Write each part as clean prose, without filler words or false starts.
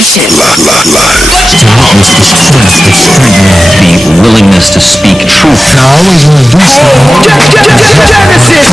station. To witness the strength of street man, the willingness to speak truth. Now, I always want to do something. Genesis!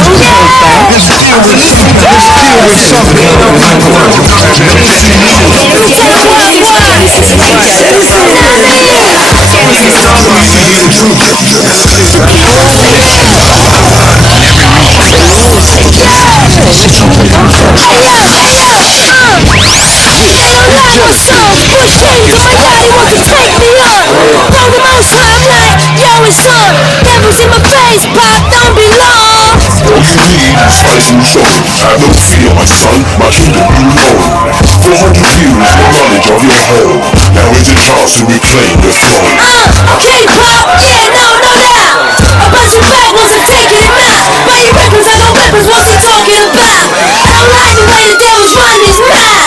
Spicy show, have no fear, my son, my kingdom you know. 400 years, no knowledge of your home. Now is your chance to reclaim the throne. K-pop, yeah, no doubt. A bunch of bad ones are taking him out. But he reckons I got weapons, what's he talking about? I don't like the way the devil's running his mouth.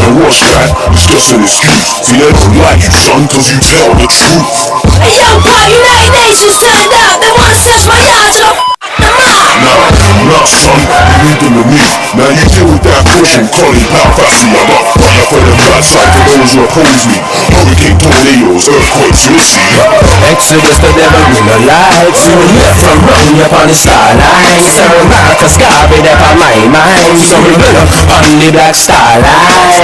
Now watch that, it's just an excuse. See, they don't like you, son, cause you tell the truth. A young pop, United Nations turned out. They wanna search my yard, so Nah, son, you need them to me. Now you deal with that pushing, calling power fast. I'm up fire for the bad side for those who oppose me. Hurricane, tornadoes, earthquakes, you'll see. Exodus, the devil in the lights. You left from Rome upon the starlight. Sir Marcus Garvey up on my mind. So we blow on the black starlight.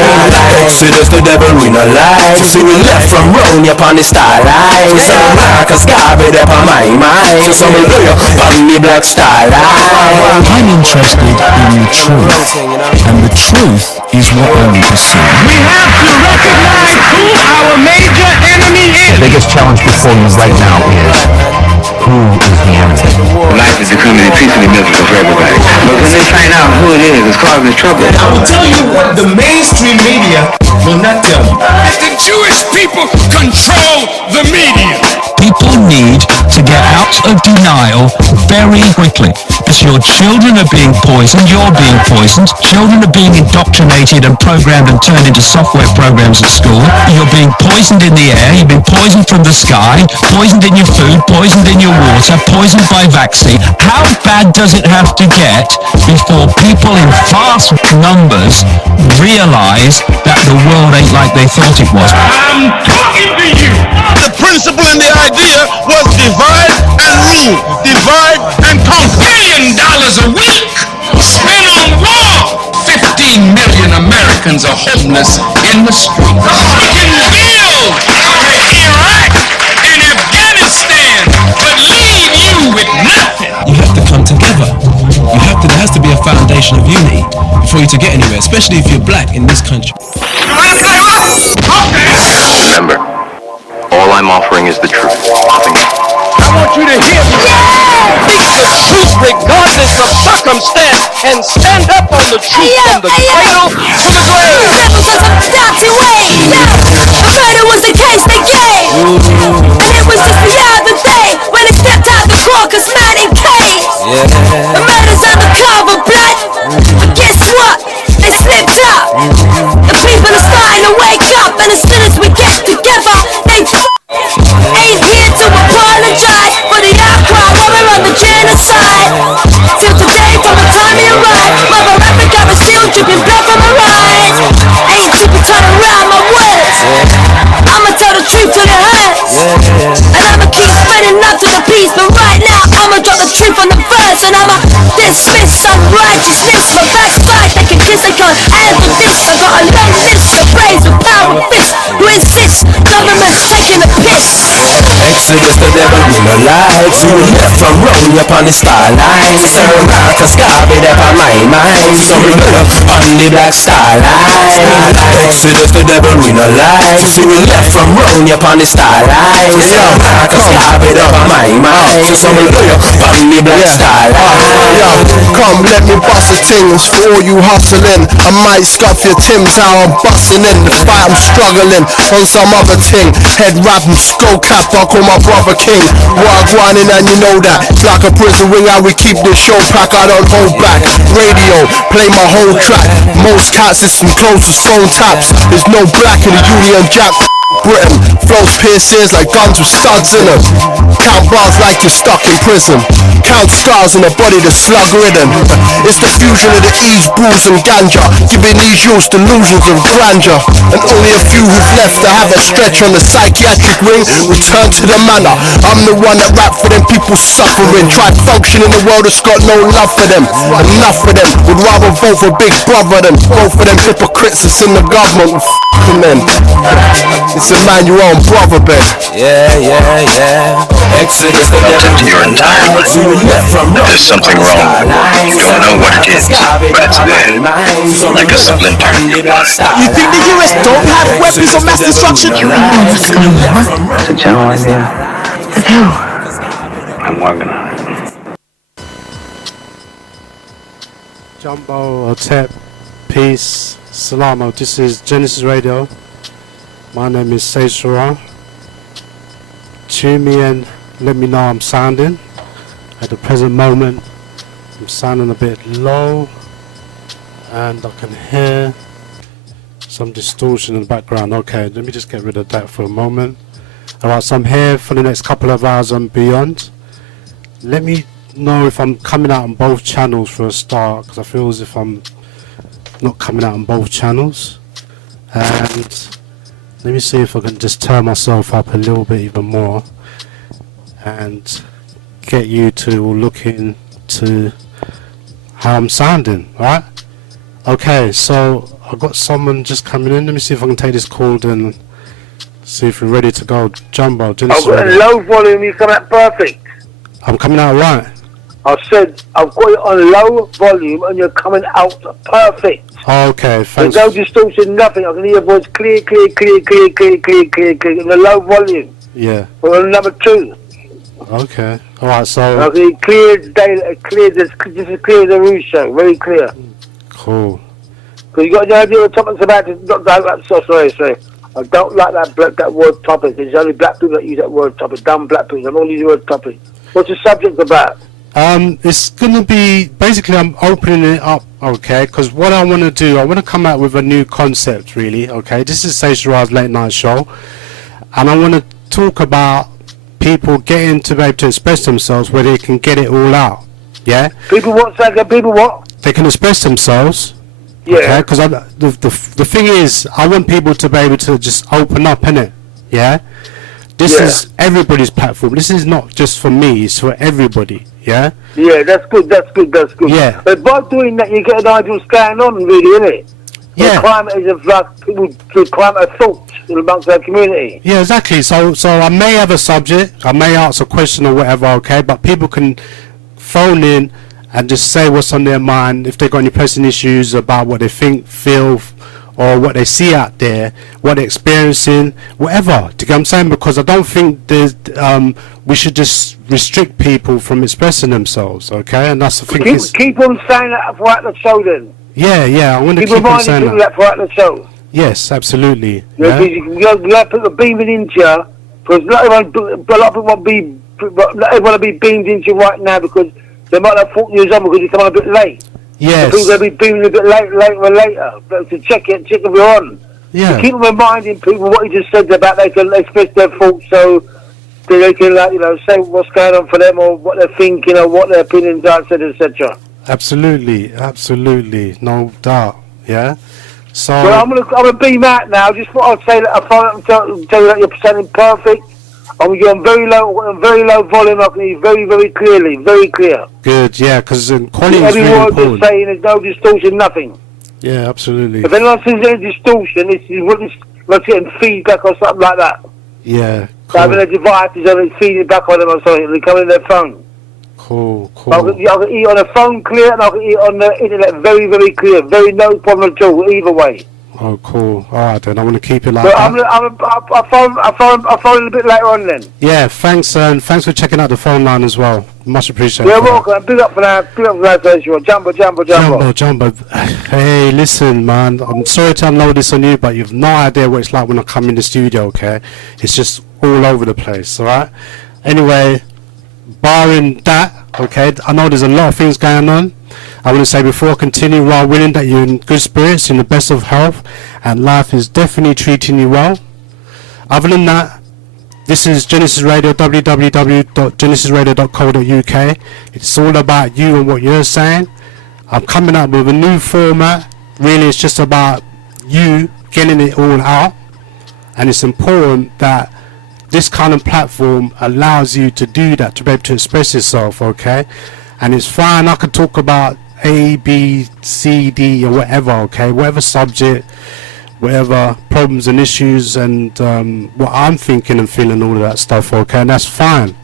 Exodus, the devil in the lights. You left from Rome upon the starlight. Sir Marcus Garvey up on my mind. So we blow on the black starlight. I'm interested in the truth, and the truth is what I want to see. We have to recognize who our major enemy is. The biggest challenge before you right now is, who is the enemy? Life is becoming increasingly miserable for everybody. But when they find out who it is, it's causing trouble. I will tell you what the mainstream media will not tell you. The Jewish people control the media. People need to get out of denial very quickly. As your children are being poisoned, you're being poisoned. Children are being indoctrinated and programmed and turned into software programs at school. You're being poisoned in the air, you've been poisoned from the sky, poisoned in your food, poisoned in your water, poisoned by vaccine. How bad does it have to get before people in vast numbers realize that the world ain't like they thought it was? I'm talking to you. The principle and the idea was divide and rule, divide and conquer. $1 billion a week spent on war. 15 million Americans are homeless in the streets. We can build Iraq and Afghanistan, but leave you with nothing. You have to come together. There has to be a foundation of unity before you to get anywhere, especially if you're black in this country. Remember, all I'm offering is the truth. Nothing else. I want you to hear me. Speak the truth regardless of circumstance, and stand up on the truth from the cradle to the grave. Rebels are some dirty ways. The murder was the case they gave. And it was just the other day when they stepped out the caucus mountain cave. The murder's undercover blood. But guess what? They slipped up. The people are starting to wake up, and as soon as we get together, they ain't here to apologize for the outcry while we're on the genocide. Till today, from the time you arrived, Mother Africa is still dripping blood from her eyes. Ain't tripping trying to rhyme my words. I'ma tell the truth till it hurts. And I'ma keep spreading love to the peace. But right now, I'ma drop the truth on the verse. And I'ma dismiss unrighteousness. My backside, they can kiss, they can't handle this. I got a long list of praise with power of fists. Who insists government's taking a piss. Exodus, the devil in the lights. You left from Rome upon the starlight. Sir Marcus Garvey up on my mind. So we blow on the black starlight. Exodus, the devil in the lights. You left from Rome upon the starlight. Sir Marcus Garvey up on my mind. So we blow on the black starlight. Come, let me bust the things for all you hustling. I might scuff your Timbs, how I'm busting in the fight. I'm struggling on some other thing. Head wrap and skull cap, I call my brother king. Work running and you know that. It's like a prison wing, how we keep this show pack. I don't hold back. Radio, play my whole track. Most cats listen close to phone taps. There's no black in the Union Jack. Britain, flows pierce ears like guns with studs in them. Count bars like you're stuck in prison. count scars in a body that's slug ridden. It's the fusion of the ease, booze and ganja, giving these youths delusions of grandeur. And only a few who've left to have a stretch on the psychiatric ring return to the manor. I'm the one that rap for them people suffering, try function in a world that's got no love for them. Enough of them would rather vote for Big Brother than vote for them hypocrites that's in the government. Men. It's a man your own brother, Ben. Yeah. Exodus, the Relative to your entire life, there's something wrong. You don't know what it is, but it's there, like a splinter in your blood. You think the US don't have weapons of mass destruction? You know what's going to work? It's a general idea. With who? I'm working on it. Jumbo, Otep, peace, Salamo. This is Genesis Radio. My name is Sayshara. Tune me and let me know I'm sounding. At the present moment, I'm sounding a bit low, and I can hear some distortion in the background. Okay, let me just get rid of that for a moment. Alright, so I'm here for the next couple of hours and beyond. Let me know if I'm coming out on both channels for a start, because I feel as if I'm not coming out on both channels. And let me see if I can just turn myself up a little bit even more and get you to look into how I'm sounding. Alright? Okay, so I've got someone just coming in. Let me see if I can take this call and see if we're ready to go. Jumbo, Genesis. I've got a low volume, you come out perfect. I'm coming out right. I said I've got it on low volume and you're coming out perfect. Okay, thanks. There's no distortion, nothing. I can hear your voice clear, in a low volume. Yeah. On number 2. Okay. Alright, so I can hear clear as day, just as clear as a roof show, very clear. Cool. Because you got the idea what the topic's about. Sorry. I don't like that word topic. There's only black people that use that word topic. Dumb black people. I don't use the word topic. What's the subject about? It's gonna be basically I'm opening it up, okay? Because what I want to do, I want to come out with a new concept, really, okay? This is Sayshara's Late Night Show, and I want to talk about people getting to be able to express themselves where they can get it all out. Yeah. People what? People what? They can express themselves. Yeah. Okay. Because the thing is, I want people to be able to just open up, innit? Yeah. This is everybody's platform. This is not just for me. It's for everybody. Yeah. Yeah, that's good. Yeah. But by doing that, you get an idea what's going on, really, innit? Yeah. The climate is like people, the climate of thought amongst our community. Yeah, exactly. So I may have a subject, I may ask a question or whatever, okay, but people can phone in and just say what's on their mind, if they've got any pressing issues about what they think, feel, or what they see out there, what they're experiencing, whatever. Do you get what I'm saying? Because I don't think there's we should just restrict people from expressing themselves, okay? And that's the thing. Keep on saying that throughout the show then. Yeah, I want to keep on saying people that throughout the show. Yes, absolutely. Yeah, you have people beaming into you, because not everyone want to be beamed into you right now, because they might have 40 years on because you come on a bit late. Yes. So people will be beaming a bit later, but to check if you're on. Yeah. So keep reminding people what you just said about they can express their thoughts, so they can say what's going on for them or what they're thinking or what their opinions are, etc. Absolutely, no doubt. Yeah. So well, I'm gonna beam out now. Just what I'd say that I find tell you that you're sounding perfect. I'm going on very low volume. I can hear very clearly, very clear. Good, yeah, because quality is every really word important. you're saying, there's no distortion, nothing. Yeah, absolutely. If anyone sees any distortion, it's like getting feedback or something like that. Yeah. So having a device is only feeding back on them or something. They come in their phone. Cool. I can eat on the phone clear, and I can eat on the internet very clear. No problem at all, either way. Oh, cool. All right, then. I want to keep it like but that. I'll phone a bit later on then. Yeah, thanks, and thanks for checking out the phone line as well. Much appreciated. You're welcome. Big up for that. Jumbo. Hey, listen, man. I'm sorry to unload this on you, but you've no idea what it's like when I come in the studio, okay? It's just all over the place, all right? Anyway, barring that, okay, I know there's a lot of things going on. I want to say before I continue, while willing that you're in good spirits, in the best of health, and life is definitely treating you well. Other than that, This is Genesis Radio, www.genesisradio.co.uk. It's all about you and what you're saying. I'm coming up with a new format. Really, it's just about you getting it all out. And it's important that this kind of platform allows you to do that, to be able to express yourself, okay? And it's fine, I could talk about A, B, C, D, or whatever, okay? Whatever subject, whatever problems and issues, and what I'm thinking and feeling, all of that stuff, okay? And that's fine.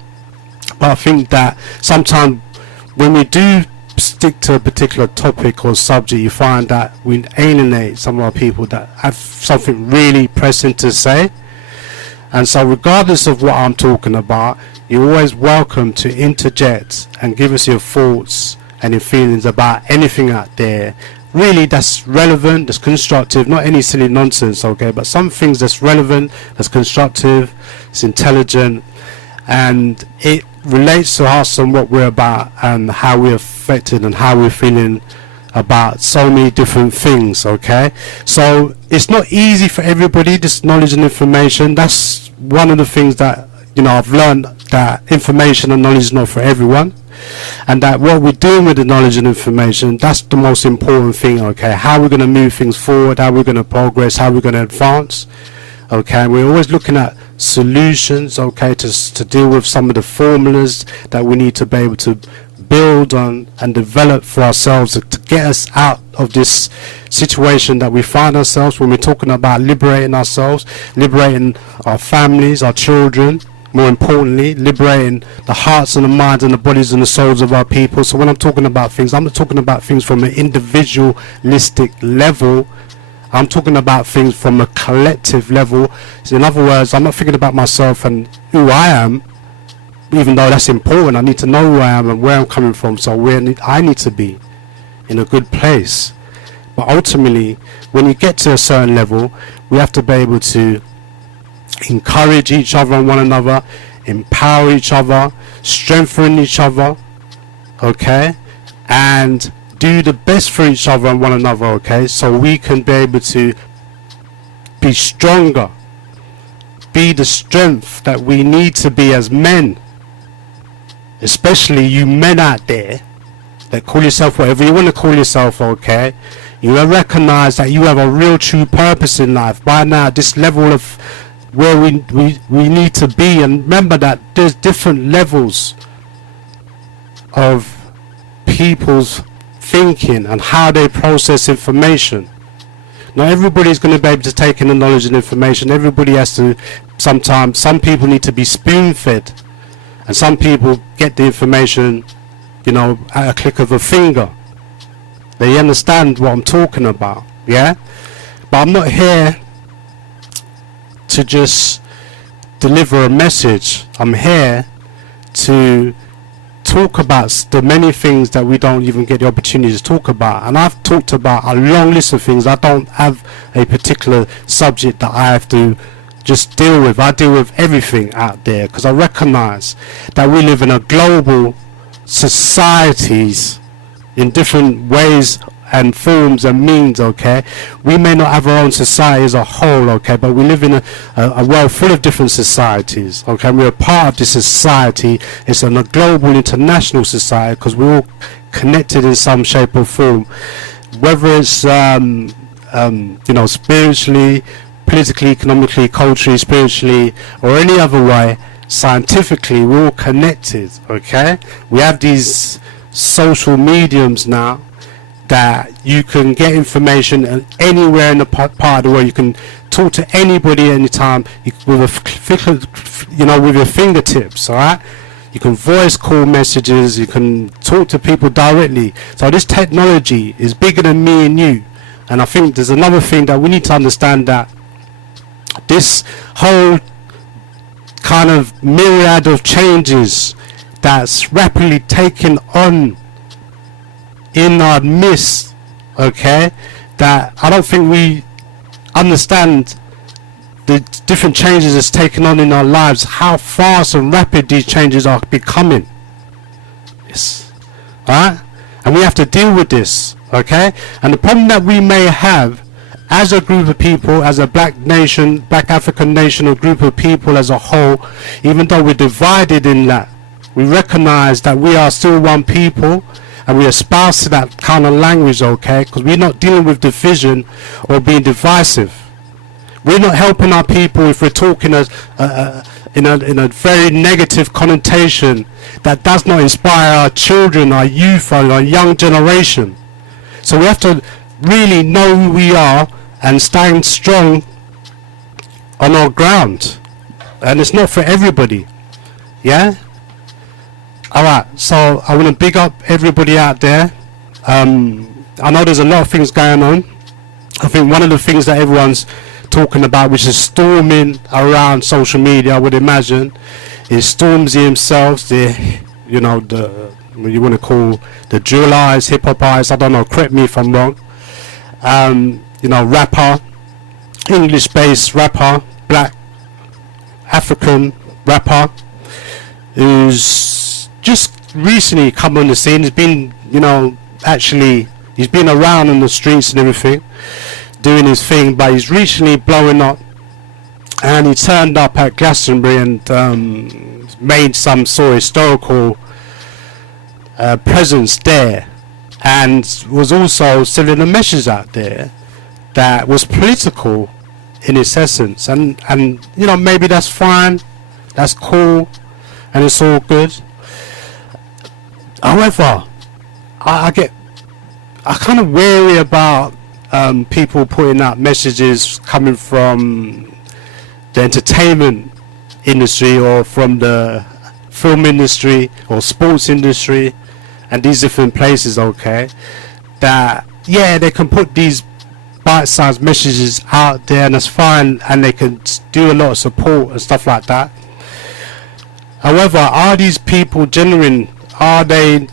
But I think that sometimes when we do stick to a particular topic or subject, you find that we alienate some of our people that have something really pressing to say. And so regardless of what I'm talking about, you're always welcome to interject and give us your thoughts and your feelings about anything out there really that's relevant, that's constructive, not any silly nonsense, okay, but some things that's relevant, that's constructive, it's intelligent, and it relates to us and what we're about and how we're affected and how we're feeling about so many different things, okay? So it's not easy for everybody, this knowledge and information. That's one of the things that, you know, I've learned, that information and knowledge is not for everyone, and that what we're doing with the knowledge and information, that's the most important thing, okay? How we're going to move things forward, how we're going to progress, how we're going to advance, okay? We're always looking at solutions, okay, to deal with some of the formulas that we need to be able to build on and develop for ourselves to get us out of this situation that we find ourselves when we're talking about liberating ourselves, liberating our families, our children, more importantly, liberating the hearts and the minds and the bodies and the souls of our people. So when I'm talking about things, I'm not talking about things from an individualistic level. I'm talking about things from a collective level. So in other words, I'm not thinking about myself and who I am, even though that's important. I need to know who I am and where I'm coming from, so I need to be in a good place. But ultimately, when you get to a certain level, we have to be able to encourage each other and one another, empower each other, strengthen each other, okay, and do the best for each other and one another, okay, so we can be able to be stronger, be the strength that we need to be as men, especially you men out there that call yourself whatever you want to call yourself, okay. You recognize that you have a real true purpose in life by now, this level of where we need to be. And remember that there's different levels of people's thinking and how they process information. Not everybody's going to be able to take in the knowledge and information. Everybody has to, sometimes some people need to be spoon fed, and some people get the information, you know, at a click of a finger. They understand what I'm talking about, yeah? But I'm not here to just deliver a message. I'm here to talk about the many things that we don't even get the opportunity to talk about. And I've talked about a long list of things. I don't have a particular subject that I have to just deal with. I deal with everything out there because I recognize that we live in a global societies in different ways and forms and means, okay. We may not have our own society as a whole, okay, but we live in a world full of different societies, okay, and we're a part of this society. It's a global international society because we're all connected in some shape or form, whether it's you know, spiritually, politically, economically, culturally, spiritually, or any other way. Scientifically, we're all connected, okay. We have these social mediums now that you can get information anywhere in the part of the world. You can talk to anybody anytime with you know, with your fingertips, all right. You can voice call messages, you can talk to people directly. So this technology is bigger than me and you. And I think there's another thing that we need to understand, that this whole kind of myriad of changes that's rapidly taking on in our midst, okay, that I don't think we understand the different changes it's taken on in our lives, how fast and rapid these changes are becoming. Yes. Alright? And we have to deal with this, okay? And the problem that we may have as a group of people, as a black nation, black African nation, a group of people as a whole, even though we're divided in that, we recognize that we are still one people, and we espouse to that kind of language, okay? Because we're not dealing with division or being divisive. We're not helping our people if we're talking in a very negative connotation that does not inspire our children, our youth, our young generation. So we have to really know who we are and stand strong on our ground. And it's not for everybody. Yeah? Alright, so I want to big up everybody out there. I know there's a lot of things going on. I think one of the things that everyone's talking about, which is storming around social media, I would imagine, is Stormzy himself, you want to call the drill eyes, hip hop eyes, I don't know, correct me if I'm wrong. Rapper, English based rapper, black African rapper, who's just recently come on the scene. He's been, he's been around in the streets and everything, doing his thing, but he's recently blowing up, and he turned up at Glastonbury and made some sort of historical presence there, and was also sending a message out there that was political in its essence, and maybe that's fine, that's cool, and it's all good. However, I kind of wary about people putting out messages coming from the entertainment industry or from the film industry or sports industry and these different places, okay, that they can put these bite-sized messages out there, and that's fine, and they can do a lot of support and stuff like that. However, are these people genuine? Are they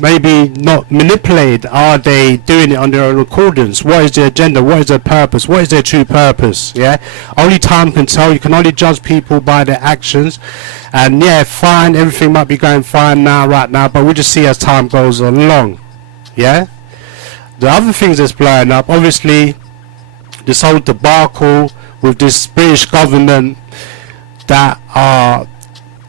maybe not manipulated? Are they doing it on their own accordance? What is their agenda? What is their purpose? What is their true purpose? Yeah, only time can tell. You can only judge people by their actions, and fine, everything might be going fine right now, but we'll just see as time goes along. Yeah, the other things that's blowing up, obviously, this whole debacle with this British government that are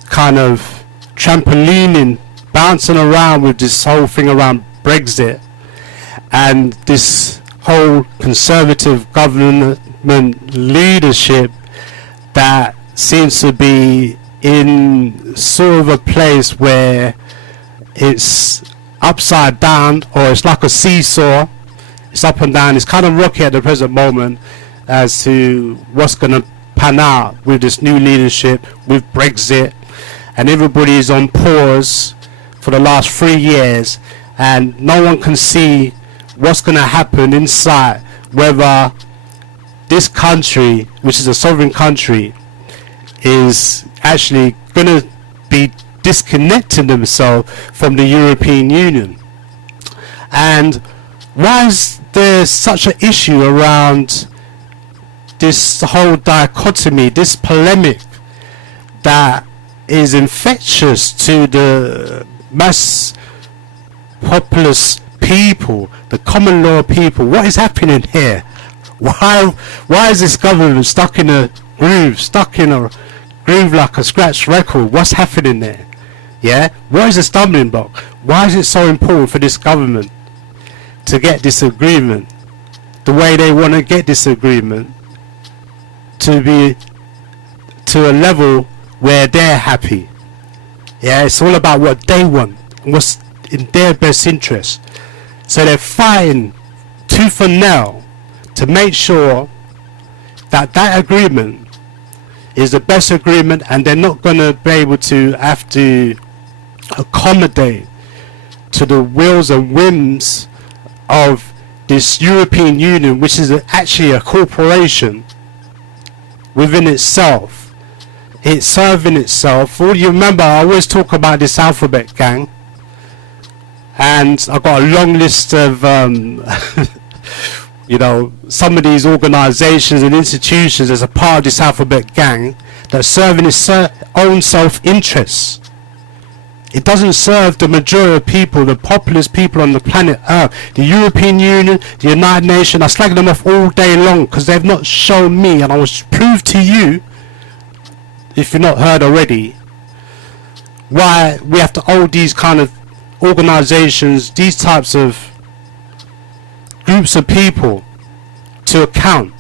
kind of trampolining, bouncing around with this whole thing around Brexit, and this whole conservative government leadership that seems to be in sort of a place where it's upside down, or it's like a seesaw, it's up and down, it's kind of rocky at the present moment as to what's going to pan out with this new leadership, with Brexit, and everybody is on pause for the last 3 years, and no one can see what's going to happen inside, whether this country, which is a sovereign country, is actually going to be disconnecting themselves from the European Union. And why is there such an issue around this whole dichotomy, this polemic that is infectious to the mass populous people, the common law people? What is happening here? Why is this government stuck in a groove like a scratch record? What's happening there? Yeah, what is the stumbling block? Why is it so important for this government to get this agreement the way they want to get this agreement to be to a level where they're happy? Yeah, it's all about what they want, what's in their best interest. So they're fighting tooth and nail to make sure that that agreement is the best agreement, and they're not going to be able to have to accommodate to the wills and whims of this European Union, which is actually a corporation within itself. It's serving itself. All you remember, I always talk about this alphabet gang, and I've got a long list of some of these organizations and institutions as a part of this alphabet gang that's serving its own self-interests. It doesn't serve the majority of people, the populous people on the planet Earth. The European Union, the United Nations, I slag them off all day long because they've not shown me, and I will prove to you, if you've not heard already, why we have to hold these kind of organizations, these types of groups of people to account.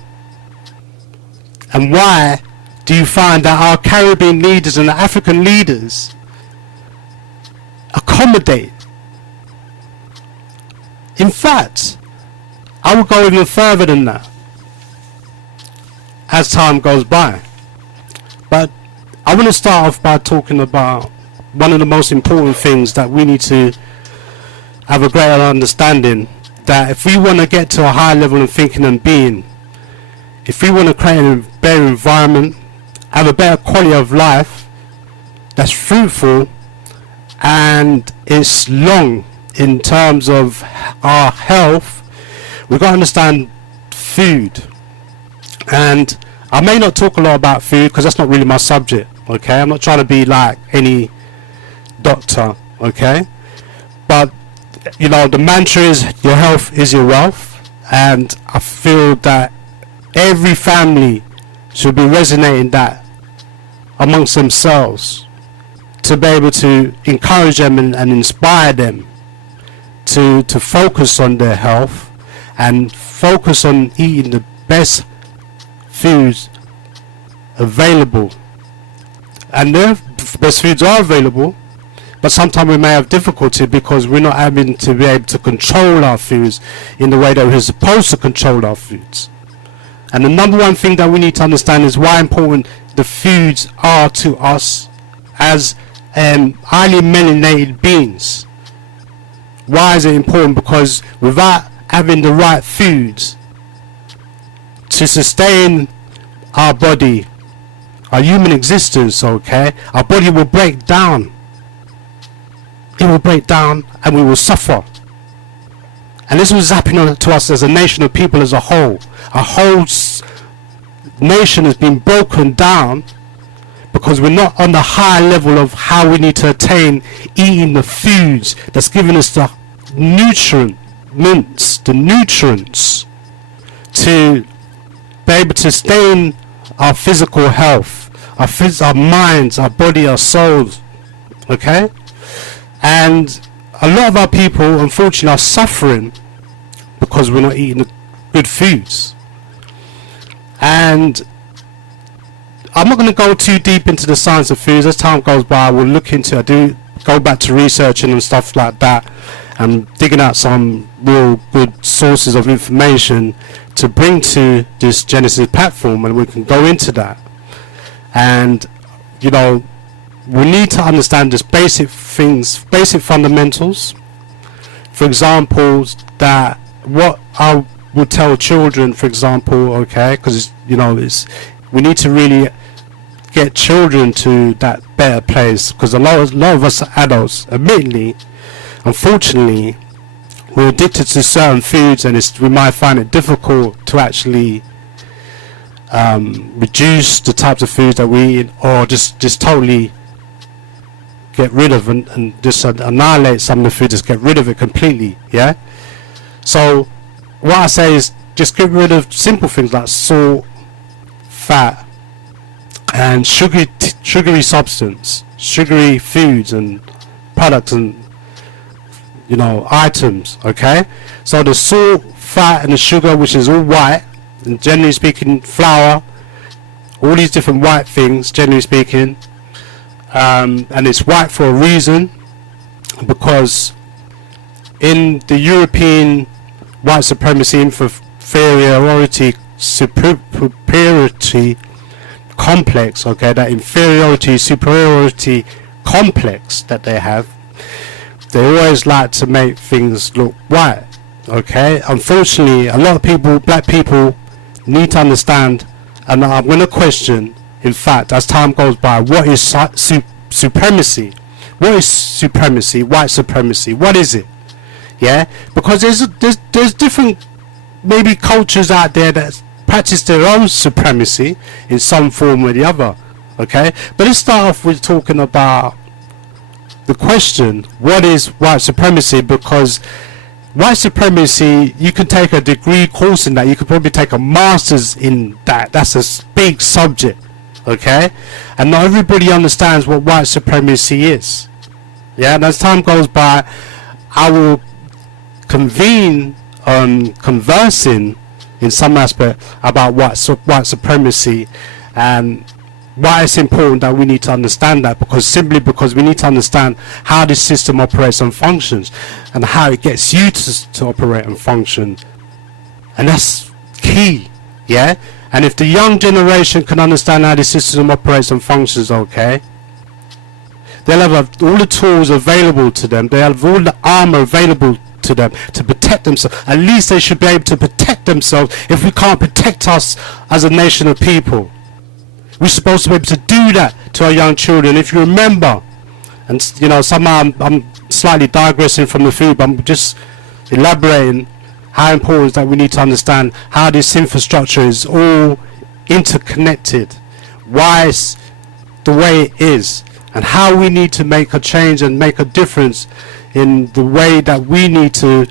And why do you find that our Caribbean leaders and the African leaders accommodate? In fact, I will go even further than that as time goes by. But I want to start off by talking about one of the most important things that we need to have a greater understanding, that if we want to get to a high level of thinking and being, if we want to create a better environment, have a better quality of life that's fruitful and is long in terms of our health, we've got to understand food. And I may not talk a lot about food because that's not really my subject, okay? I'm not trying to be like any doctor, okay? But you know, the mantra is your health is your wealth, and I feel that every family should be resonating that amongst themselves to be able to encourage them and inspire them to focus on their health and focus on eating the best foods available. And the best foods are available, but sometimes we may have difficulty because we're not having to be able to control our foods in the way that we're supposed to control our foods. And the number one thing that we need to understand is why important the foods are to us as highly melanated beings. Why is it important? Because without having the right foods to sustain our body, our human existence, okay, our body will break down. It will break down and we will suffer. And this was happening to us as a nation of people as a whole. Our whole nation has been broken down because we're not on the high level of how we need to attain eating the foods that's giving us the nutrients to be able to sustain our physical health, our minds, our body, our souls, okay? And a lot of our people, unfortunately, are suffering because we're not eating the good foods. And I'm not going to go too deep into the science of foods. As time goes by, I will look into it. I do go back to researching and stuff like that, and digging out some real good sources of information to bring to this Genesis platform, and we can go into that. And, you know, we need to understand just basic things, basic fundamentals. For example, that what I would tell children, for example, okay, because you know, we need to really get children to that better place, because a lot of us adults, admittedly, unfortunately, we're addicted to certain foods, and we might find it difficult to actually reduce the types of foods that we eat, or just totally get rid of and just annihilate some of the food, just get rid of it completely, yeah? So what I say is just get rid of simple things like salt, fat, and sugary substance, sugary foods and products and, you know, items, okay? So the salt, fat and the sugar, which is all white, and generally speaking flour, all these different white things, generally speaking, and it's white for a reason, because in the European white supremacy, superiority complex, okay, that superiority complex that they have, they always like to make things look white, okay? Unfortunately, a lot of people, black people, need to understand, and I'm going to question, in fact, as time goes by, what is supremacy? What is supremacy? White supremacy? What is it? Yeah, because there's different maybe cultures out there that practice their own supremacy in some form or the other. Okay, but let's start off with talking about the question, what is white supremacy? Because white supremacy, you can take a degree course in that. You could probably take a master's in that. That's a big subject, okay? And not everybody understands what white supremacy is. Yeah, and as time goes by, I will convene on conversing in some aspect about white supremacy and why it's important that we need to understand that, because we need to understand how this system operates and functions and how it gets you to operate and function, and that's key. Yeah, and if the young generation can understand how the system operates and functions, okay, they'll have all the tools available to them, they'll have all the armor available to them to protect themselves. At least they should be able to protect themselves if we can't protect us as a nation of people. We're supposed to be able to do that to our young children. If you remember, and you know, somehow I'm slightly digressing from the food, but I'm just elaborating how important that we need to understand how this infrastructure is all interconnected, why it's the way it is, and how we need to make a change and make a difference in the way that we need to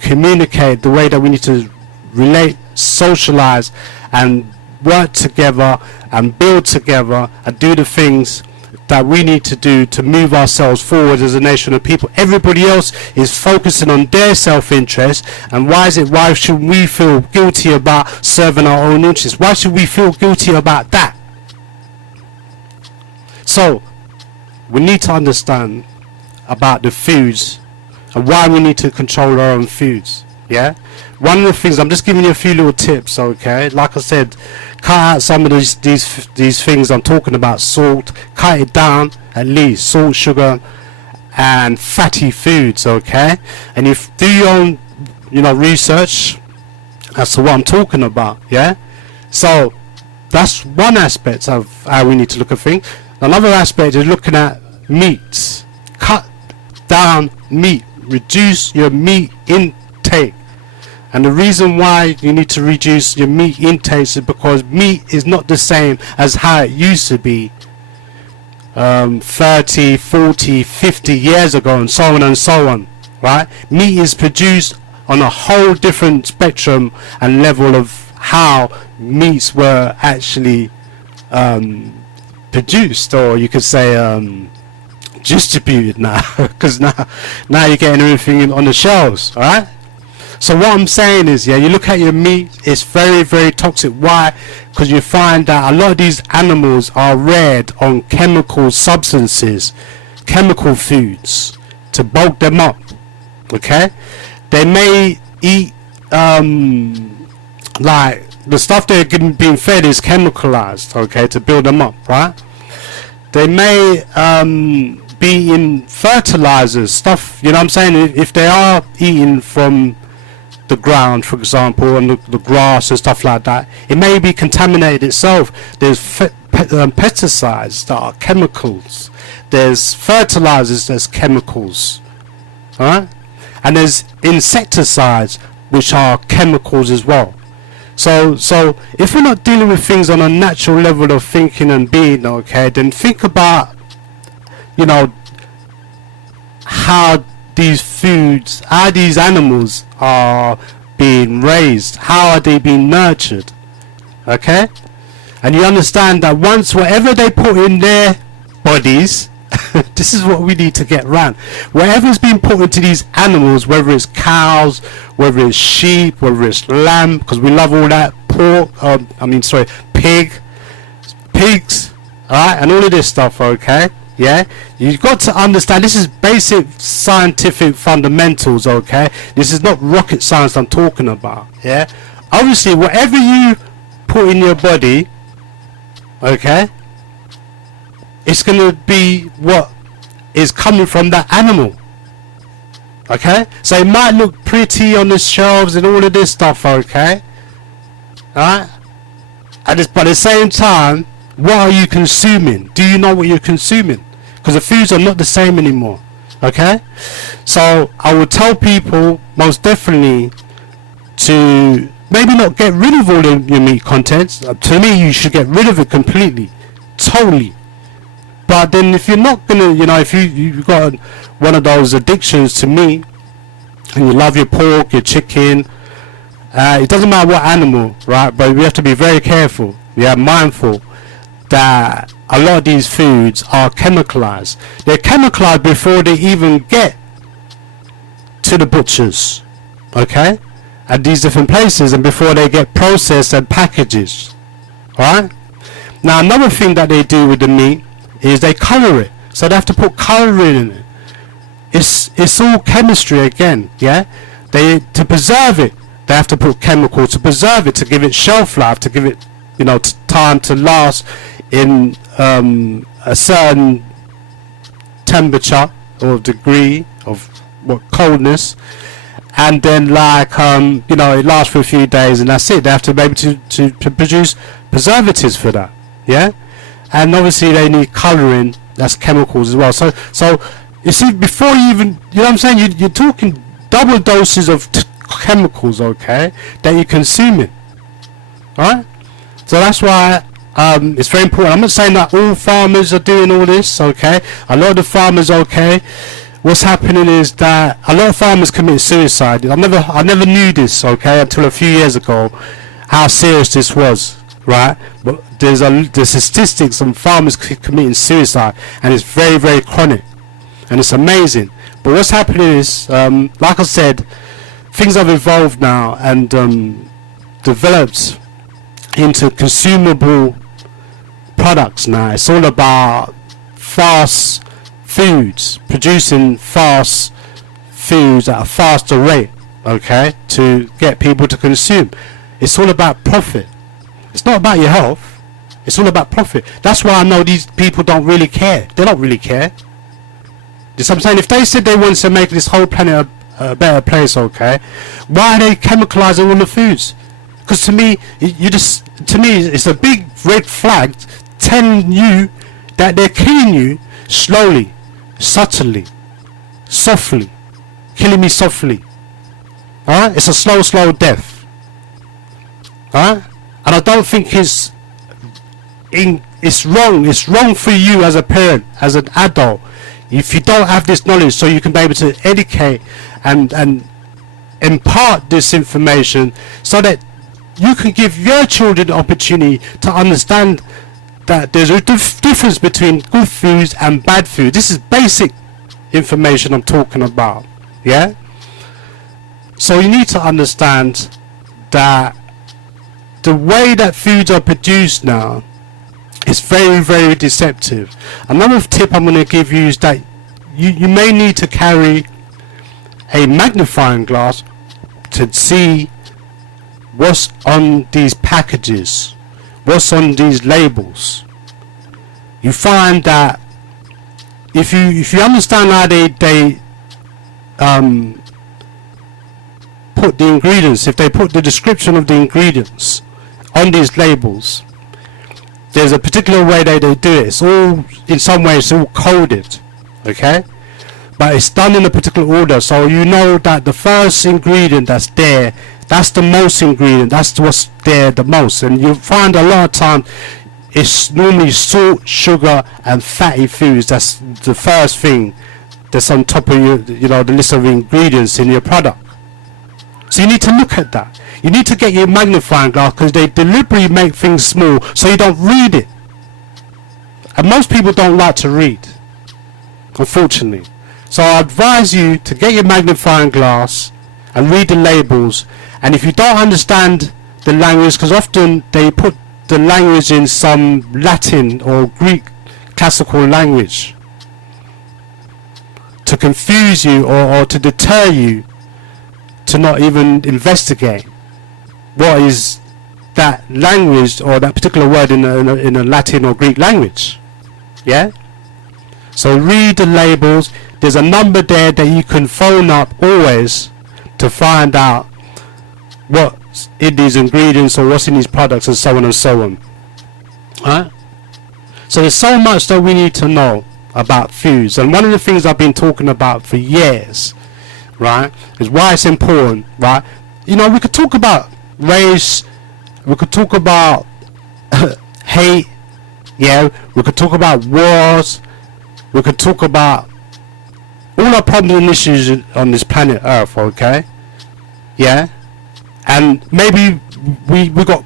communicate, the way that we need to relate, socialize, and work together and build together and do the things that we need to do to move ourselves forward as a nation of people. Everybody else is focusing on their self-interest, and why should we feel guilty about serving our own interests? Why should we feel guilty about that? So we need to understand about the foods and why we need to control our own foods. Yeah, one of the things, I'm just giving you a few little tips, okay? Like I said, cut out some of these things I'm talking about. Salt, cut it down at least. Salt, sugar, and fatty foods, okay? And if do your own, research as to what I'm talking about, yeah? So that's one aspect of how we need to look at things. Another aspect is looking at meats. Cut down meat. Reduce your meat intake. And the reason why you need to reduce your meat intake is because meat is not the same as how it used to be 30, 40, 50 years ago, and so on, right? Meat is produced on a whole different spectrum and level of how meats were actually produced, or you could say distributed now, because now you're getting everything on the shelves, alright? So what I'm saying is, yeah, you look at your meat, it's very, very toxic. Why? Because you find that a lot of these animals are reared on chemical substances, chemical foods, to bulk them up, okay? They may eat, like, the stuff they're being fed is chemicalized, okay, to build them up, right? They may be in fertilizers, stuff, you know what I'm saying? If they are eating from the ground, for example, and the grass and stuff like that, it may be contaminated itself. There's pesticides that are chemicals. There's fertilizers that's chemicals, alright? And there's insecticides which are chemicals as well. So if we're not dealing with things on a natural level of thinking and being, okay, then think about, how these foods, how these animals are being raised, how are they being nurtured, okay? And you understand that once whatever they put in their bodies, this is what we need to get right. Whatever's been put into these animals, whether it's cows, whether it's sheep, whether it's lamb, because we love all that, pork, pigs, alright, and all of this stuff, okay? Yeah, you've got to understand this is basic scientific fundamentals, okay? This is not rocket science I'm talking about, yeah? Obviously, whatever you put in your body, okay, it's going to be what is coming from that animal, okay? So it might look pretty on the shelves and all of this stuff, okay? Alright? But at the same time, what are you consuming? Do you know what you're consuming? Because the foods are not the same anymore, okay? So I would tell people most definitely to maybe not get rid of all your meat contents. To me, you should get rid of it completely, totally. But then if you're not gonna, if you've got one of those addictions to meat, and you love your pork, your chicken, it doesn't matter what animal, right? But we have to be very careful. We are mindful that a lot of these foods are chemicalized. They're chemicalized before they even get to the butchers, okay, at these different places, and before they get processed and packages. Alright? Now another thing that they do with the meat is they color it. So they have to put coloring in it. It's all chemistry again, yeah? To preserve it, they have to put chemicals to preserve it, to give it shelf life, to give it, time to last in a certain temperature or degree of coldness, and then it lasts for a few days, and that's it. They have to be able to produce preservatives for that, yeah? And obviously they need colouring, that's chemicals as well. So you see, before you even, what I'm saying, you're talking double doses of chemicals, okay, that you're consuming. Alright? So that's why it's very important. I'm not saying that all farmers are doing all this, okay. A lot of the farmers, okay, what's happening is that a lot of farmers commit suicide. I never knew this, okay, until a few years ago, how serious this was, right? But there's statistics on farmers committing suicide, and it's very, very chronic, and it's amazing. But what's happening is, like I said, things have evolved now and developed into consumable products now. It's all about fast foods, producing fast foods at a faster rate, okay, to get people to consume. It's all about profit. It's not about your health. It's all about profit. That's why I know these people don't really care. They don't really care. You see what I'm saying? If they said they wanted to make this whole planet a better place, okay, why are they chemicalizing all the foods? Because to me, it's a big red flag telling you that they're killing you slowly, subtly, softly, killing me softly. Alright? It's a slow death. Alright? And I don't think it's wrong. It's wrong for you as a parent, as an adult, if you don't have this knowledge, so you can be able to educate and impart this information, so that you can give your children the opportunity to understand that there's a difference between good foods and bad food. This is basic information I'm talking about, yeah? So you need to understand that the way that foods are produced now is very, very deceptive. Another tip I'm going to give you is that you may need to carry a magnifying glass to see what's on these packages, what's on these labels. You find that if you understand how they put the ingredients, if they put the description of the ingredients on these labels, there's a particular way they do it. It's all, in some ways, it's all coded, okay? But it's done in a particular order, so you know that the first ingredient that's there, that's the most ingredient, that's what's there the most. And you'll find a lot of time it's normally salt, sugar and fatty foods. That's the first thing that's on top of the list of ingredients in your product. So you need to look at that. You need to get your magnifying glass, because they deliberately make things small so you don't read it. And most people don't like to read, unfortunately. So I advise you to get your magnifying glass and read the labels. And if you don't understand the language, because often they put the language in some Latin or Greek classical language to confuse you or to deter you to not even investigate what is that language or that particular word in a Latin or Greek language. Yeah? So read the labels. There's a number there that you can phone up always to find out what's in these ingredients or what's in these products, and so on and so on. Alright? So there's so much that we need to know about foods, and one of the things I've been talking about for years, right, is why it's important, right? We could talk about race, we could talk about hate, Yeah, we could talk about wars. We could talk about all our problems and issues on this planet Earth, okay? Yeah? And maybe we got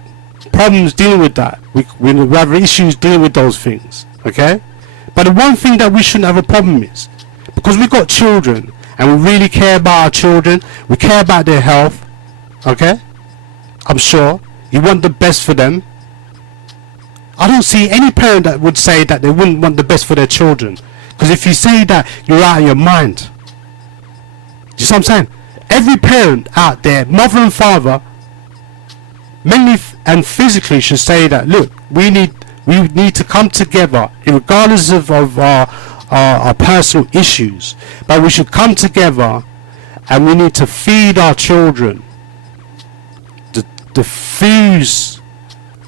problems dealing with that. We have issues dealing with those things, okay? But the one thing that we shouldn't have a problem is, because we got children, and we really care about our children, we care about their health, okay? I'm sure you want the best for them. I don't see any parent that would say that they wouldn't want the best for their children. Because if you say that, you're out of your mind. You see what I'm saying? Every parent out there, mother and father, mentally and physically, should say that, look, we need to come together, regardless of our personal issues, but we should come together and we need to feed our children the foods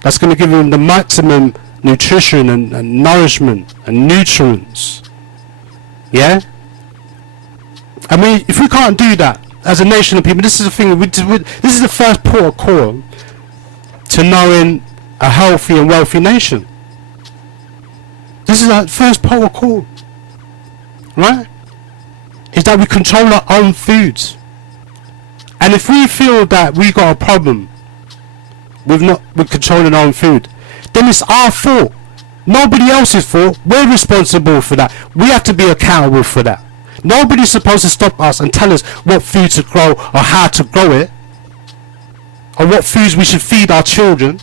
that's going to give them the maximum nutrition and nourishment and nutrients. Yeah? I mean, if we can't do that as a nation of people, this is the thing, this is the first port of call to knowing a healthy and wealthy nation. This is our first port of call, right? Is that we control our own foods. And if we feel that we got a problem with controlling our own food, then it's our fault. Nobody else's fault. We're responsible for that. We have to be accountable for that. Nobody's supposed to stop us and tell us what food to grow or how to grow it, or what foods we should feed our children.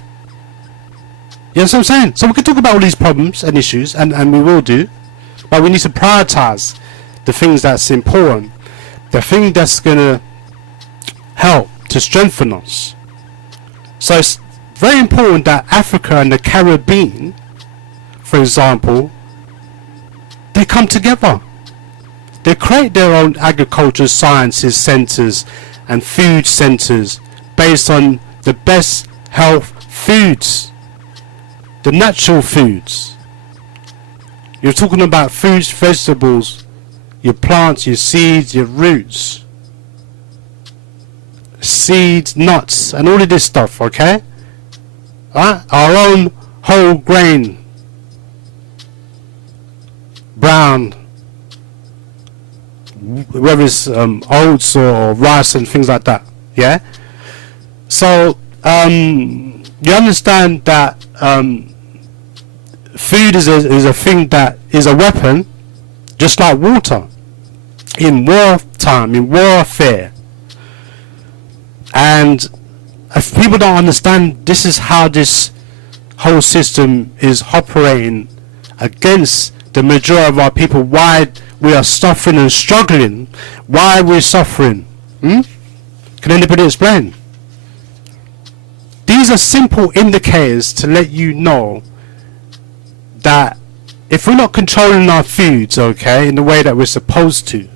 You know what I'm saying? So we can talk about all these problems and issues, and we will do, but we need to prioritize the things that's important, the thing that's going to help to strengthen us. So it's very important that Africa and the Caribbean, for example, they come together. They create their own agriculture sciences centers and food centers based on the best health foods, the natural foods. You're talking about fruits, vegetables, your plants, your seeds, your roots, seeds, nuts, and all of this stuff, okay? Our own whole grain, brown, whether it's oats or rice and things like that, yeah? So you understand that food is a thing that is a weapon, just like water, in wartime, in warfare. And if people don't understand, this is how this whole system is operating against the majority of our people, why we are suffering and struggling, why we're suffering. Can anybody explain? These are simple indicators to let you know that if we're not controlling our foods, okay, in the way that we're supposed to,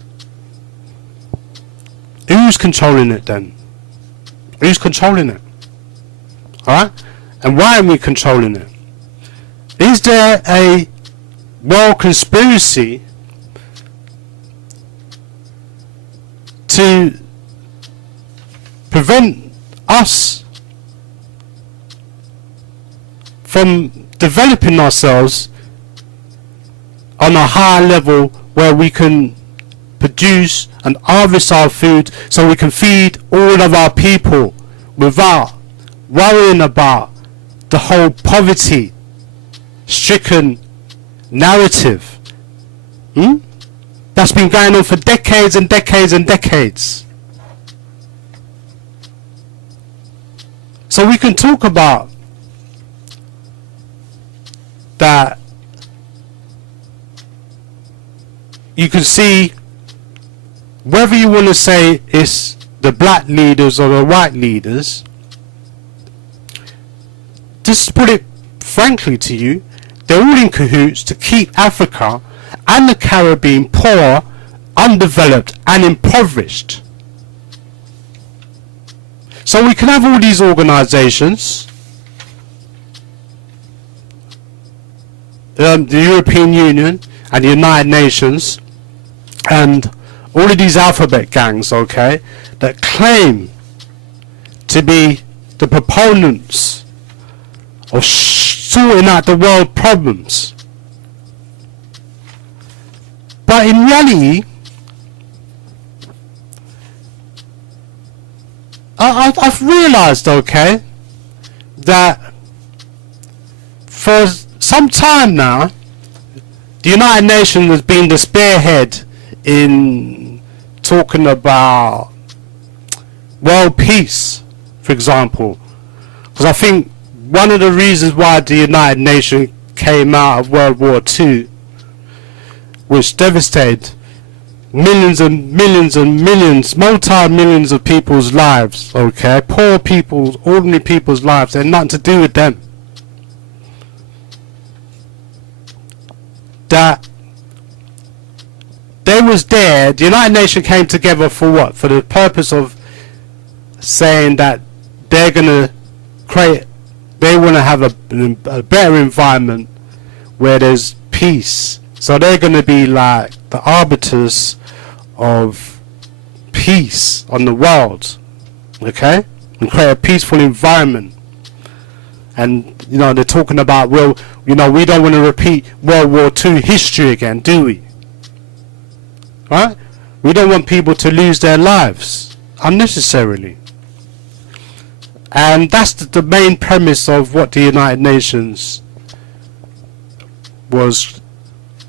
who's controlling it then? Who's controlling it? Alright? And why are we controlling it? Is there a world conspiracy to prevent us from developing ourselves on a higher level where we can produce and harvest our food so we can feed all of our people without worrying about the whole poverty stricken narrative that's been going on for decades and decades and decades. So we can talk about that. You can see whether you want to say it's the black leaders or the white leaders. Just to put it frankly to you, they're all in cahoots to keep Africa and the Caribbean poor, undeveloped and impoverished. So we can have all these organizations, the European Union and the United Nations, and all of these alphabet gangs, okay, that claim to be the proponents of sorting out the world problems. But in reality, I've realised, okay, that for some time now, the United Nations has been the spearhead in talking about world peace, for example. Because I think one of the reasons why the United Nations came out of World War II, which devastated millions and millions and millions, multi-millions of people's lives, okay? Poor people's, ordinary people's lives, and nothing to do with them. That they was there, the United Nations came together for what? For the purpose of saying that they're gonna create, they want to have a better environment where there's peace. So they're gonna be like the arbiters of peace on the world, okay, and create a peaceful environment. And you know, they're talking about, well, you know, we don't want to repeat World War II history again, do we? Right? We don't want people to lose their lives unnecessarily. And that's the main premise of what the United Nations was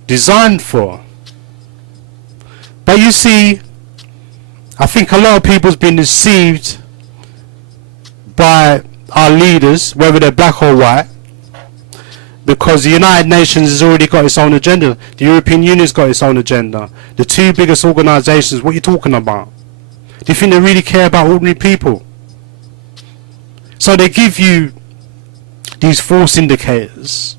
designed for. But you see, I think a lot of people's been deceived by our leaders, whether they're black or white, because the United Nations has already got its own agenda. The European Union's got its own agenda. The two biggest organisations, what are you talking about? Do you think they really care about ordinary people? So they give you these false indicators.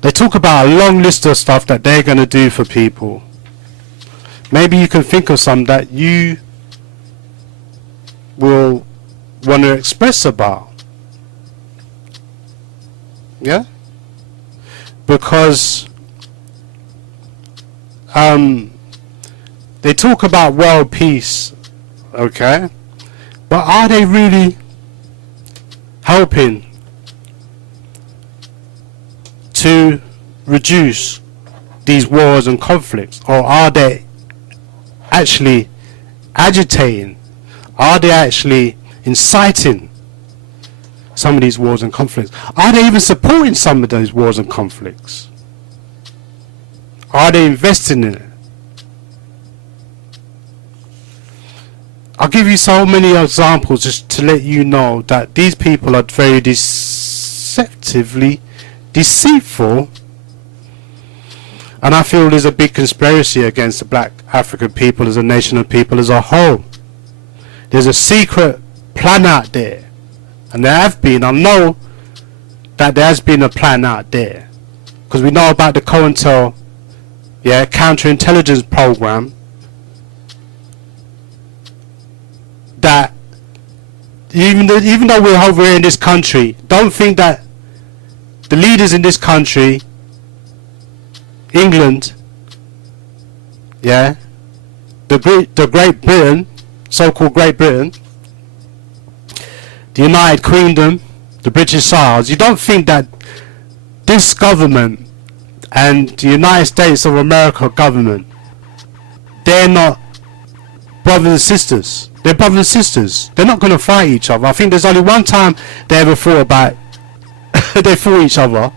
They talk about a long list of stuff that they're going to do for people. Maybe you can think of some that you will want to express about. Yeah? Because they talk about world peace, okay? But are they really helping to reduce these wars and conflicts? Or are they actually agitating? Are they actually inciting some of these wars and conflicts? Are they even supporting some of those wars and conflicts? Are they investing in it? I'll give you so many examples just to let you know that these people are very deceptively deceitful, and I feel there's a big conspiracy against the black African people as a nation of people as a whole. There's a secret plan out there, and there have been, I know that there has been a plan out there, because we know about the COINTEL, yeah, counterintelligence program, that even though we're over here in this country, don't think that the leaders in this country, England, yeah, the Great Britain, so-called Great Britain, the United Kingdom, the British Isles, you don't think that this government and the United States of America government, they're not brothers and sisters. They're brothers and sisters. They're not going to fight each other. I think there's only one time they ever thought about they fought each other,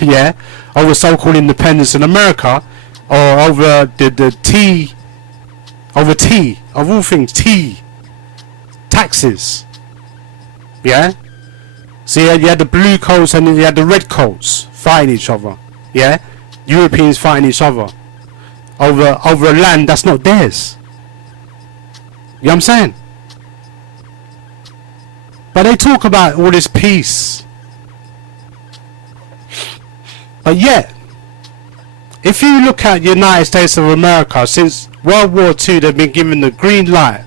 yeah, over so-called independence in America, or over the tea, over tea, of all things, tea, taxes, yeah. So you had the blue coats and then you had the red coats fighting each other, yeah. Europeans fighting each other over a land that's not theirs. You know what I'm saying? But they talk about all this peace. But yet, if you look at the United States of America, since World War II, they've been given the green light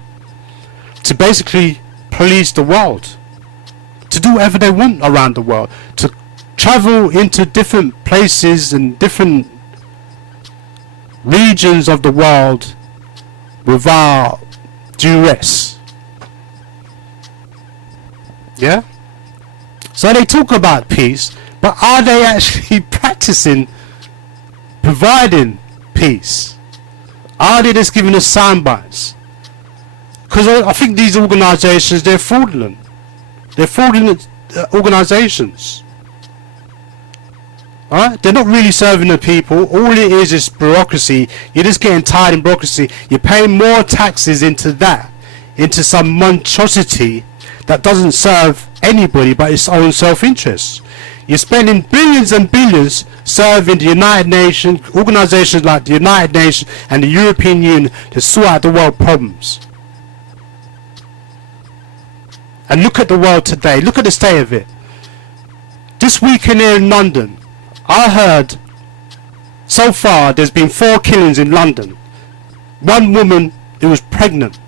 to basically police the world, to do whatever they want around the world, to travel into different places and different regions of the world without duress. Yeah? So they talk about peace, but are they actually practicing providing peace? Are they just giving us sound bites? Because I think these organisations, they're fraudulent. They're fraudulent organisations. Alright? They're not really serving the people. All it is bureaucracy. You're just getting tired in bureaucracy. You're paying more taxes into that, into some monstrosity that doesn't serve anybody but its own self-interest. You're spending billions and billions serving the United Nations, organisations like the United Nations and the European Union to sort out the world problems. And look at the world today. Look at the state of it. This weekend here in London, I heard so far there's been 4 killings in London. One woman who was pregnant,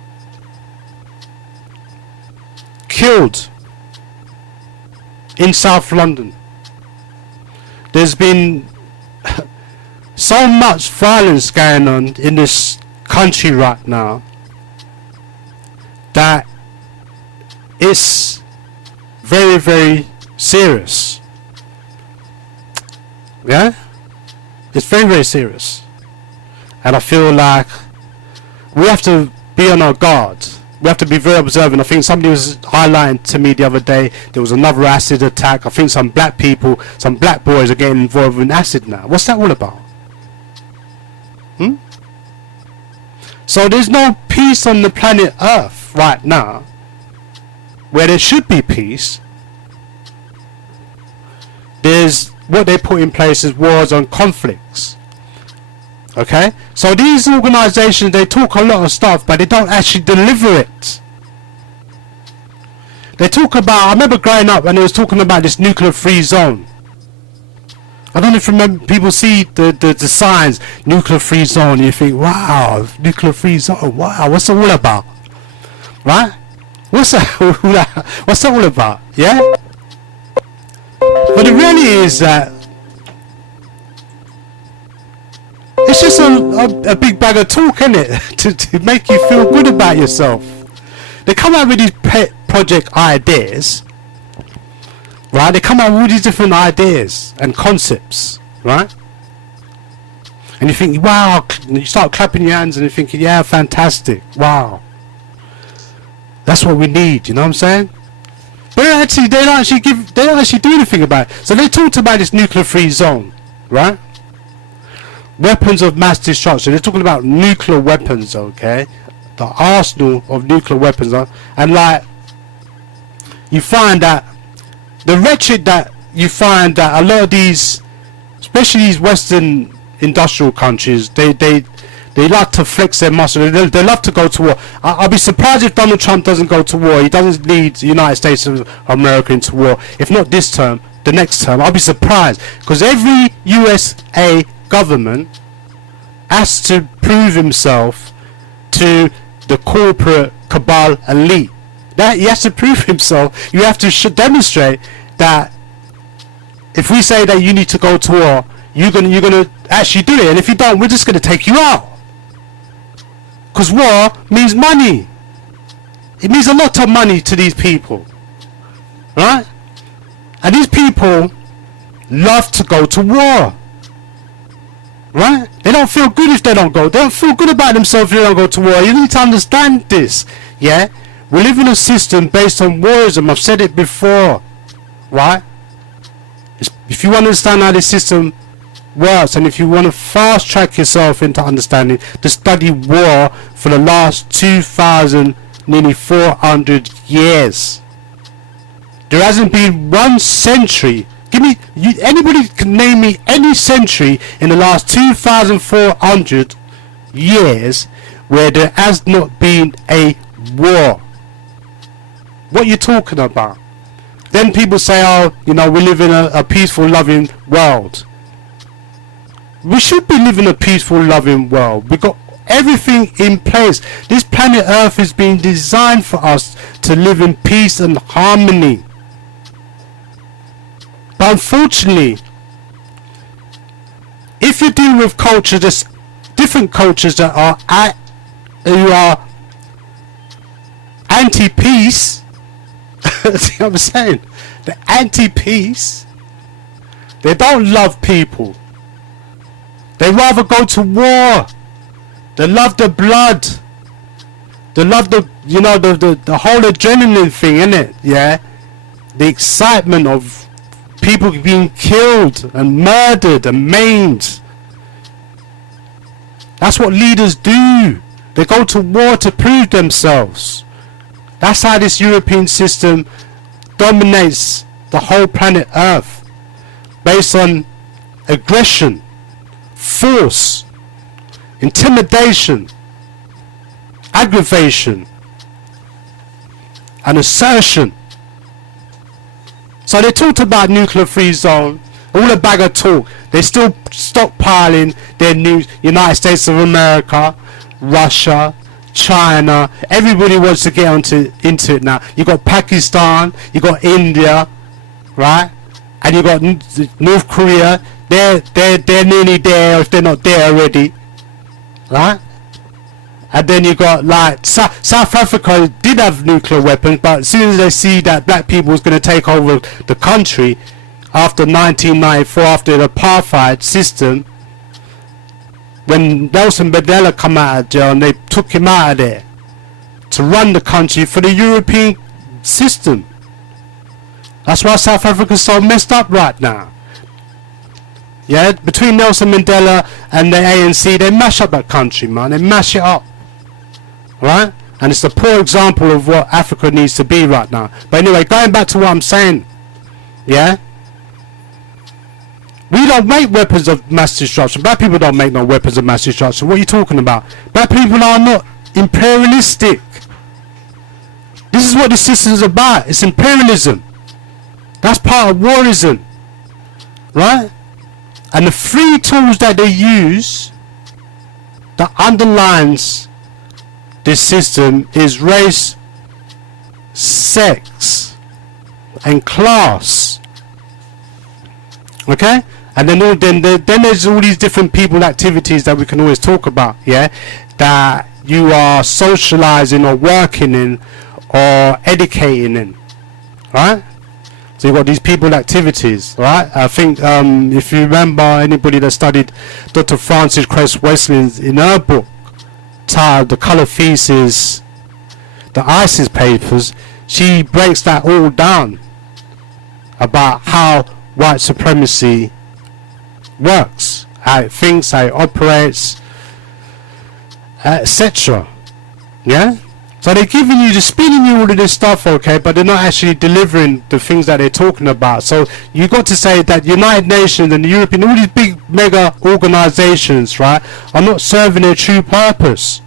killed in South London. There's been so much violence going on in this country right now that it's very, very serious. Yeah? It's very, very serious. And I feel like we have to be on our guard. We have to be very observant. I think somebody was highlighting to me the other day, there was another acid attack. I think some black people, some black boys are getting involved in acid now. What's that all about? So there's no peace on the planet Earth right now where there should be peace. There's what they put in place is wars and conflicts. Okay, so these organisations, they talk a lot of stuff, but they don't actually deliver it. They talk about, I remember growing up and they was talking about this nuclear-free zone. I don't know if you remember, people see the signs, nuclear-free zone, and you think, wow, nuclear-free zone, wow, what's it all about? Right? What's that all about? Yeah? But the reality is that it's just a big bag of talk, isn't it? to make you feel good about yourself. They come out with these pet project ideas, right? They come out with all these different ideas and concepts, right? And you think, wow, and you start clapping your hands and you're thinking, yeah, fantastic, wow. That's what we need, you know what I'm saying? But actually, they don't actually do anything about it. So they talked about this nuclear-free zone, right? Weapons of mass destruction. They're talking about nuclear weapons, okay? The arsenal of nuclear weapons, and like you find that the wretched that you find that a lot of these, especially these Western industrial countries, they like to flex their muscle. They love to go to war. I'll be surprised if Donald Trump doesn't go to war. He doesn't lead the United States of America into war. If not this term, the next term. I'll be surprised, because every USA government has to prove himself to the corporate cabal elite. That he has to prove himself. You have to demonstrate that if we say that you need to go to war, you're gonna actually do it, and if you don't, we're just gonna take you out. Because war means money. It means a lot of money to these people, right? And these people love to go to war, right? They don't feel good if they don't go. They don't feel good about themselves if they don't go to war. You need to understand this, yeah? We live in a system based on warrism. I've said it before, right? If you want to understand how this system works, and if you want to fast track yourself into understanding, to study war for the last 2,000, nearly 400 years. There hasn't been one century. Anybody can name me any century in the last 2,400 years where there has not been a war. What are you talking about? Then people say, oh, you know, we live in a peaceful, loving world. We should be living a peaceful, loving world. We've got everything in place. This planet Earth has been designed for us to live in peace and harmony. But unfortunately, if you deal with culture, there's different cultures that are who are anti-peace, See what I'm saying? The anti-peace, they don't love people. They rather go to war. They love the blood. They love the, you know, the whole adrenaline thing, innit? Yeah? The excitement of people being killed and murdered and maimed. That's what leaders do. They go to war to prove themselves. That's how this European system dominates the whole planet Earth. Based on aggression, force, intimidation, aggravation, and assertion. So they talked about nuclear free zone, all a bag of talk. They're still stockpiling their United States of America, Russia, China. Everybody wants to get into it now. You got Pakistan, you got India, right? And you got North Korea. They're nearly there if they're not there already, right? And then you got like South Africa did have nuclear weapons, but as soon as they see that black people was going to take over the country after 1994, after the apartheid system, when Nelson Mandela come out of jail and they took him out of there to run the country for the European system. That's why South Africa's so messed up right now. Yeah, between Nelson Mandela and the ANC, they mash up that country, man. They mash it up. Right? And it's a poor example of what Africa needs to be right now. But anyway, going back to what I'm saying, yeah, we don't make weapons of mass destruction. Black people don't make no weapons of mass destruction. What are you talking about? Black people are not imperialistic. This is what the system is about. It's imperialism. That's part of warism, right? And the three tools that they use that underlines this system is race, sex, and class. Okay? And then there's all these different people activities that we can always talk about, yeah? That you are socializing or working in or educating in, right? So you've got these people activities, right? I think if you remember anybody that studied Dr. Frances Cress Weston in her book titled The Colour Thesis, the ISIS papers, she breaks that all down about how white supremacy works, how it thinks, how it operates, etc. Yeah? So they're giving you, they're spinning you all of this stuff, okay, but they're not actually delivering the things that they're talking about. So you got to say that United Nations and the European, all these big mega organizations, right, are not serving their true purpose,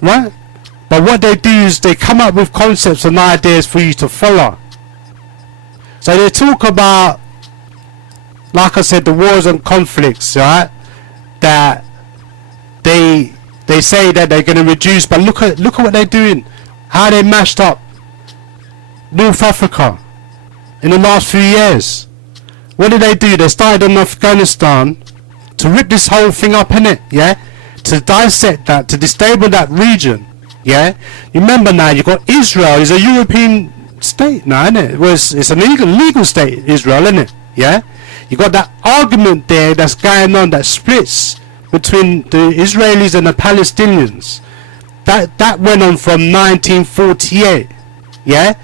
right? But what they do is they come up with concepts and ideas for you to follow. So they talk about, like I said, the wars and conflicts, right, that they say that they're going to reduce, but look at what they're doing, how they mashed up North Africa in the last few years. What did they do? They started in Afghanistan to rip this whole thing up, innit? Yeah, to dissect that, to destabilize that region. Yeah, you remember now you got Israel is a European state now, innit? It's an legal state, Israel, innit? Yeah, you got that argument there that's going on that splits between the Israelis and the Palestinians. That went on from 1948. Yeah?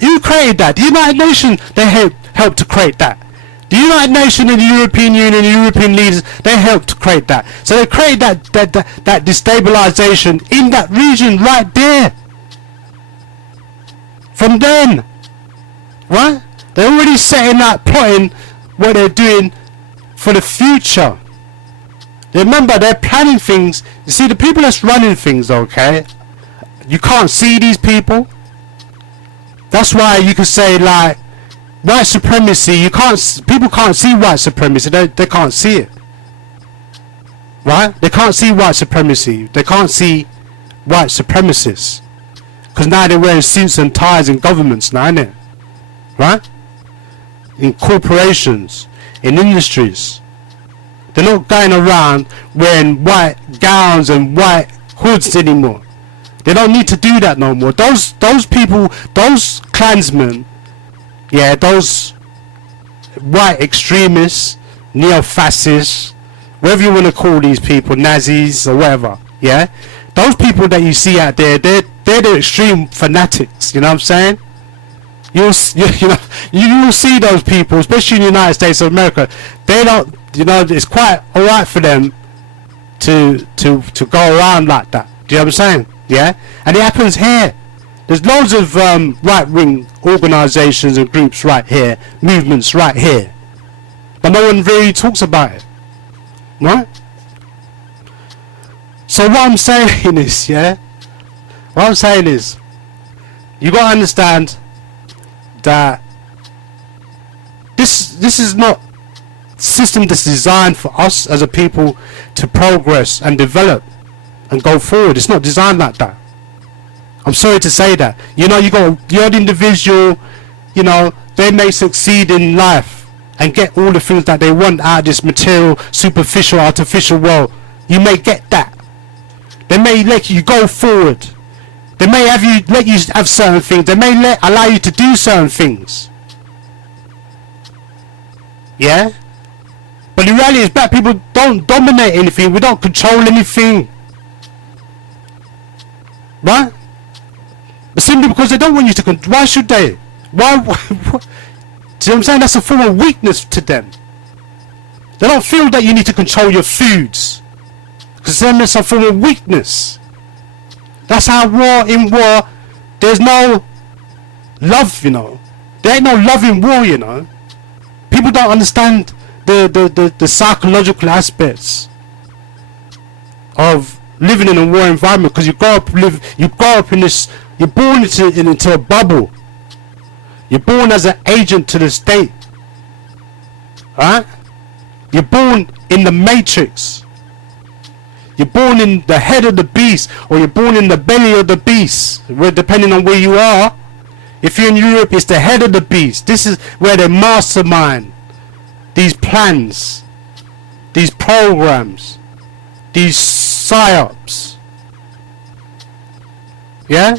Who created that? The United Nations, they helped to create that. The United Nations and the European Union, the European leaders, they helped to create that. So they created that destabilization in that region right there. From then. Right? They're already setting up, plotting what they're doing for the future. Remember, they're planning things. You see, the people that's running things, okay, you can't see these people. That's why you can say, like, white supremacy, people can't see white supremacy. They can't see it. Right? They can't see white supremacy. They can't see white supremacists. Because now they're wearing suits and ties in governments now, innit? Right? In corporations, in industries. They're not going around wearing white gowns and white hoods anymore. They don't need to do that no more. Those people, those Klansmen, yeah, those white extremists, neo-fascists, whatever you want to call these people, Nazis or whatever, yeah, those people that you see out there, they're the extreme fanatics. You know what I'm saying? You'll see those people, especially in the United States of America. They don't, you know, it's quite alright for them to go around like that. Do you know what I'm saying? Yeah, and it happens here. There's loads of right-wing organisations and groups right here, movements right here, but no one really talks about it, right? So what I'm saying is, yeah, what I'm saying is, you got to understand that this is not a system that's designed for us as a people to progress and develop and go forward. It's not designed like that. I'm sorry to say that. You know, you got your individual, you know, they may succeed in life and get all the things that they want out of this material, superficial, artificial world. You may get that. They may let you go forward. They may let you have certain things. They may allow you to do certain things. Yeah? But the reality is black people don't dominate anything. We don't control anything. Right? But simply because they don't want you to control. Why should they? Why? Do you know what I'm saying? That's a form of weakness to them. They don't feel that you need to control your foods, because then it's a form of weakness. That's how in war, there's no love, you know. There ain't no love in war, you know. People don't understand the psychological aspects of living in a war environment, because you grow up in this, you're born into a bubble. You're born as an agent to the state. Alright? You're born in the matrix. You're born in the head of the beast, or you're born in the belly of the beast, depending on where you are. If you're in Europe, it's the head of the beast. This is where they mastermind these plans, these programs, these psyops. Yeah?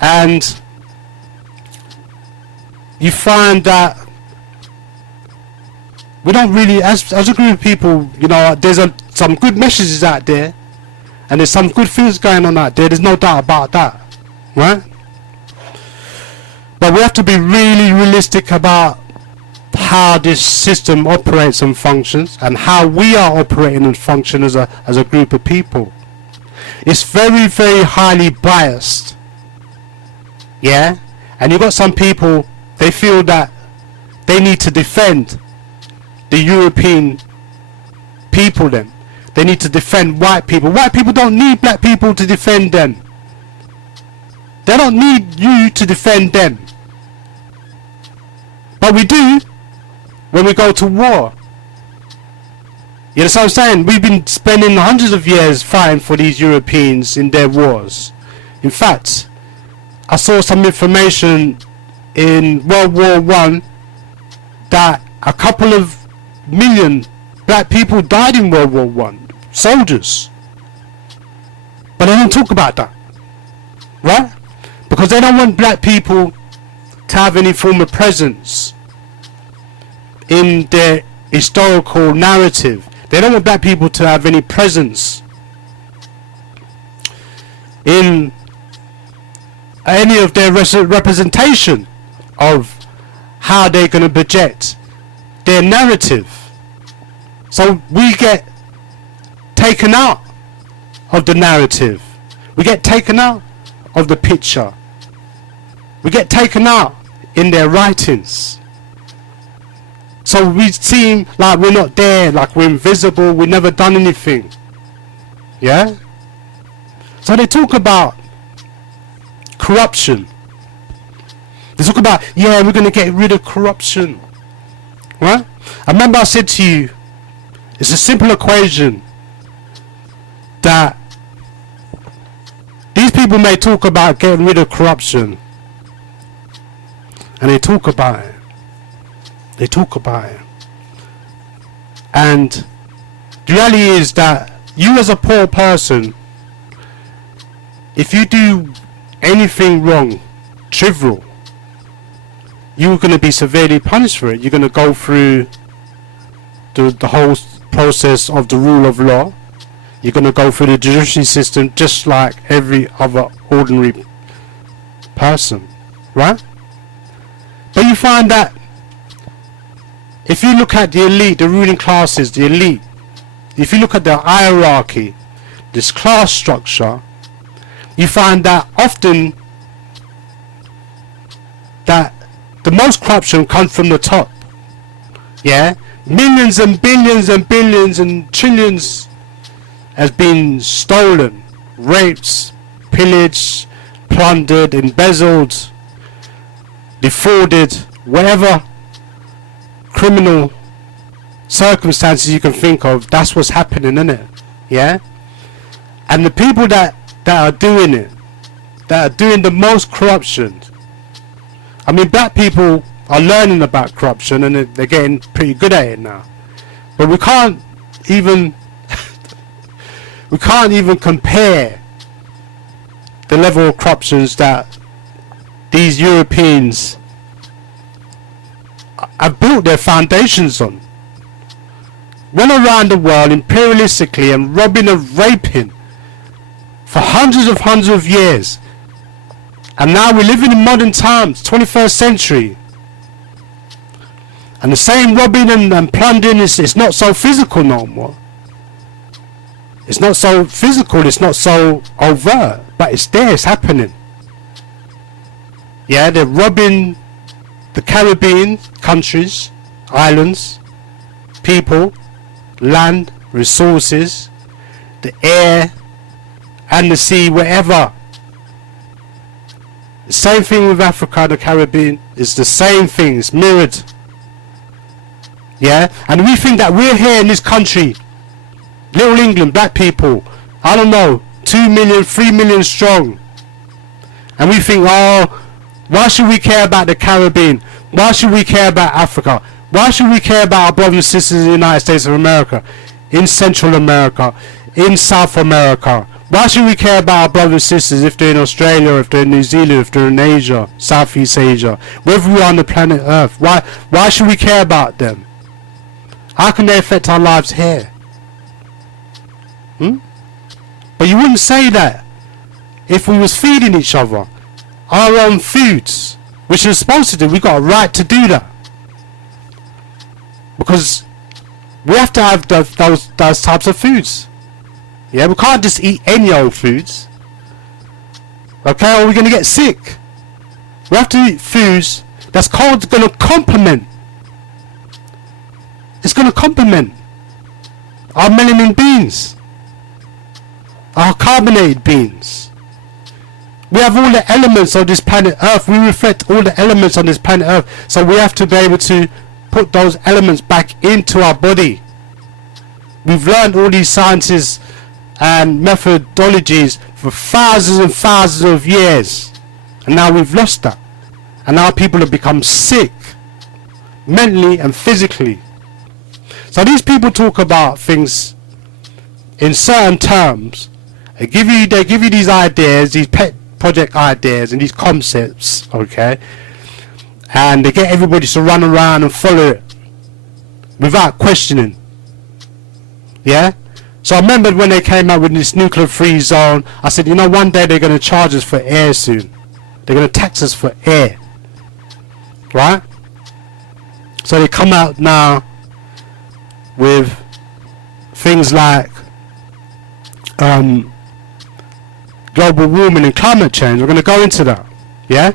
And you find that we don't really, as a group of people, you know, there's some good messages out there, and there's some good things going on out there. There's no doubt about that, right? But we have to be really realistic about how this system operates and functions, and how we are operating and function as a group of people. It's very, very highly biased. Yeah? And you've got some people, they feel that they need to defend the European people then. They need to defend white people. White people don't need black people to defend them. They don't need you to defend them. But we do when we go to war. You know what I'm saying? We've been spending hundreds of years fighting for these Europeans in their wars. In fact, I saw some information in World War I that a couple of million black people died in World War I. Soldiers. But they don't talk about that. Right? Because they don't want black people to have any form of presence in their historical narrative. They don't want black people to have any presence in any of their representation of how they're going to project their narrative. So we get taken out of the narrative. We get taken out of the picture. We get taken out in their writings. So we seem like we're not there, like we're invisible, we've never done anything. Yeah? So they talk about corruption. They talk about, yeah, we're going to get rid of corruption. Right? I remember I said to you, it's a simple equation that these people may talk about getting rid of corruption, and they talk about it. They talk about it. And the reality is that you as a poor person, if you do anything wrong, trivial, you're going to be severely punished for it. You're going to go through the whole process of the rule of law. You're going to go through the judiciary system just like every other ordinary person, right? But you find that if you look at the elite, the ruling classes, the elite, if you look at the hierarchy, this class structure, you find that often that the most corruption comes from the top. Yeah, millions and billions and billions and trillions has been stolen, raped, pillaged, plundered, embezzled, defrauded, whatever criminal circumstances you can think of. That's what's happening, isn't it? Yeah. And the people that are doing it, that are doing the most corruption, I mean, black people are learning about corruption and they're getting pretty good at it now. But we can't even compare the level of corruptions that these Europeans have built their foundations on. Went around the world imperialistically and robbing and raping for hundreds of years. And now we're living in modern times, 21st century. And the same robbing and plundering is not so physical no more. It's not so physical, it's not so overt, but it's there, it's happening. Yeah, they're robbing the Caribbean countries, islands, people, land, resources, the air and the sea, wherever. The same thing with Africa, the Caribbean, it's the same thing, it's mirrored. Yeah, and we think that we're here in this country, little England, black people, I don't know, 2 million, 3 million strong. And we think, oh, why should we care about the Caribbean? Why should we care about Africa? Why should we care about our brothers and sisters in the United States of America, in Central America, in South America? Why should we care about our brothers and sisters if they're in Australia, if they're in New Zealand, if they're in Asia, Southeast Asia, wherever we are on the planet Earth? Why should we care about them? How can they affect our lives here? But you wouldn't say that if we was feeding each other our own foods, which we're supposed to do. We got a right to do that because we have to have those types of foods. Yeah, we can't just eat any old foods. Okay, or we're gonna get sick. We have to eat foods that's going to complement. It's going to complement our melanin beans, our carbonated beans. We have all the elements of this planet Earth. We reflect all the elements on this planet Earth. So we have to be able to put those elements back into our body. We've learned all these sciences and methodologies for thousands and thousands of years. And now we've lost that. And now people have become sick, mentally and physically. So these people talk about things in certain terms. They give you these ideas, these pet project ideas and these concepts, okay? And they get everybody to run around and follow it without questioning. Yeah? So I remember when they came out with this nuclear free zone, I said, you know, one day they're going to charge us for air soon. They're going to tax us for air. Right? So they come out now with things like global warming and climate change. We're going to go into that. Yeah?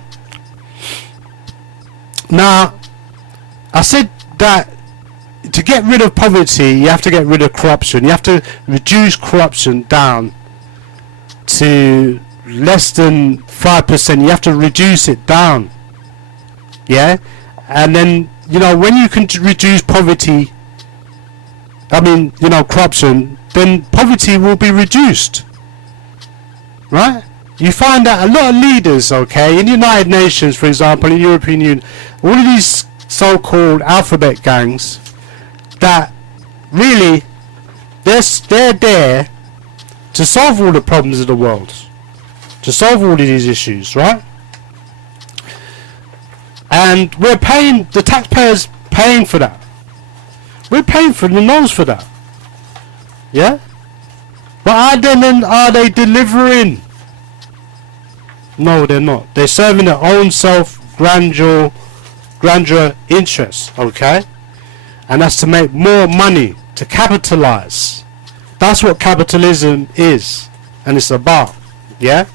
Now, I said that to get rid of poverty, you have to get rid of corruption. You have to reduce corruption down to less than 5%. You have to reduce it down. Yeah? And then, you know, when you can reduce poverty, corruption, then poverty will be reduced. Right? You find that a lot of leaders, okay, in the United Nations, for example, in the European Union, all of these so-called alphabet gangs, that really they're there to solve all the problems of the world. to solve all of these issues, right? And we're paying, the taxpayers paying for that. We're paying for the nose for that. Yeah? But are they delivering? No, they're not. They're serving their own grandeur interests, okay? And that's to make more money, to capitalize. That's what capitalism is, and it's about, yeah?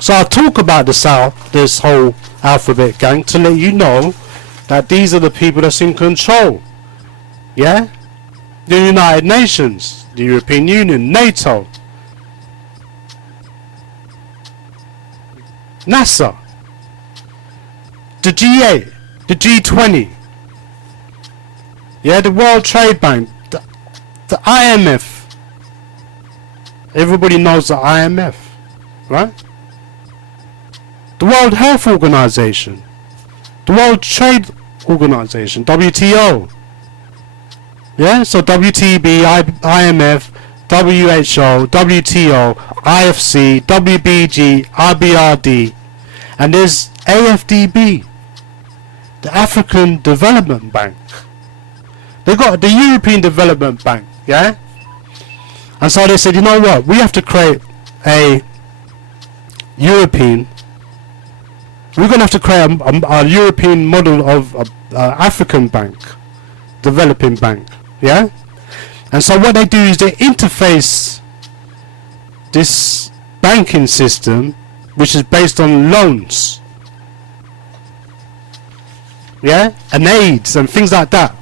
So I'll talk about the South, this whole alphabet gang, to let you know that these are the people that's in control, yeah? The United Nations, the European Union, NATO, NASA, the G8, the G20, yeah, the World Trade Bank, the IMF. Everybody knows the IMF, right? The World Health Organization, the World Trade Organization, WTO. Yeah, so WTB, IMF, WHO, WTO, IFC, WBG, IBRD, and there's AFDB, the Afrikan Development Bank. They got the European Development Bank, yeah? And so they said, you know what, we have to create a European, we're going to have to create a European model of African bank, developing bank, yeah? And so what they do is they interface this banking system, which is based on loans, yeah, and aids and things like that.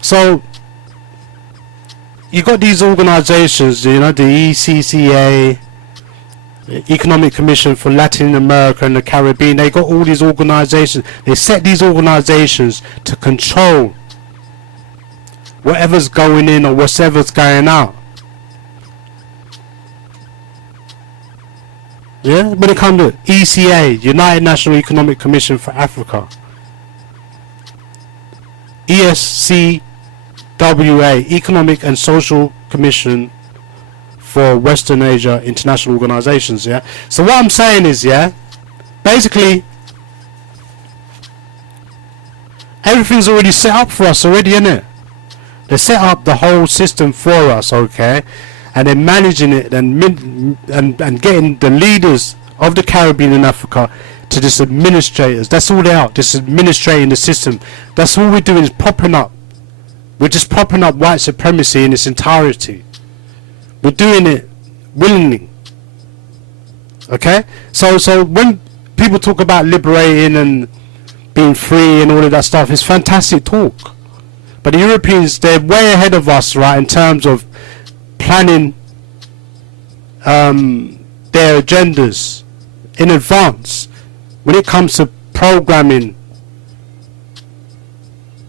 So you got these organizations, you know, the ECCA, the Economic Commission for Latin America and the Caribbean. They got all these organizations. They set these organizations to control whatever's going in or whatever's going out. Yeah, when it comes to ECA, United National Economic Commission for Africa, ESCWA, Economic and Social Commission for Western Asia, international organizations, yeah? So what I'm saying is, yeah, basically, everything's already set up for us already, innit? They set up the whole system for us, okay? And they're managing it and getting the leaders of the Caribbean and Africa to just administrators. That's all they are, just administrating the system. That's all we're doing is propping up. We're just propping up white supremacy in its entirety. We're doing it willingly. Okay? So when people talk about liberating and being free and all of that stuff, it's fantastic talk. But the Europeans, they're way ahead of us, right, in terms of planning their agendas in advance when it comes to programming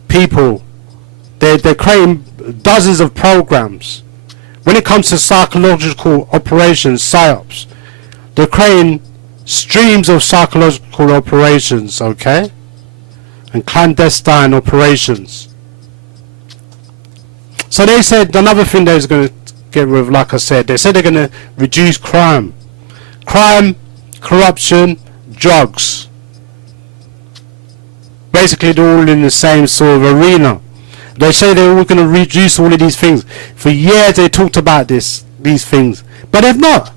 people. They're creating dozens of programs. When it comes to psychological operations, psyops, they're creating streams of psychological operations, okay, and clandestine operations. So they said another thing they're going to get rid of, like I said, they said they're going to reduce crime, corruption, drugs. Basically, they're all in the same sort of arena. They say they're all going to reduce all of these things. For years they talked about these things, but they've not.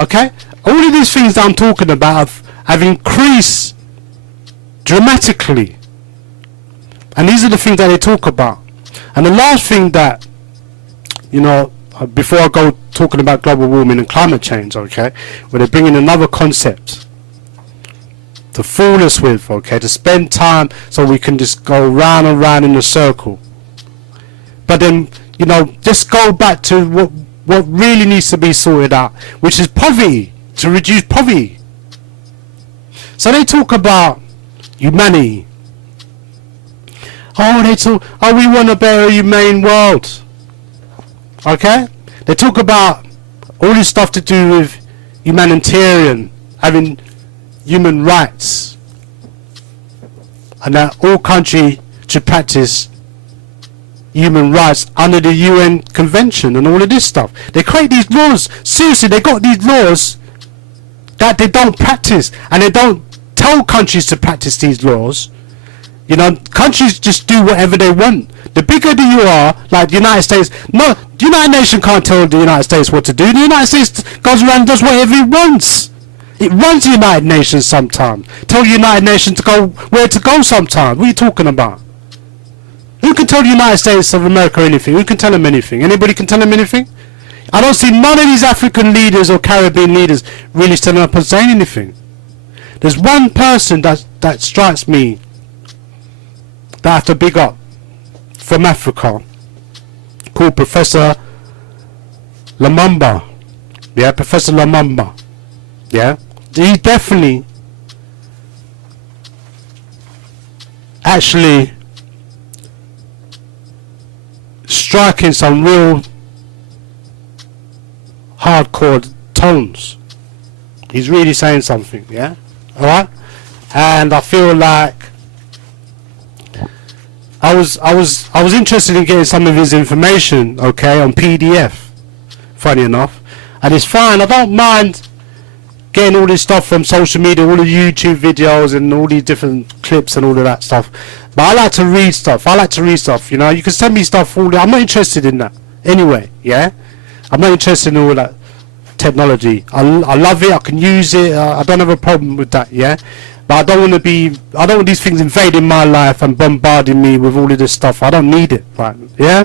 Okay, all of these things that I'm talking about have increased dramatically. And these are the things that they talk about. And the last thing that, you know, before I go talking about global warming and climate change, okay, where they're bringing another concept to fool us with, okay, to spend time so we can just go round and round in a circle. But then, you know, just go back to what really needs to be sorted out, which is poverty, to reduce poverty. So they talk about humanity. Oh, they talk, oh, we want a better humane world. Okay? They talk about all this stuff to do with humanitarian, having human rights, and that all countries should practice human rights under the UN Convention and all of this stuff. They create these laws. Seriously, they got these laws that they don't practice, and they don't tell countries to practice these laws. You know, countries just do whatever they want. The bigger that you are, like the United States, no, the United Nations can't tell the United States what to do. The United States goes around and does whatever it wants. It runs the United Nations sometimes. Tell the United Nations to go where to go sometimes. What are you talking about? Who can tell the United States of America anything? Who can tell them anything? Anybody can tell them anything? I don't see none of these African leaders or Caribbean leaders really standing up and saying anything. There's one person that strikes me that I have to big up from Africa, called Professor Lumumba. Yeah, Professor Lumumba. Yeah, he definitely actually striking some real hardcore tones. He's really saying something, yeah? Alright? And I feel like I was interested in getting some of his information, okay, on PDF, funny enough. And it's fine, I don't mind getting all this stuff from social media, all the YouTube videos and all these different clips and all of that stuff. But I like to read stuff. You know, you can send me stuff all day. I'm not interested in that anyway, yeah? I'm not interested in all that technology. I love it, I can use it, I don't have a problem with that, yeah? But I don't want these things invading my life and bombarding me with all of this stuff. I don't need it, right? Yeah?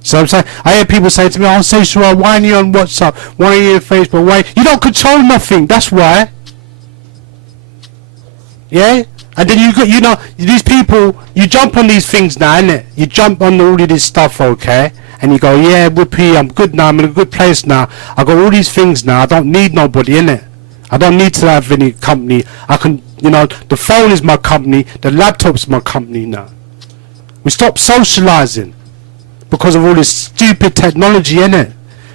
So I'm saying, I hear people say to me, "Oh, Sayshara, why are you on WhatsApp? Why are you on Facebook? Why?" You don't control nothing, that's why. Yeah? And then you know, these people, you jump on these things now, innit? You jump on all of this stuff, okay? And you go, yeah, whoopee, I'm good now, I'm in a good place now. I got all these things now, I don't need nobody, innit? I don't need to have any company. I can, you know, the phone is my company, the laptop's my company now. We stop socializing because of all this stupid technology, innit?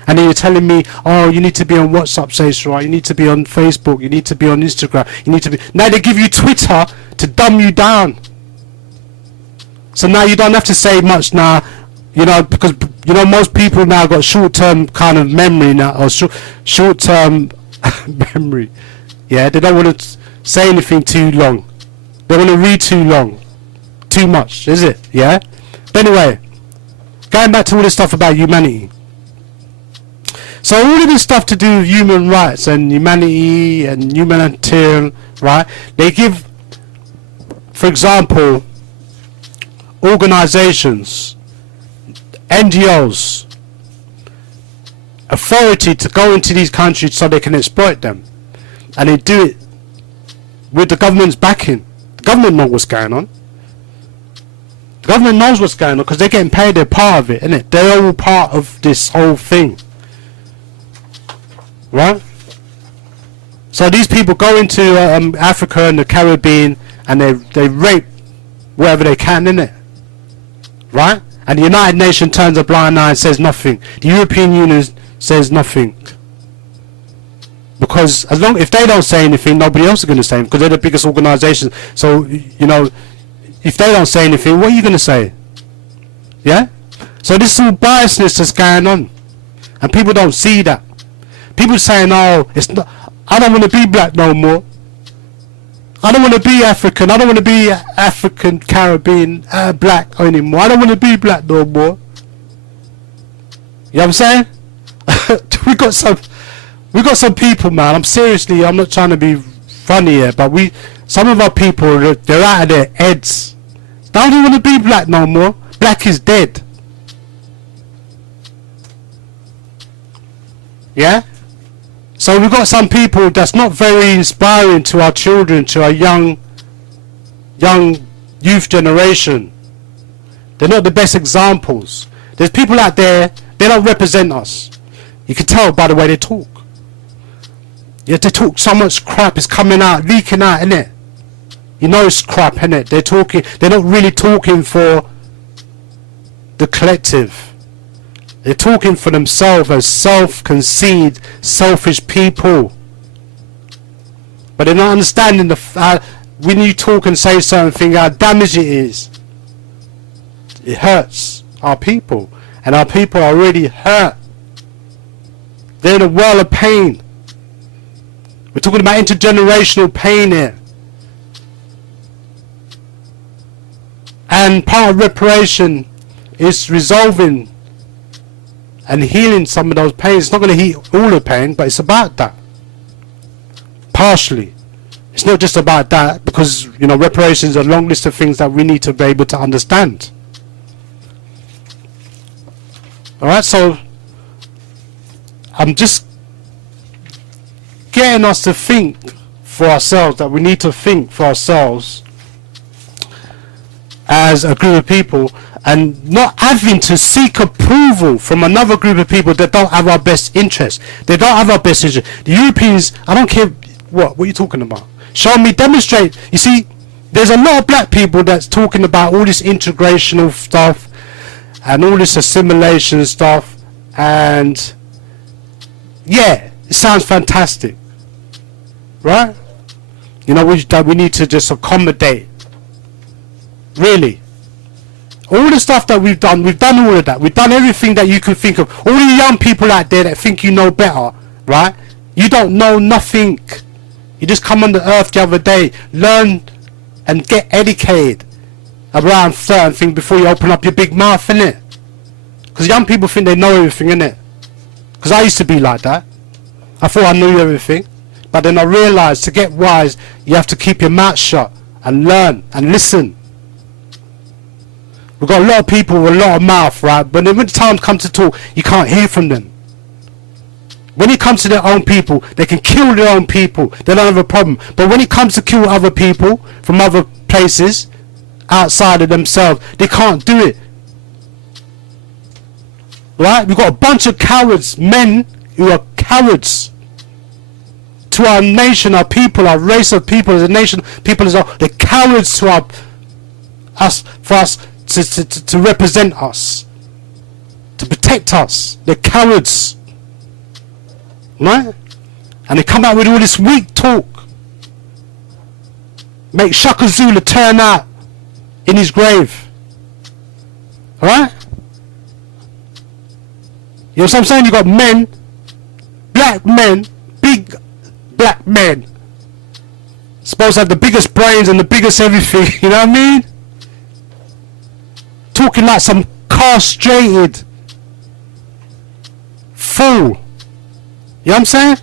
And then you're telling me, oh, you need to be on WhatsApp, Sayshara, you need to be on Facebook, you need to be on Instagram, you need to be... Now they give you Twitter to dumb you down. So now you don't have to say much now, you know, because, you know, most people now got short-term kind of memory now, or short-term memory. Yeah, they don't want to say anything too long. They want to read too long. Too much, is it? Yeah? But anyway, going back to all this stuff about humanity. So all of this stuff to do with human rights and humanity and humanitarian, right? They give, for example, organizations, NGOs, authority to go into these countries so they can exploit them. And they do it with the government's backing. The government knows what's going on. The government knows what's going on because they're getting paid their part of it, innit? They're all part of this whole thing. Right? So these people go into Africa and the Caribbean and they rape wherever they can, innit? Right? And the United Nations turns a blind eye and says nothing. The European Union says nothing. Because if they don't say anything, nobody else is going to say anything, because they're the biggest organization. So, you know, if they don't say anything, what are you going to say? Yeah? So this is all biasness that's going on. And people don't see that. People saying, oh, it's not, I don't want to be black no more. I don't want to be African. I don't want to be African, Caribbean, black anymore. I don't want to be black no more. You know what I'm saying? we got some people, man. I'm not trying to be funny here, but some of our people, they're out of their heads. They don't want to be black no more. Black is dead. Yeah? So we've got some people that's not very inspiring to our children, to our young youth generation. They're not the best examples. There's people out there, they don't represent us. You can tell by the way they talk. Yeah, they talk so much crap, it's coming out, leaking out, innit? You know it's crap, innit? They're not really talking for the collective. They're talking for themselves as self-conceited, selfish people. But they're not understanding when you talk and say certain things, how damaging it is. It hurts. our people. And our people are already hurt. They're in a world of pain. We're talking about intergenerational pain here. And part of reparation is resolving and healing some of those pains. It's not going to heal all the pain, but it's about that. Partially. It's not just about that, because, you know, reparations are a long list of things that we need to be able to understand. Alright, so I'm just getting us to think for ourselves, that we need to think for ourselves as a group of people, and not having to seek approval from another group of people that don't have our best interest. They don't have our best interest. The Europeans, I don't care what are you talking about? Show me, demonstrate. You see, there's a lot of black people that's talking about all this integrational stuff and all this assimilation stuff, and yeah, it sounds fantastic, right? You know, we need to just accommodate. Really, all the stuff that we've done all of that. We've done everything that you could think of. All the young people out there that think you know better, right? You don't know nothing. You just come on the earth the other day, learn and get educated around certain things before you open up your big mouth, innit? Because young people think they know everything, innit? Because I used to be like that. I thought I knew everything, but then I realised to get wise, you have to keep your mouth shut and learn and listen. We've got a lot of people with a lot of mouth, right? But then when the time comes to talk, you can't hear from them. When it comes to their own people, they can kill their own people. They don't have a problem. But when it comes to kill other people from other places outside of themselves, they can't do it. Right? We've got a bunch of cowards, men who are cowards to our nation, our people, our race of people, as a nation, people as well. They're cowards to for us to represent us, to protect us. They're cowards. Right? And they come out with all this weak talk. Make Shaka Zulu turn out in his grave. Alright? You know what I'm saying? You got men, black men, big black men, supposed to have the biggest brains and the biggest everything, you know what I mean? Talking like some castrated fool. You know what I'm saying?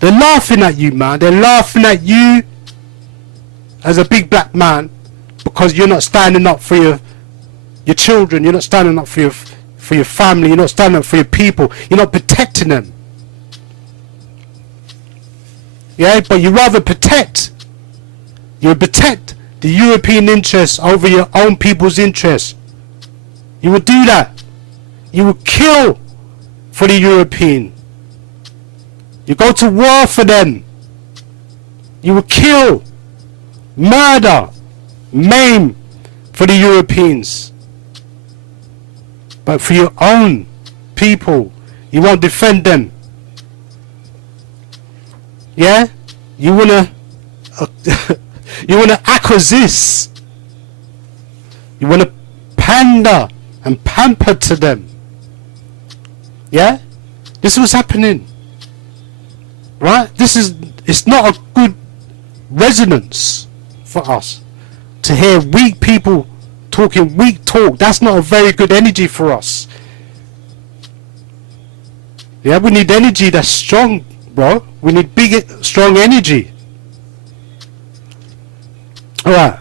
They're laughing at you, man. They're laughing at you as a big black man because you're not standing up for your children. You're not standing up for your family. You're not standing up for your people. You're not protecting them. Yeah, but you rather protect. You would protect the European interests over your own people's interests. You would do that. You would kill for the European. You go to war for them. You will kill, murder, maim for the Europeans. But for your own people, you won't defend them. Yeah? You wanna acquisize. You wanna pander and pamper to them. Yeah? This is what's happening. Right? It's not a good resonance for us to hear weak people talking weak talk. That's not a very good energy for us. Yeah, we need energy that's strong, bro. We need big, strong energy. Alright.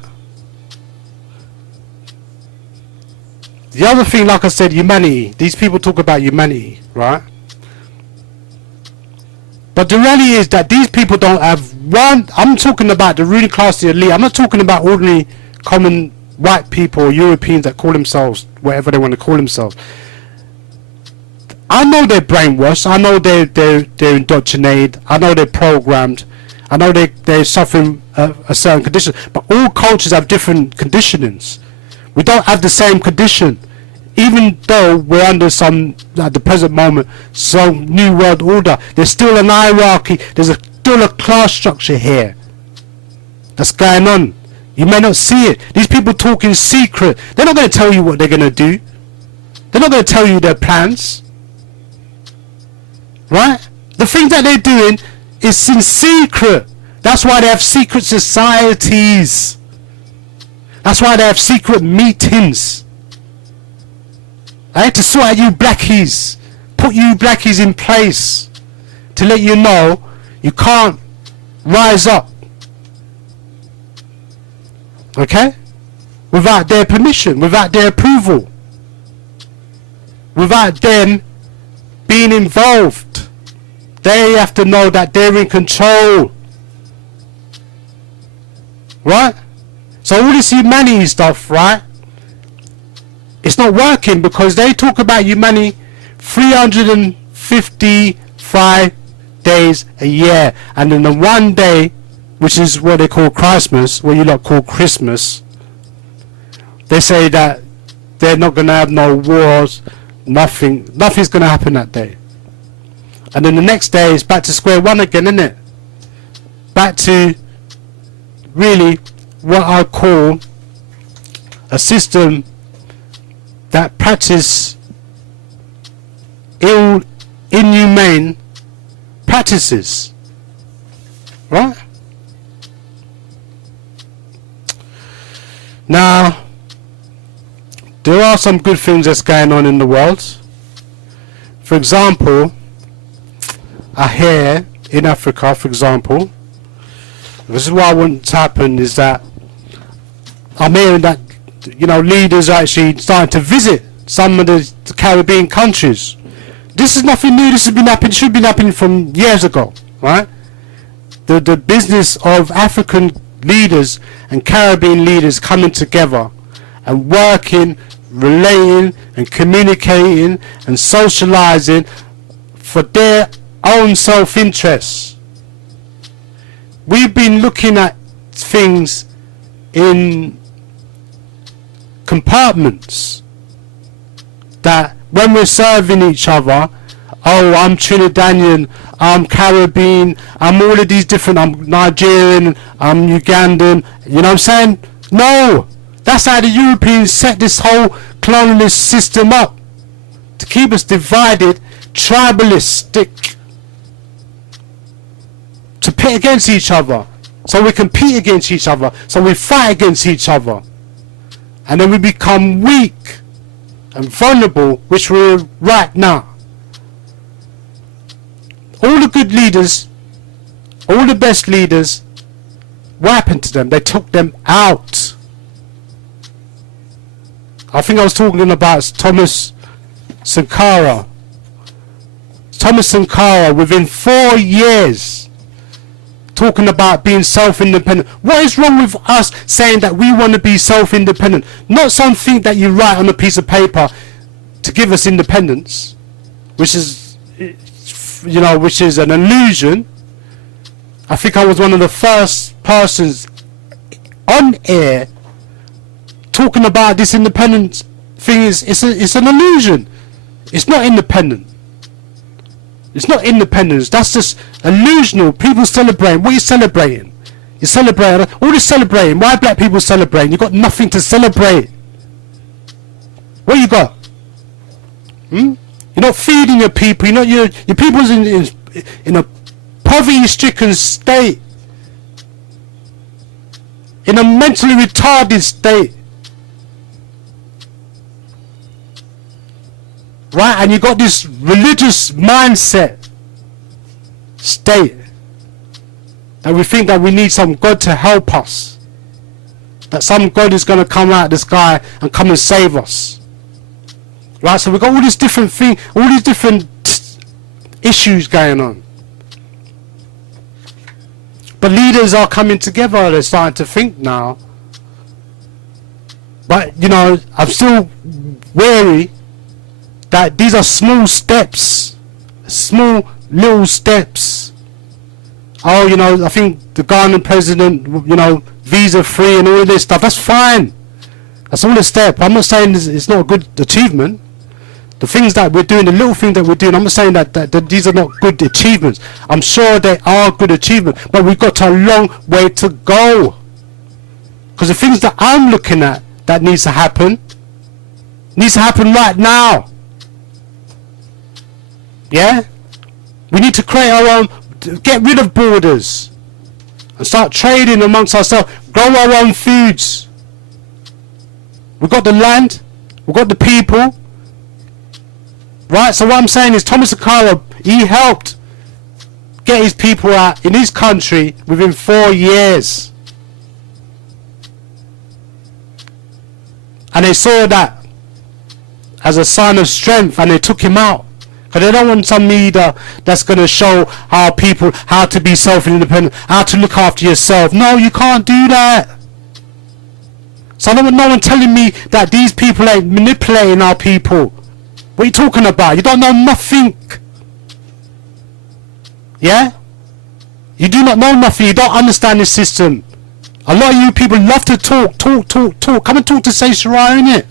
The other thing, like I said, humanity. These people talk about humanity, right? But the reality is that these people don't have one. I'm talking about the ruling class, the elite. I'm not talking about ordinary, common white people or Europeans that call themselves whatever they want to call themselves. I know they're brainwashed. I know they're indoctrinated. I know they're programmed. I know they're suffering a certain condition. But all cultures have different conditionings. We don't have the same condition. Even though we're under some, at the present moment, some new world order, there's still an hierarchy, there's still a class structure here that's going on. You may not see it. These people talk in secret. They're not going to tell you what they're going to do. They're not going to tell you their plans. Right? The things that they're doing is in secret. That's why they have secret societies. That's why they have secret meetings. I had to sort out you blackies. Put you blackies in place to let you know you can't rise up. Okay? Without their permission, without their approval, without them being involved. They have to know that they're in control. Right? So all this humanity stuff, right? It's not working because they talk about humanity 355 days a year. And then the one day, which is what they call Christmas, what you lot call Christmas, they say that they're not going to have no wars, nothing's going to happen that day. And then the next day is back to square one again, isn't it? Back to really what I call a system that practice inhumane practices. Right? Now, there are some good things that's going on in the world. For example, I hear in Africa, for example, this is what I want to happen is that I'm hearing that, you know, leaders are actually starting to visit some of the Caribbean countries. This is nothing new. This has been happening, should have been happening from years ago, right? The business of African leaders and Caribbean leaders coming together and working, relating and communicating and socializing for their own self-interest. We've been looking at things in compartments that when we're serving each other, oh, I'm Trinidadian, I'm Caribbean, I'm all of these different, I'm Nigerian, I'm Ugandan, you know what I'm saying? No! That's how the Europeans set this whole colonialist system up. To keep us divided, tribalistic. To pit against each other. So we compete against each other. So we fight against each other. And then we become weak and vulnerable, which we're right now. All the good leaders, all the best leaders, what happened to them? They took them out. I think I was talking about Thomas Sankara. Thomas Sankara, within 4 years, talking about being self-independent. What is wrong with us saying that we want to be self-independent? Not something that you write on a piece of paper to give us independence, which is, you know, which is an illusion. I think I was one of the first persons on air talking about this independence thing. It's an illusion. It's not independent. It's not independence. That's just illusional. People celebrating. What are you celebrating? You're celebrating. All this celebrating. Why are black people celebrating? You've got nothing to celebrate. What you got? You're not feeding your people. You're not, your people's in a poverty-stricken state. In a mentally retarded state. Right, and you got this religious mindset state that we think that we need some God to help us, that some God is going to come out of the sky and come and save us. Right, so we've got all these different things, all these different issues going on. But leaders are coming together, they're starting to think now. But, you know, I'm still wary that these are small steps, small little steps. Oh, you know, I think the Ghanaian president, you know, visa free and all of this stuff, that's fine. That's all a step. I'm not saying it's not a good achievement. The things that we're doing, the little things that we're doing, I'm not saying that these are not good achievements. I'm sure they are good achievements, but we've got a long way to go. Because the things that I'm looking at that needs to happen right now. Yeah? We need to create our own, get rid of borders and start trading amongst ourselves, grow our own foods. We've got the land, we've got the people. Right? So what I'm saying is Thomas Sankara, he helped get his people out in his country within 4 years. And they saw that as a sign of strength, and they took him out. Because they don't want some leader that's going to show our people how to be self-independent, how to look after yourself. No, you can't do that. So I don't want no one telling me that these people ain't manipulating our people. What are you talking about? You don't know nothing. Yeah? You do not know nothing. You don't understand the system. A lot of you people love to talk. Come and talk to Sayshara, innit?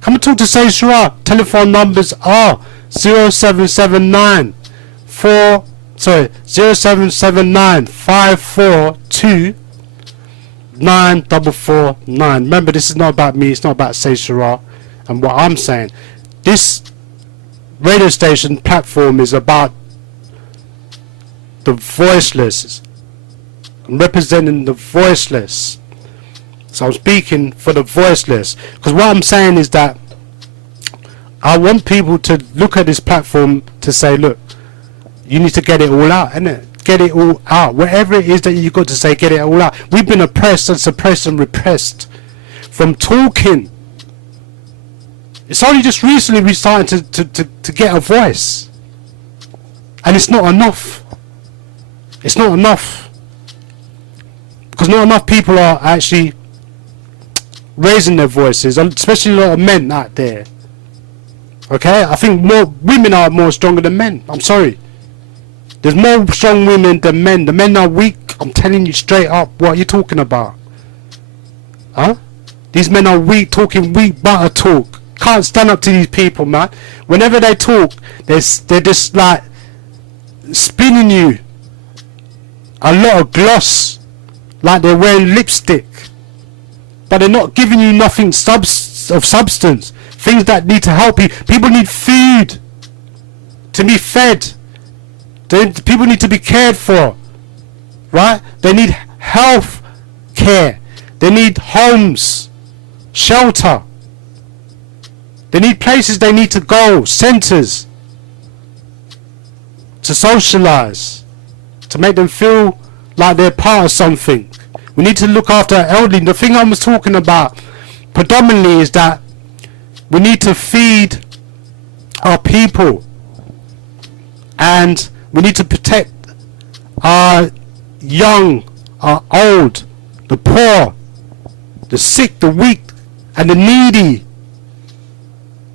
Come and talk to Sayshara. Telephone numbers are 0779 542 9449. Remember, this is not about me. It's not about Sayshara and what I'm saying. This radio station platform is about the voiceless. I'm representing the voiceless. So I'm speaking for the voiceless. Because what I'm saying is that I want people to look at this platform to say, look, you need to get it all out, innit? Get it all out. Whatever it is that you've got to say, get it all out. We've been oppressed and suppressed and repressed from talking. It's only just recently we started to get a voice. And it's not enough. It's not enough. Because not enough people are actually raising their voices, especially a lot of men out there. Okay? I think more women are more stronger than men. I'm sorry. There's more strong women than men. The men are weak. I'm telling you straight up. What are you talking about? Huh? These men are weak, talking weak butter talk. Can't stand up to these people, man. Whenever they talk, they're just like spinning you a lot of gloss, like they're wearing lipstick, but they're not giving you nothing of substance. Things that need to help you. People need food to be fed. People need to be cared for, right? They need health care. They need homes, shelter. They need places they need to go, centers to socialize, to make them feel like they're part of something. We need to look after our elderly. The thing I was talking about predominantly is that we need to feed our people, and we need to protect our young, our old, the poor, the sick, the weak, and the needy.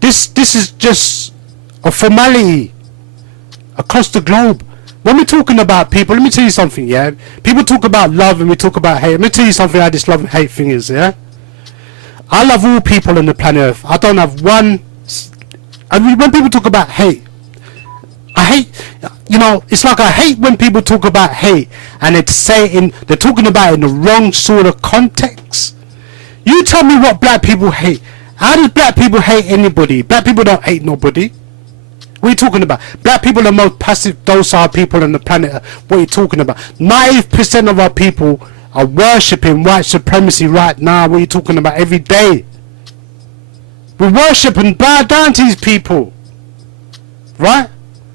This is just a formality across the globe. When we're talking about people, let me tell you something, yeah? People talk about love and we talk about hate. Let me tell you something how this love and hate thing is, yeah? I love all people on the planet Earth. I don't have one... when people talk about hate, I hate... it's like I hate when people talk about hate and they're talking about it in the wrong sort of context. You tell me what black people hate. How does black people hate anybody? Black people don't hate nobody. What are you talking about? Black people are the most passive, docile people on the planet. What are you talking about? 90% of our people are worshipping white supremacy right now. What are you talking about? Every day. We worship and bow down to these people. Right?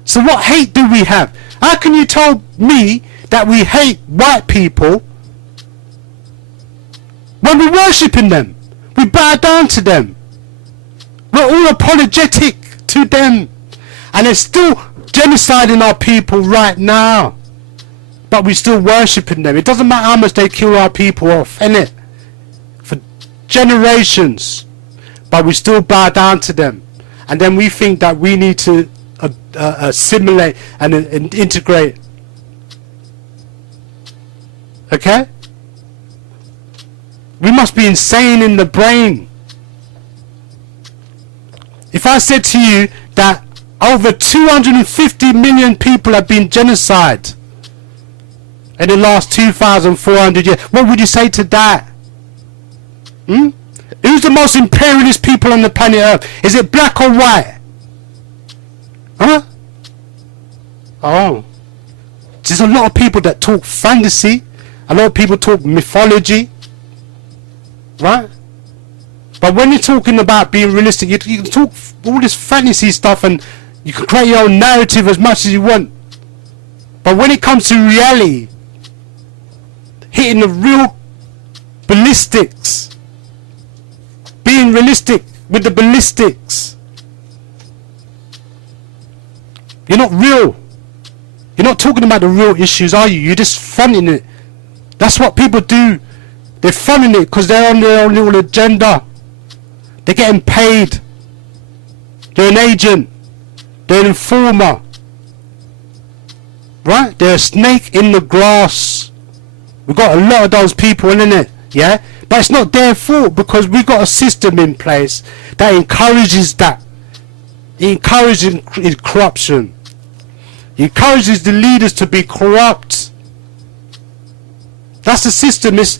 So what hate do we have? How can you tell me that we hate white people when we're worshipping them? We bow down to them. We're all apologetic to them. And they're still genociding our people right now. But we're still worshipping them. It doesn't matter how much they kill our people off, innit? For generations. But we still bow down to them. And then we think that we need to assimilate and integrate. Okay? We must be insane in the brain. If I said to you that over 250 million people have been genocide in the last 2,400 years, what would you say to that? Who's the most imperialist people on the planet Earth? Is it black or white? Huh? Oh. There's a lot of people that talk fantasy. A lot of people talk mythology. Right? But when you're talking about being realistic, you can talk all this fantasy stuff and you can create your own narrative as much as you want. But when it comes to reality, hitting the real ballistics, being realistic with the ballistics, you're not real. You're not talking about the real issues, are you? You're just fronting it. That's what people do. They're fronting it because they're on their own little agenda. They're getting paid. They're an agent. They're an informer. Right? They're a snake in the grass. We've got a lot of those people in it. Yeah? But it's not their fault because we've got a system in place that encourages that. It encourages corruption. It encourages the leaders to be corrupt. That's the system. It's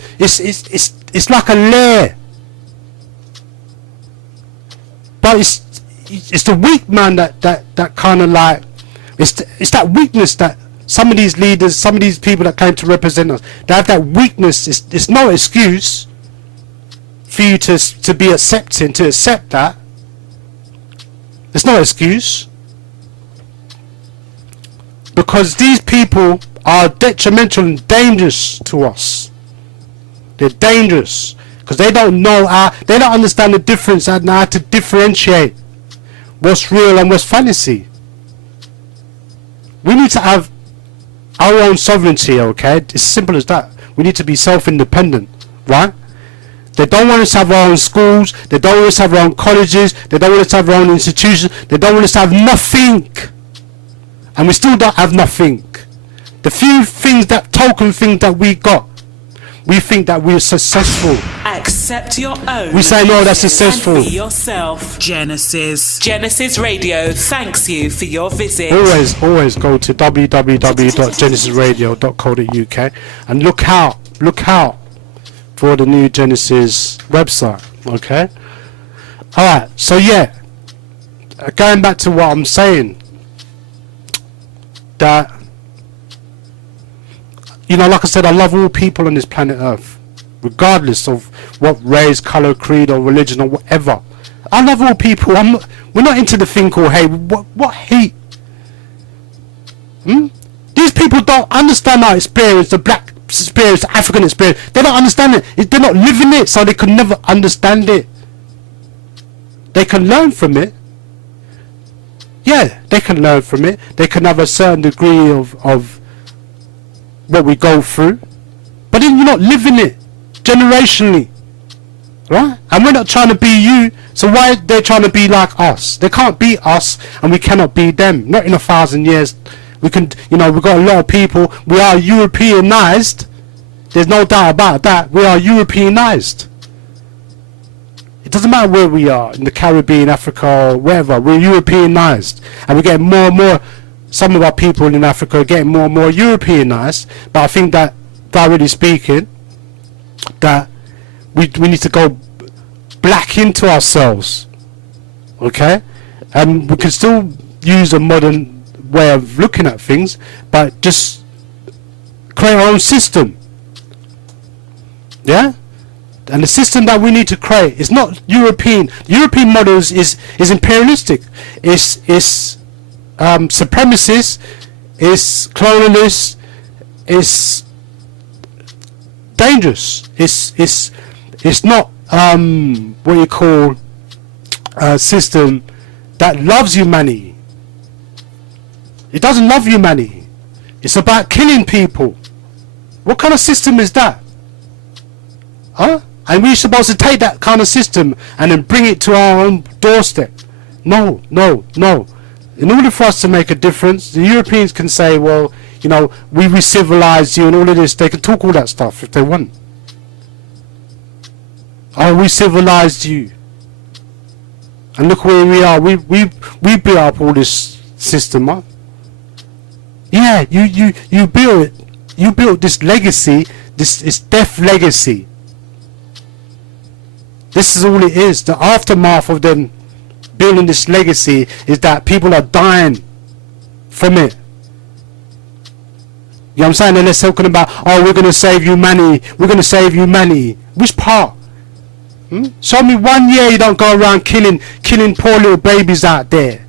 like a lair. But it's the weak man that kind of like it's that weakness that some of these leaders, some of these people that claim to represent us, they have that weakness. It's no excuse for you to be accepting, to accept that. It's no excuse. Because these people are detrimental and dangerous to us. They're dangerous because they don't know they don't understand the difference and how to differentiate what's real and what's fantasy. We need to have our own sovereignty, okay? It's as simple as that. We need to be self-independent, right? They don't want us to have our own schools. They don't want us to have our own colleges. They don't want us to have our own institutions. They don't want us to have nothing. And we still don't have nothing. The few things, that token thing that we got, we think that we're successful. Accept your own. We say no, that's successful. And be yourself. Genesis Radio thanks you for your visit. Always go to www.genesisradio.co.uk and look out for the new Genesis website. Okay. All right. So yeah, going back to what I'm saying. That, you know, like I said, I love all people on this planet Earth, regardless of what race, colour, creed or religion or whatever. I love all people. We're not into the thing called hate. What hate? These people don't understand our experience, the black experience, the African experience. They don't understand it. They're not living it, so they can never understand it. They can learn from it. Yeah, they can learn from it. They can have a certain degree of what we go through. But then you're not living it generationally. Right? And we're not trying to be you. So why are they trying to be like us? They can't be us and we cannot be them. Not in 1,000 years. We can, you know, we've got a lot of people. We are Europeanized. There's no doubt about that. We are Europeanized. It doesn't matter where we are, in the Caribbean, Africa, or wherever. We're Europeanized. And we're getting more and more, some of our people in Africa are getting more and more Europeanized. But I think that, thoroughly speaking, that we need to go black into ourselves. Okay? And we can still use a modern way of looking at things, but just create our own system. Yeah? And the system that we need to create is not European. European models is imperialistic. It's supremacist. It's colonialist. It's dangerous. It's not what you call a system that loves humanity. It doesn't love humanity. It's about killing people. What kind of system is that? Huh? And we're supposed to take that kind of system and then bring it to our own doorstep. No. In order for us to make a difference, the Europeans can say, well, you know, we civilized you and all of this. They can talk all that stuff if they want. Oh, we civilized you. And look where we are. We built up all this system, huh? Yeah, you built it. You built this legacy, this death legacy. This is all it is. The aftermath of them building this legacy is that people are dying from it. You know what I'm saying? And they're talking about, oh, we're going to save humanity. We're going to save humanity. Which part? Show me 1 year you don't go around killing poor little babies out there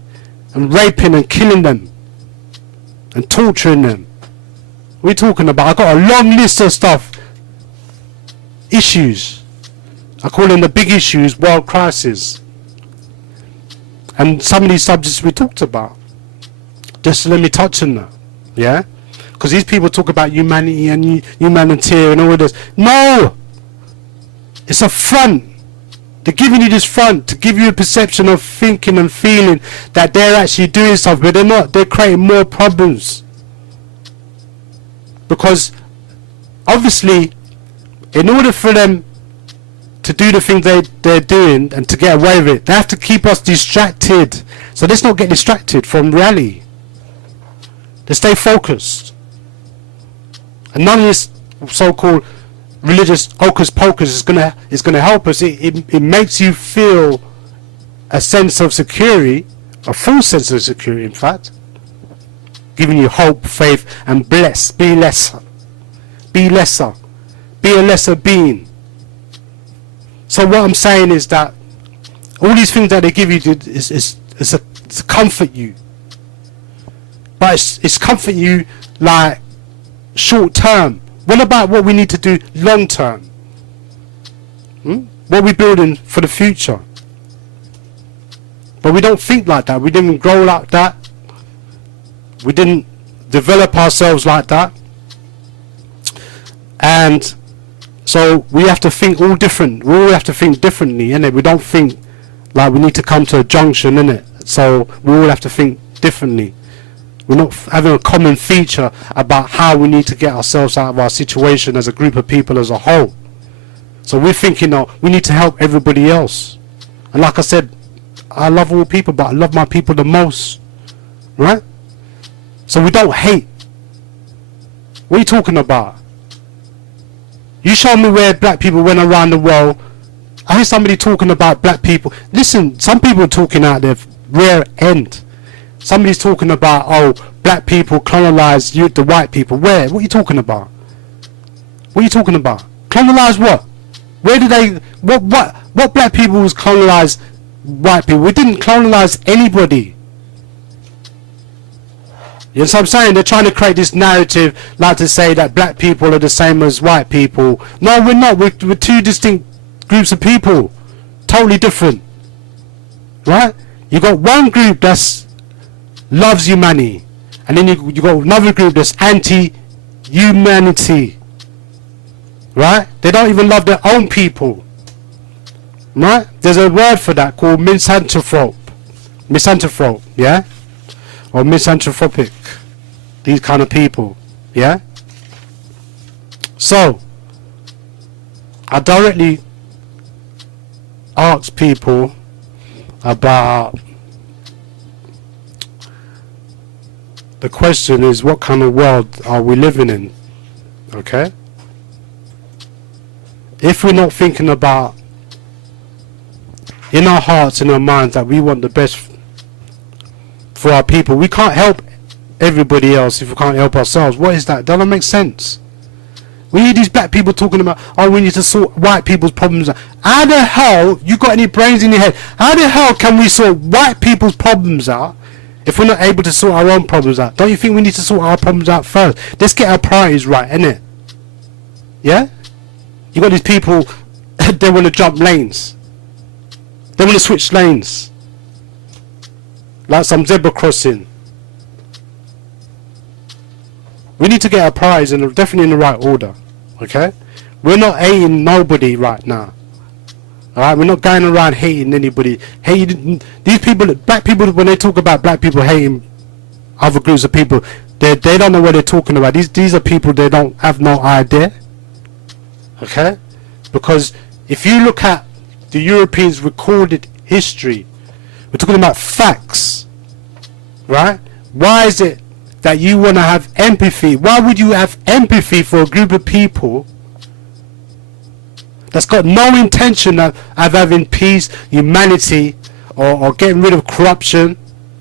and raping and killing them and torturing them. What are we talking about? I've got a long list of stuff. Issues. I call them the big issues, world crisis. And some of these subjects we talked about. Just let me touch on that. Yeah? Because these people talk about humanity and humanitarian and all of this. No! It's a front. They're giving you this front to give you a perception of thinking and feeling that they're actually doing stuff, but they're not. They're creating more problems. Because obviously, in order for them to do the things they're doing and to get away with it, they have to keep us distracted. So let's not get distracted from reality. Let's stay focused. And none of this so-called religious hocus pocus is gonna help us. It makes you feel a sense of security, a full sense of security, in fact, giving you hope, faith, and bless. Be lesser. Be lesser. Be a lesser being. So what I'm saying is that all these things that they give you is to comfort you, but it's comfort you like short term. What about what we need to do long term? What are we building for the future? But we don't think like that. We didn't grow like that. We didn't develop ourselves like that. And so we have to think all different. We all have to think differently, innit? We don't think like we need to come to a junction, innit? So we all have to think differently. We're not having a common feature about how we need to get ourselves out of our situation as a group of people as a whole. So we're thinking, oh, we need to help everybody else. And like I said, I love all people, but I love my people the most. Right? So we don't hate. What are you talking about? You show me where black people went around the world. I hear somebody talking about black people. Listen, some people are talking out their rear end. Somebody's talking about, oh, black people colonized the white people. Where? What are you talking about? What are you talking about? Colonized what? Where did they... What black people was colonized white people? We didn't colonize anybody. You know what I'm saying? They're trying to create this narrative like to say that black people are the same as white people. No, we're not. We're two distinct groups of people. Totally different. Right? You got one group that's loves humanity, and then you got another group that's anti-humanity. Right? They don't even love their own people. Right? There's a word for that called misanthrope. Misanthrope, yeah? Or misanthropic. These kind of people, yeah? So I directly ask people about, the question is, what kind of world are we living in? Okay? If we're not thinking about in our hearts, in our minds, that we want the best for our people, we can't help everybody else if we can't help ourselves. What is that? Doesn't make sense. We hear these black people talking about, oh, we need to sort white people's problems out. How the hell, you got any brains in your head, how the hell can we sort white people's problems out if we're not able to sort our own problems out? Don't you think we need to sort our problems out first? Let's get our priorities right, innit? Yeah? You got these people, they want to jump lanes. They want to switch lanes. Like some zebra crossing. We need to get our priorities definitely in the right order. Okay? We're not hating nobody right now. Alright? We're not going around hating anybody. Hating these people, black people, when they talk about black people hating other groups of people, they don't know what they're talking about. These are people, they don't have no idea. Okay? Because if you look at the Europeans' recorded history, we're talking about facts. Right? Why is it that you want to have empathy? Why would you have empathy for a group of people that's got no intention of having peace, humanity, or getting rid of corruption,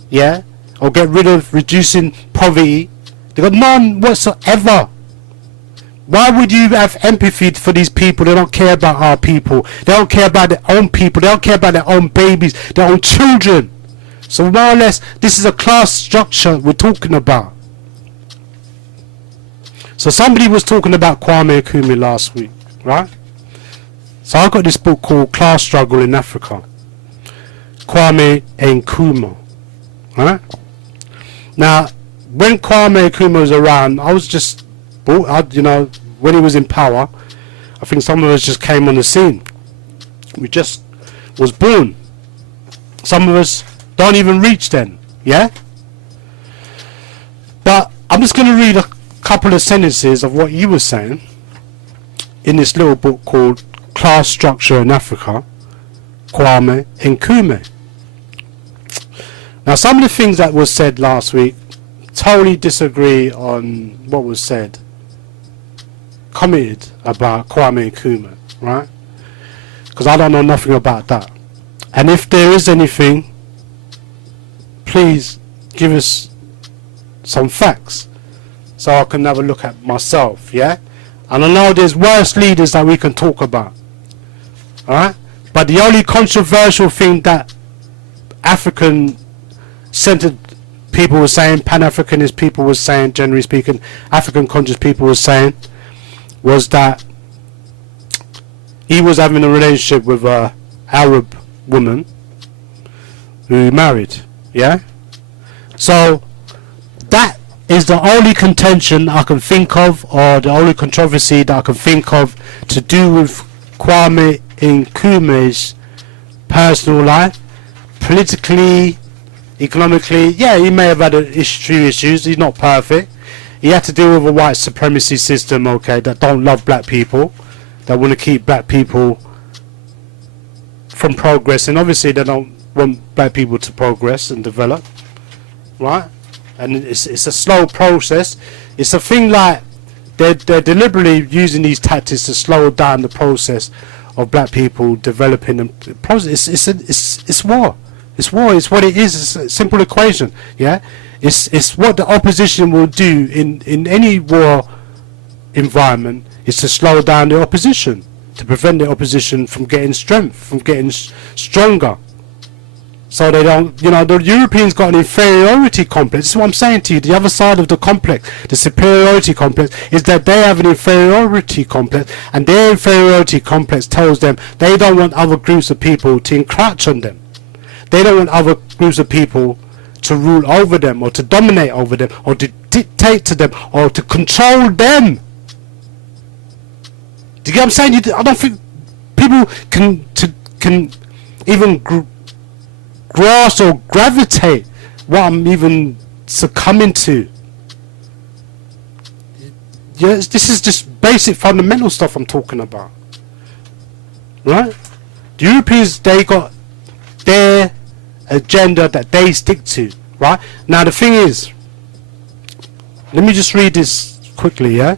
yeah, or get rid of reducing poverty. They've got none whatsoever. Why would you have empathy for these people? They don't care about our people. They don't care about their own people. They don't care about their own babies, their own children. So more or less, this is a class structure we're talking about. So somebody was talking about Kwame Nkrumah last week, right? So I got this book called Class Struggle in Africa. Kwame Nkrumah, right? Now, when Kwame Nkrumah was around, I was just, you know, when he was in power, I think some of us just came on the scene. We just was born. Some of us don't even reach then, yeah? But I'm just going to read a couple of sentences of what he was saying in this little book called Class Structure in Africa, Kwame Nkrumah. Now, some of the things that was said last week, totally disagree on what was said, commented about Kwame Nkrumah, right? Because I don't know nothing about that. And if there is anything, please give us some facts so I can have a look at myself, yeah? And I know there's worse leaders that we can talk about, alright? But the only controversial thing that African-centered people were saying, Pan-Africanist people were saying, generally speaking, African conscious people were saying, was that he was having a relationship with a Arab woman who he married, yeah? So that is the only contention I can think of, or the only controversy that I can think of to do with Kwame Nkrumah's personal life. Politically, economically, yeah, he may have had few issues. He's not perfect. He had to deal with a white supremacy system, okay, that don't love black people, that want to keep black people from progressing. Obviously, they don't want black people to progress and develop, right? And it's a slow process. It's a thing like they're deliberately using these tactics to slow down the process of black people developing and process. It's war. It's war. It's what it is. It's a simple equation. Yeah. It's what the opposition will do in any war environment is to slow down the opposition, to prevent the opposition from getting strength, from getting stronger. So they don't, you know, the Europeans got an inferiority complex. This is what I'm saying to you. The other side of the complex, the superiority complex, is that they have an inferiority complex, and their inferiority complex tells them they don't want other groups of people to encroach on them. They don't want other groups of people to rule over them, or to dominate over them, or to dictate to them, or to control them. Do you get what I'm saying? I don't think people can even grasp or gravitate what I'm even succumbing to. Yes, this is just basic fundamental stuff I'm talking about, right? The Europeans, they got their agenda that they stick to, right? Now the thing is, let me just read this quickly, yeah,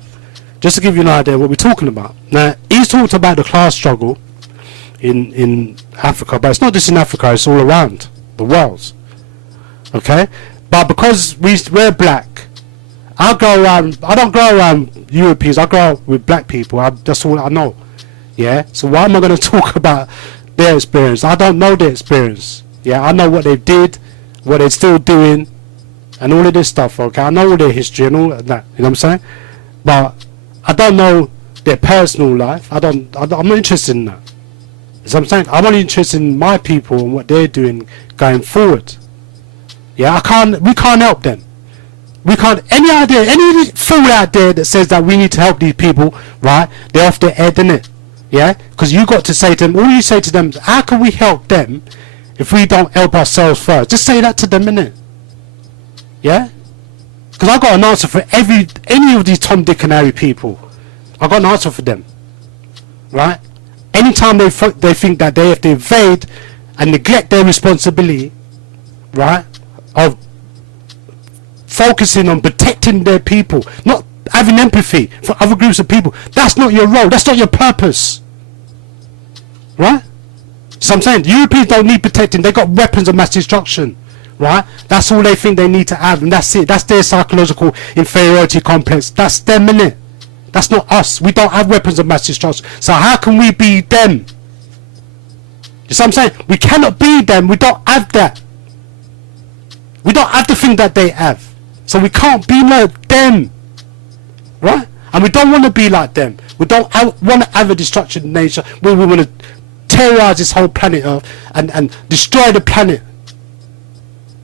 just to give you an idea what we're talking about. Now he's talked about the class struggle in Africa, but it's not just in Africa, it's all around the world, okay? But because we're black, I don't go around Europeans, I grow up with black people. That's all I know, yeah? So why am I going to talk about their experience? I don't know their experience, yeah? I know what they did, what they're still doing, and all of this stuff, okay? I know all their history and all of that, you know what I'm saying? But I don't know their personal life. I'm not interested in that. So I'm saying I'm only interested in my people and what they're doing going forward. Yeah, we can't help them. We can't. Any fool out there that says that we need to help these people, right? They're off their head, innit? Yeah, because you got to say to them. All you say to them is, how can we help them if we don't help ourselves first? Just say that to them, innit? Yeah, because I got an answer for any of these Tom, Dick, and Harry people. I got an answer for them, right? Anytime they think that they have to evade and neglect their responsibility, right, of focusing on protecting their people, not having empathy for other groups of people, that's not your role, that's not your purpose. right? So I'm saying, Europeans don't need protecting. They got weapons of mass destruction, right? That's all they think they need to have, and that's it. That's their psychological inferiority complex. That's them, innit? That's not us. We don't have weapons of mass destruction. So how can we be them? You see what I'm saying? We cannot be them. We don't have that. We don't have the thing that they have. So we can't be like them, right? And we don't want to be like them. We don't want to have a destruction nature where we want to terrorize this whole planet Earth and destroy the planet,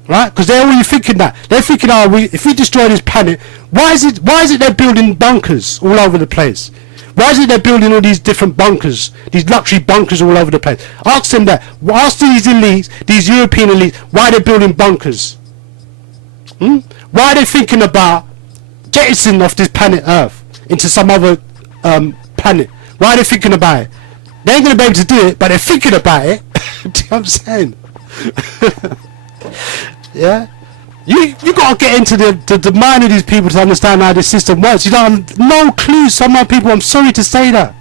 right? Because they're already thinking that. They're thinking, oh, if we destroy this planet, why is it they're building bunkers all over the place? Why is it they're building all these different bunkers, these luxury bunkers all over the place? Ask them that. Ask these elites, these European elites, why they're building bunkers. Why are they thinking about jettisoning off this planet Earth into some other planet? Why are they thinking about it? They ain't going to be able to do it, but they're thinking about it. Do you know what I'm saying? Yeah? You got to get into the mind of these people to understand how this system works. You don't have no clue. Some of people, I'm sorry to say that.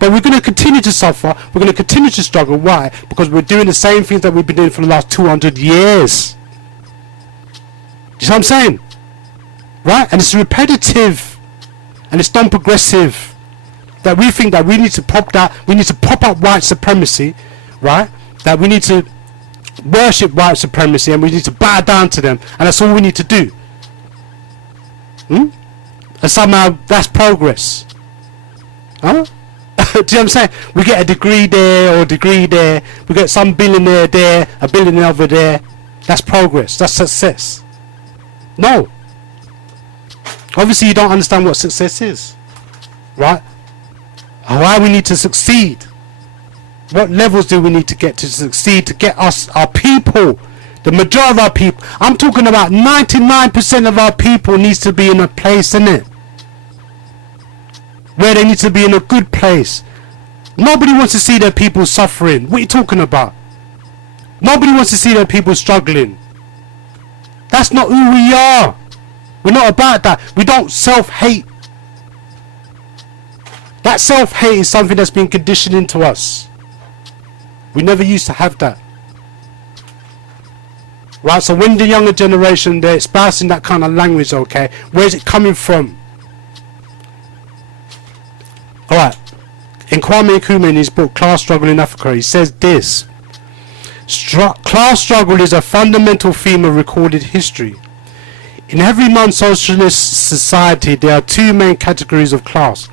But we're going to continue to suffer. We're going to continue to struggle. Why? Because we're doing the same things that we've been doing for the last 200 years. Do you know what I'm saying? Right? And it's repetitive. And it's non-progressive. That we think that we need to prop up white supremacy. Right? That we need to worship white supremacy and we need to bow down to them. And that's all we need to do. And somehow that's progress. Huh? Do you know what I'm saying? We get a degree there or a degree there. We get some billionaire there, a billionaire over there. That's progress. That's success. No. Obviously you don't understand what success is. Right? Why we need to succeed. What levels do we need to get to succeed to get us, our people, the majority of our people. I'm talking about 99% of our people needs to be in a place, innit? Where they need to be in a good place. Nobody wants to see their people suffering. What are you talking about? Nobody wants to see their people struggling. That's not who we are. We're not about that. We don't self-hate. That self-hate is something that's been conditioned into us. We never used to have that. Right, so when the younger generation, they're espousing that kind of language, okay, where's it coming from? Alright, in Kwame Nkrumah, in his book Class Struggle in Africa, he says this: class struggle is a fundamental theme of recorded history. In every non-socialist society, there are two main categories of class: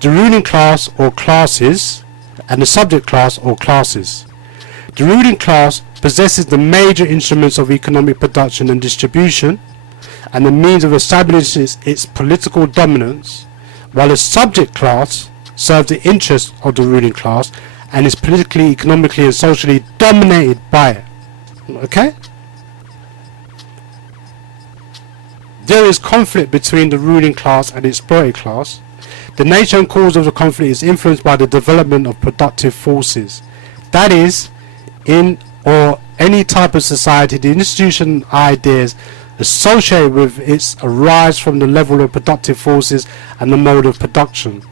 the ruling class or classes, and the subject class or classes. The ruling class possesses the major instruments of economic production and distribution and the means of establishing its political dominance, while the subject class serves the interests of the ruling class and is politically, economically and socially dominated by it. Okay? There is conflict between the ruling class and the exploited class. The nature and cause of the conflict is influenced by the development of productive forces. That is, in or any type of society, the institution ideas associated with it arise from the level of productive forces and the mode of production.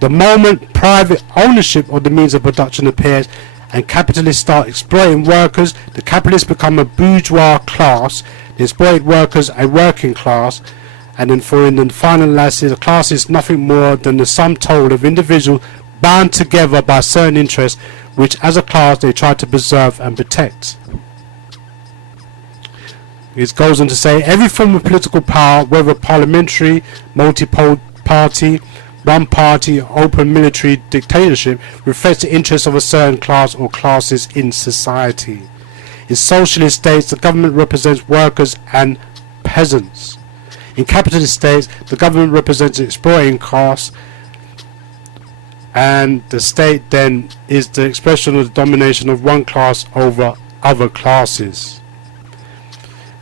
The moment private ownership of the means of production appears and capitalists start exploiting workers, the capitalists become a bourgeois class, the exploited workers a working class, and then in the final analysis, the class is nothing more than the sum total of individuals bound together by certain interests, which as a class they try to preserve and protect. It goes on to say, every form of political power, whether parliamentary, multi-party, one-party, open military dictatorship, reflects the interests of a certain class or classes in society. In socialist states, the government represents workers and peasants. In capitalist states, the government represents the exploiting class, and the state then is the expression of the domination of one class over other classes.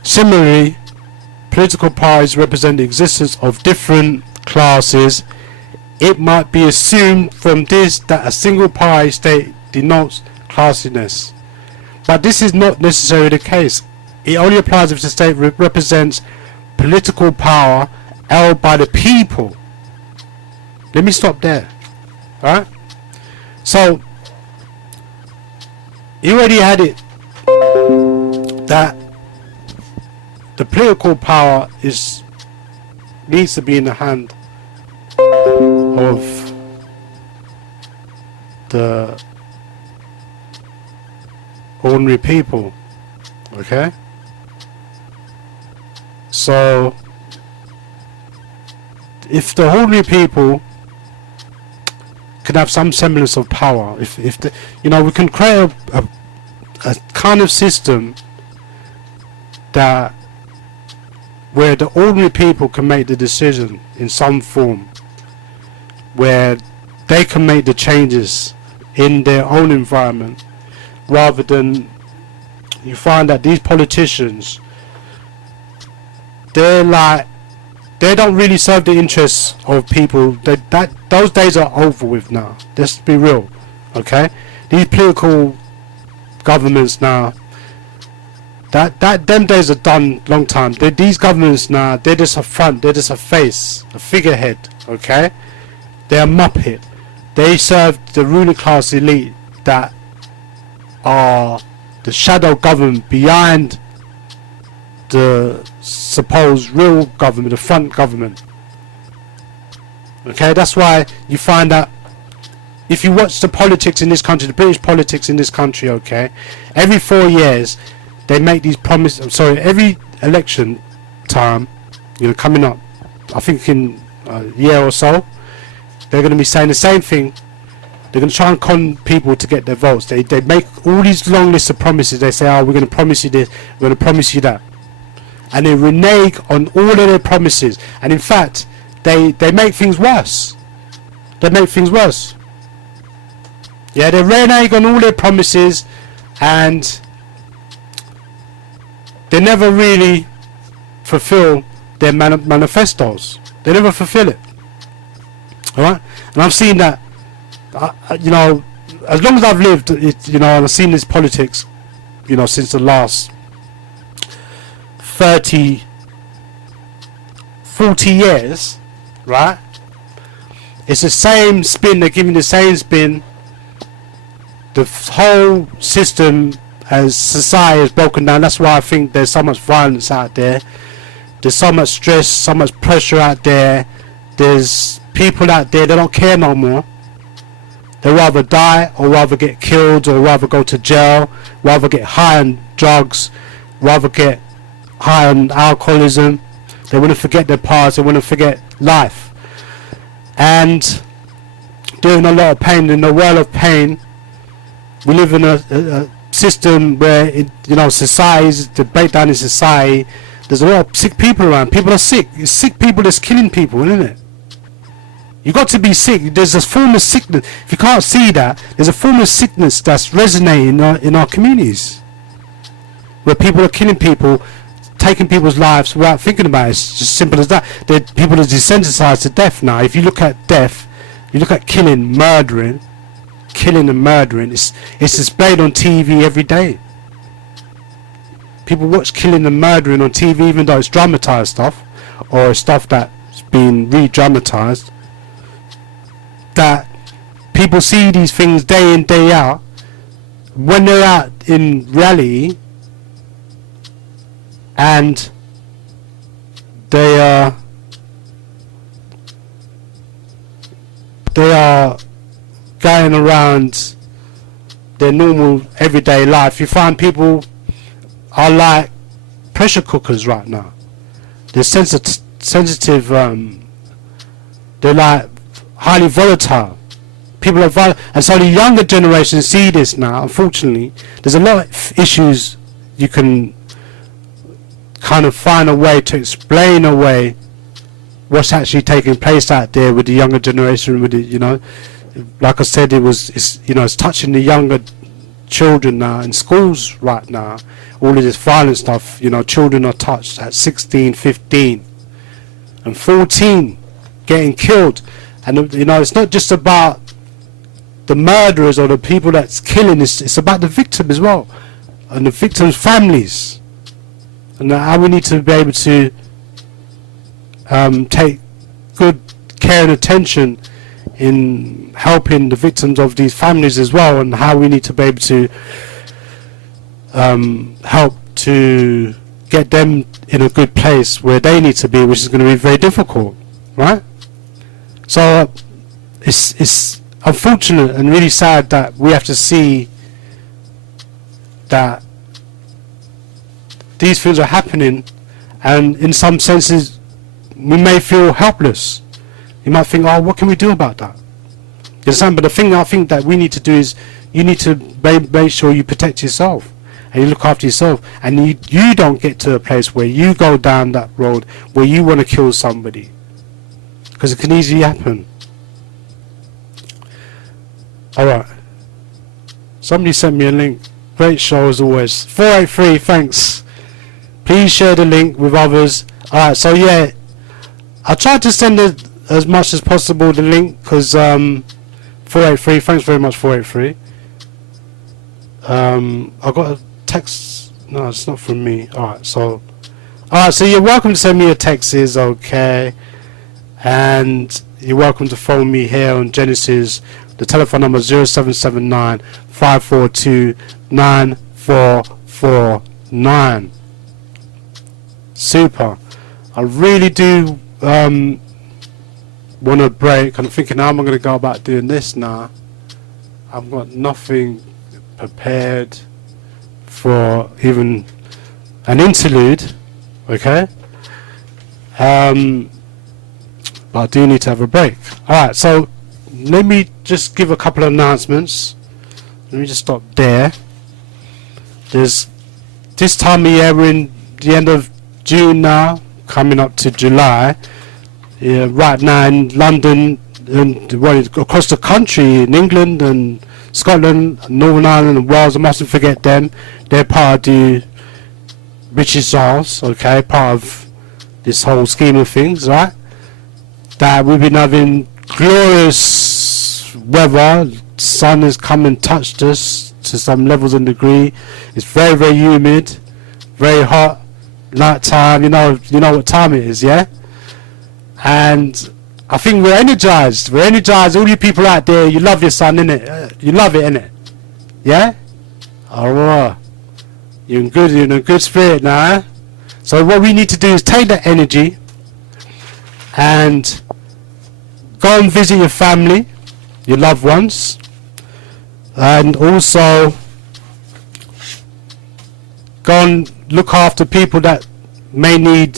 Similarly, political parties represent the existence of different classes. It might be assumed from this that a single party state denotes classiness, but this is not necessarily the case. It only applies if the state represents political power held by the people. Let me stop there. Alright? So he already had it that the political power needs to be in the hand of the ordinary people. Okay? So if the ordinary people can have some semblance of power, if the, we can create a kind of system that where the ordinary people can make the decision in some form, where they can make the changes in their own environment, rather than you find that these politicians, they don't really serve the interests of people. Those days are over with now. Let's be real, okay? These political governments now, them days are done long time. These governments now, they're just a front, they're just a face, a figurehead, okay? They're a muppet. They serve the ruling class elite that are the shadow government behind the supposed real government, the front government. Okay, that's why you find that if you watch the politics in this country, the British politics in this country, okay, every 4 years they make these promises. Every election time, coming up, I think in a year or so, they're going to be saying the same thing. They're going to try and con people to get their votes. They make all these long lists of promises. They say, oh, we're going to promise you this, we're going to promise you that. And they renege on all of their promises. And in fact, they make things worse. They make things worse. Yeah, they renege on all their promises, and they never really fulfill their manifestos. They never fulfill it. Alright? And I've seen that, as long as I've lived, and I've seen this politics, since the last 30, 40 years, right? It's the same spin, they're giving the same spin. The whole system as society is broken down. That's why I think there's so much violence out there. There's so much stress, so much pressure out there. There's people out there that don't care no more. They rather die, or rather get killed, or rather go to jail, rather get high on drugs, rather get high on alcoholism. They want to forget their past, they want to forget life. And doing a lot of pain, in a world of pain. We live in a system where societies, the breakdown in society, there's a lot of sick people around. People are sick. It's sick people that's killing people, isn't it? You got to be sick. There's a form of sickness. If you can't see that, there's a form of sickness that's resonating in our communities, where people are killing people, taking people's lives without thinking about it. It's just simple as that. People are desensitized to death now. If you look at death, you look at killing and murdering, it's displayed on TV every day. People watch killing and murdering on TV, even though it's dramatized stuff, or stuff that's been re-dramatized. That people see these things day in, day out. When they're out in reality, and they are going around their normal everyday life, you find people are like pressure cookers right now. They're sensitive. They're like highly volatile. People are volatile, and so the younger generation see this now. Unfortunately, there's a lot of issues you can kind of find a way to explain away what's actually taking place out there with the younger generation. With it, like I said, it's touching the younger children now in schools right now. All of this violent stuff, children are touched at 16, 15 and 14 getting killed. And it's not just about the murderers or the people that's killing, it's about the victim as well, and the victims' families, and how we need to be able to take good care and attention in helping the victims of these families as well, and how we need to be able to help to get them in a good place where they need to be, which is going to be very difficult, right? So it's unfortunate and really sad that we have to see that these things are happening, and in some senses we may feel helpless. You might think, oh, what can we do about that? You understand? But the thing I think that we need to do is you need to make sure you protect yourself and you look after yourself, and you don't get to a place where you go down that road where you want to kill somebody, because it can easily happen. Alright, somebody sent me a link. Great show as always. 483, thanks. Please share the link with others. Alright, so yeah, I tried to send it as much as possible, the link, because 483, thanks very much 483. I got a text. No, it's not from me. Alright, so you're welcome to send me a text, is okay, and you're welcome to phone me here on Genesis. The telephone number is 0779 542 9449. Super. I really do want a break. I'm thinking, how am I going to go about doing this now? I've got nothing prepared for even an interlude, okay? But I do need to have a break. Alright, so let me just give a couple of announcements. Let me just stop there. There's this time of year, we're in the end of June now, coming up to July. Yeah, right now in London and across the country, in England and Scotland, Northern Ireland and Wales, I mustn't forget them. They're part of the British Isles, okay, part of this whole scheme of things, right? That we've been having glorious weather. Sun has come and touched us to some levels and degree. It's very, very humid, very hot. Night time, you know what time it is, yeah? And I think we're energized. We're energized. All you people out there, you love your sun, innit? You love it, innit? Yeah? Alright. You're in a good spirit now, eh? So what we need to do is take that energy and go and visit your family, your loved ones, and also go and look after people that may need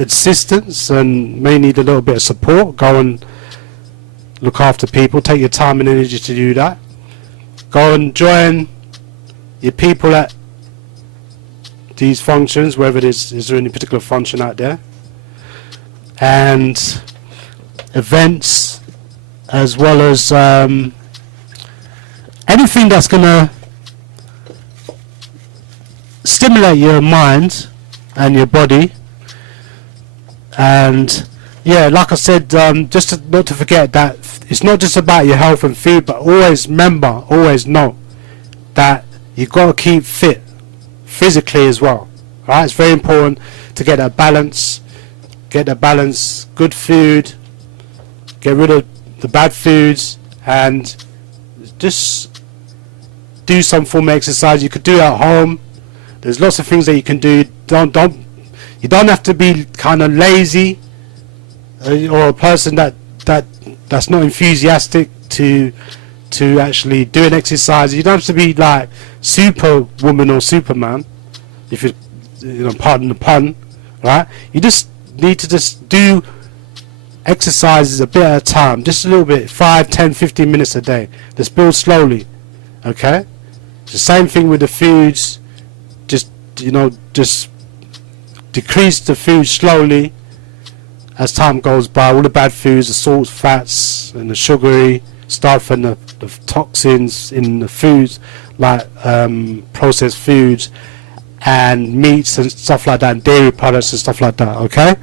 assistance and may need a little bit of support. Go and look after people. Take your time and energy to do that. Go and join your people at these functions, whether is there any particular function out there, and events, as well as anything that's gonna stimulate your mind and your body. And yeah, like I said, just not to forget that it's not just about your health and food, but always know that you've got to keep fit physically as well. Right? It's very important to get that balance. Good food, get rid of the bad foods, and just do some form of exercise. You could do it at home. There's lots of things that you can do. You don't have to be kind of lazy or a person that's not enthusiastic to actually do an exercise. You don't have to be like Superwoman or Superman, if you pardon the pun, right? You just need to just do exercises a bit at a time, just a little bit, 5, 10, 15 minutes a day. Just build slowly, okay? It's the same thing with the foods. Just decrease the food slowly as time goes by. All the bad foods, the salts, fats, and the sugary stuff, and the toxins in the foods, like processed foods and meats and stuff like that, and dairy products and stuff like that, okay?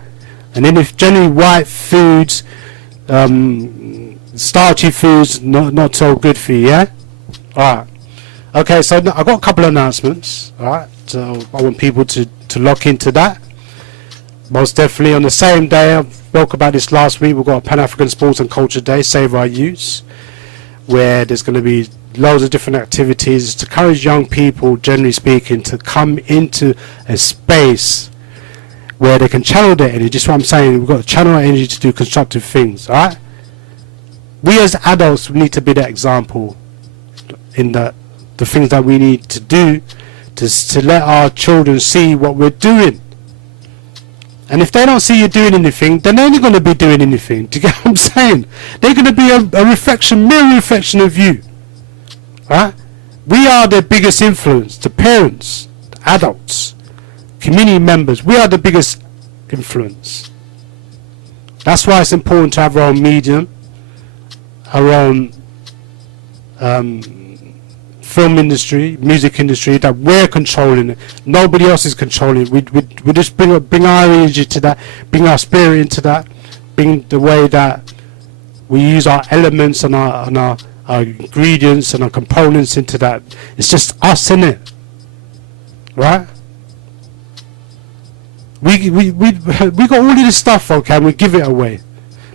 And then if generally white foods, starchy foods, not so good for you, yeah? Alright. Okay, so I got a couple of announcements, alright? So I want people to lock into that. Most definitely on the same day, I spoke about this last week, we've got a Pan-African Sports and Culture Day, Save Our Youths, where there's going to be loads of different activities to encourage young people, generally speaking, to come into a space where they can channel their energy. Just what I'm saying, we've got to channel our energy to do constructive things, alright? We as adults need to be that example in the things that we need to do to let our children see what we're doing. And if they don't see you doing anything, then they're not going to be doing anything. Do you get what I'm saying? They're going to be a reflection, mirror reflection of you. Right? We are the biggest influence. The parents, the adults, community members, we are the biggest influence. That's why it's important to have our own medium, our own film industry, music industry, that we're controlling it. Nobody else is controlling it. We just bring our energy to that, bring our spirit into that, bring the way that we use our elements and our ingredients and our components into that. It's just us in it, right? We got all of this stuff, okay, and we give it away.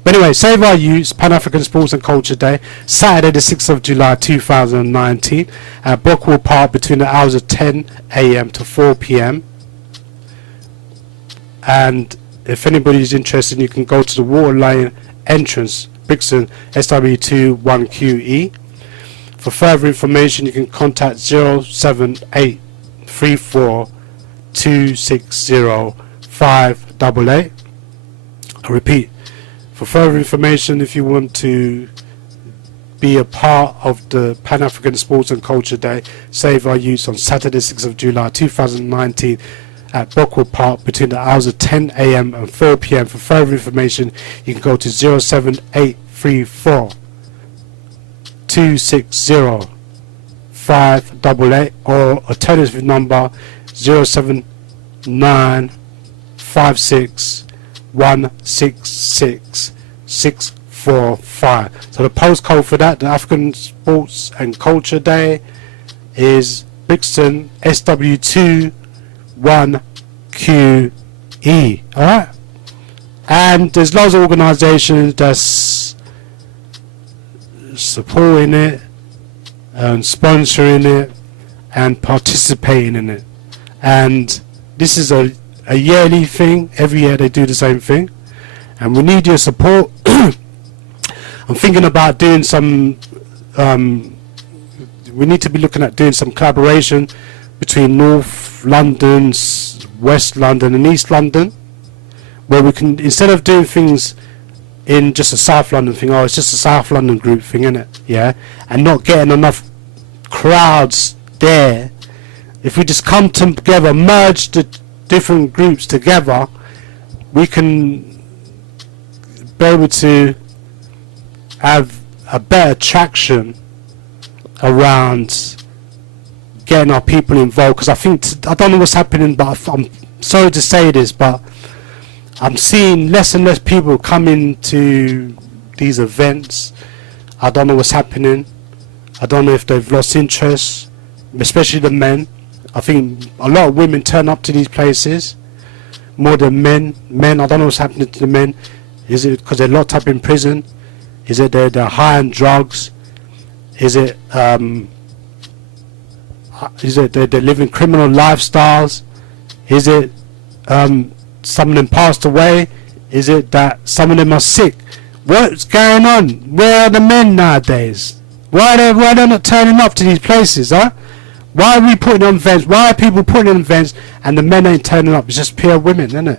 But anyway, Save Our Youths, Pan-African Sports and Culture Day, Saturday the 6th of July 2019 at Brockwell Park between the hours of 10 a.m. to 4 p.m. And if anybody's interested, you can go to the Water Line entrance, Brixton, SW2 1QE. For further information, you can contact 07834 260 588. I repeat, for further information, if you want to be a part of the Pan-African Sports and Culture Day, Save Our Youth on Saturday 6th of July 2019 at Brockwell Park between the hours of 10 a.m. and 4 p.m. For further information, you can go to 07834 260 588 or alternative number 07956 166 645. So the postcode for that, the African Sports and Culture Day, is Brixton SW2 1QE. Alright? And there's loads of organisations that's supporting it and sponsoring it and participating in it. And this is a yearly thing. Every year they do the same thing, and we need your support. I'm thinking about doing some we need to be looking at doing some collaboration between North London, West London and East London, where we can, instead of doing things in just a South London thing, it's just a South London group thing, innit? Yeah, and not getting enough crowds there. If we just come together, merge the different groups together, we can be able to have a better traction around getting our people involved. Because I think, I don't know what's happening, but I'm sorry to say this, but I'm seeing less and less people coming to these events. I don't know what's happening. I don't know if they've lost interest, especially the men. I think a lot of women turn up to these places more than men. I don't know what's happening to the men. Is it because they're locked up in prison? Is it they're high on drugs? Is it they're living criminal lifestyles? Is it some of them passed away? Is it that some of them are sick? What's going on? Where are the men nowadays? Why are they not turning up to these places, huh? Why are we putting on events? Why are people putting on events and the men ain't turning up? It's just pure women, isn't it?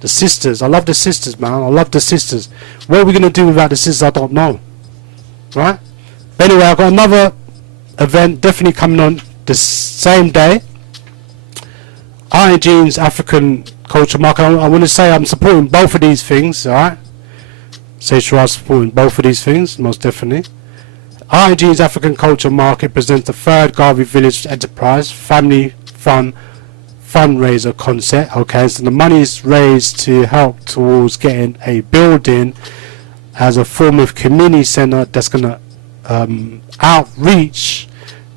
The sisters. I love the sisters, man. I love the sisters. What are we going to do without the sisters? I don't know. Right? But anyway, I've got another event definitely coming on the same day. Jean's African Culture Market. I want to say I'm supporting both of these things, alright? Sayshara supporting both of these things, most definitely. Jean's African Culture Market presents the third Garvey Village Enterprise Family Fun fundraiser concept. Okay, so the money is raised to help towards getting a building as a form of community center that's going to outreach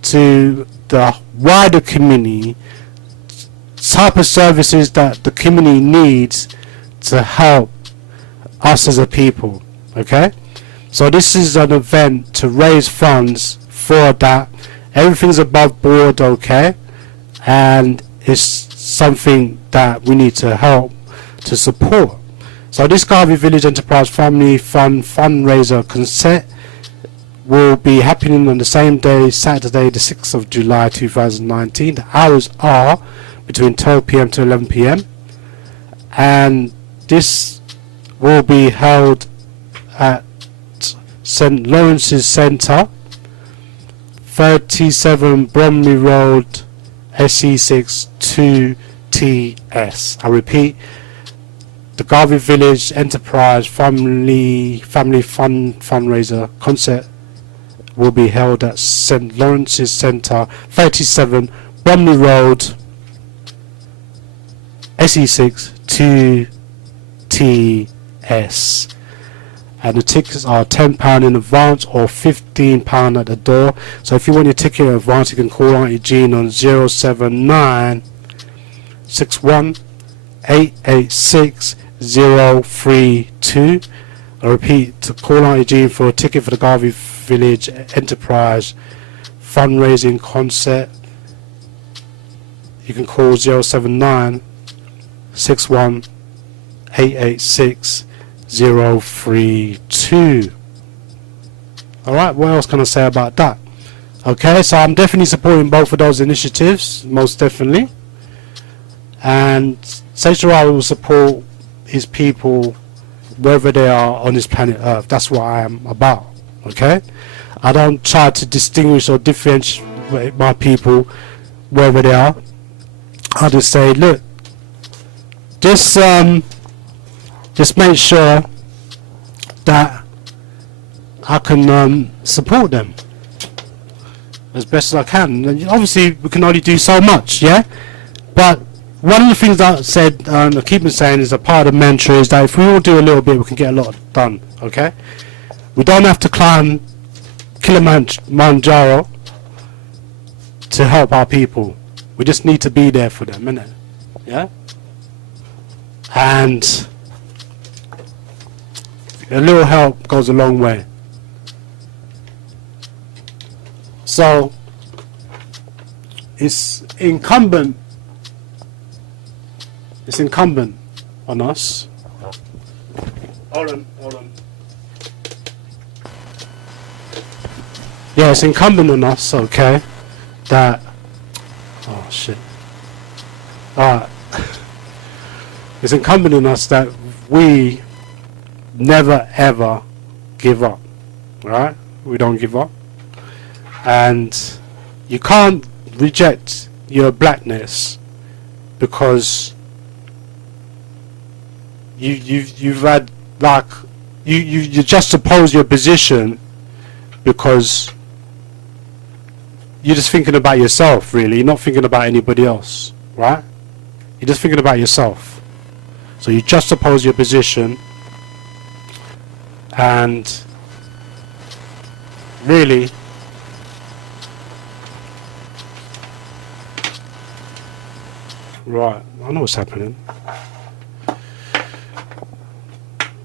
to the wider community, type of services that the community needs to help us as a people. Okay, so this is an event to raise funds before that everything's above board, okay, and it's something that we need to help to support. So this Garvey Village Enterprise Family Fund fundraiser concert will be happening on the same day, Saturday the 6th of July 2019. The hours are between 12 p.m. to 11 p.m. and this will be held at St. Lawrence's Centre, 37 Bromley Road, SE6 2TS. I repeat, the Garvey Village Enterprise Family Fund fundraiser concert will be held at St. Lawrence's Centre, 37 Bromley Road, SE6 2TS. And the tickets are £10 in advance or £15 at the door. So if you want your ticket in advance, you can call Auntie Jean on 079 61 886 032. I repeat, to call Auntie Jean for a ticket for the Garvey Village Enterprise fundraising concert, you can call 079 61 886 032. Alright, what else can I say about that? Okay, so I'm definitely supporting both of those initiatives, most definitely. And Sayshara will support his people wherever they are on this planet Earth. That's what I am about. Okay, I don't try to distinguish or differentiate my people wherever they are. I just say, look, just make sure that I can support them as best as I can. And obviously, we can only do so much, yeah. But one of the things that I said, and I keep on saying, is a part of the mantra is that if we all do a little bit, we can get a lot done. Okay, we don't have to climb Kilimanjaro to help our people. We just need to be there for them, innit? Yeah. And a little help goes a long way. So it's incumbent on us. Hold on. Yeah, it's incumbent on us, okay, that oh shit. It's incumbent on us that we never ever give up, right? We don't give up, and you can't reject your blackness because you've had like you just oppose your position because you're just thinking about yourself. Really, you're not thinking about anybody else, right? You're just thinking about yourself. So you just oppose your position, and really right, I know what's happening.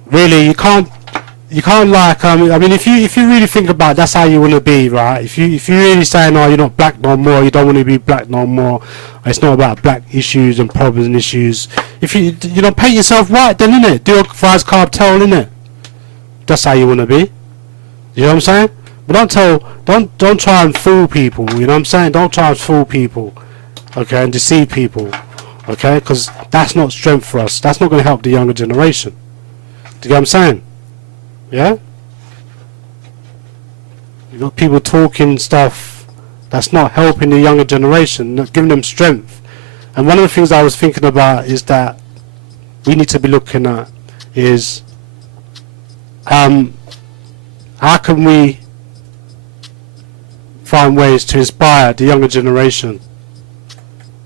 Really, you can't like I mean if you really think about it, that's how you want to be, right? If you really saying, oh, you're not black no more, you don't want to be black no more, it's not about black issues and problems and issues. If you don't paint yourself white, then innit, do a Vice Cartel, innit? That's how you want to be. You know what I'm saying? But don't try and fool people. You know what I'm saying? Don't try and fool people, okay, and deceive people, okay? Because that's not strength for us. That's not going to help the younger generation. Do you get what I'm saying? Yeah? You got people talking stuff that's not helping the younger generation, not giving them strength. And one of the things I was thinking about is that we need to be looking at is how can we find ways to inspire the younger generation?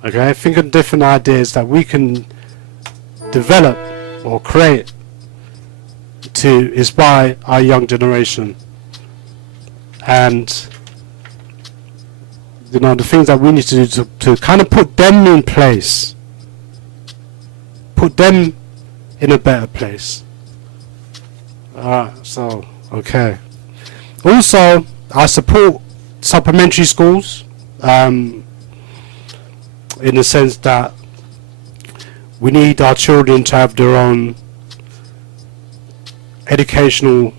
Okay, think of different ideas that we can develop or create to inspire our young generation. And you know, the things that we need to do to kind of put them in place, put them in a better place. Alright, so okay. Also, I support supplementary schools, in the sense that we need our children to have their own educational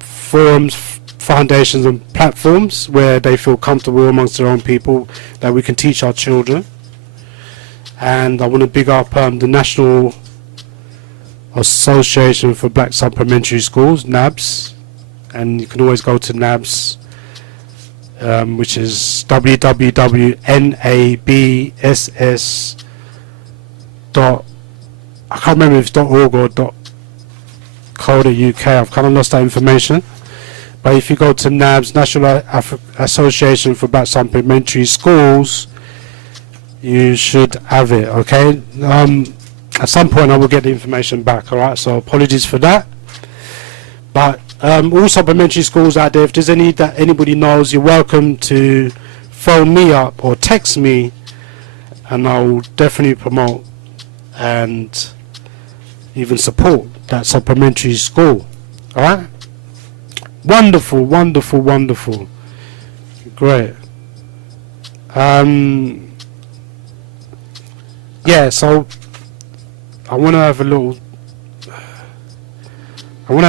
forums, foundations and platforms where they feel comfortable amongst their own people, that we can teach our children. And I want to big up the National Association for Black Supplementary Schools, NABS, and you can always go to NABS, which is www.nabss. I can't remember if it's .org or .co.uk. I've kind of lost that information. But if you go to NABS, National Association for Black Supplementary Schools, you should have it, okay? At some point I will get the information back, alright? So apologies for that. But all supplementary schools out there, if there's any that anybody knows, you're welcome to phone me up or text me, and I'll definitely promote and even support that supplementary school. Alright? Wonderful, wonderful, wonderful. Great. Yeah, so I want to have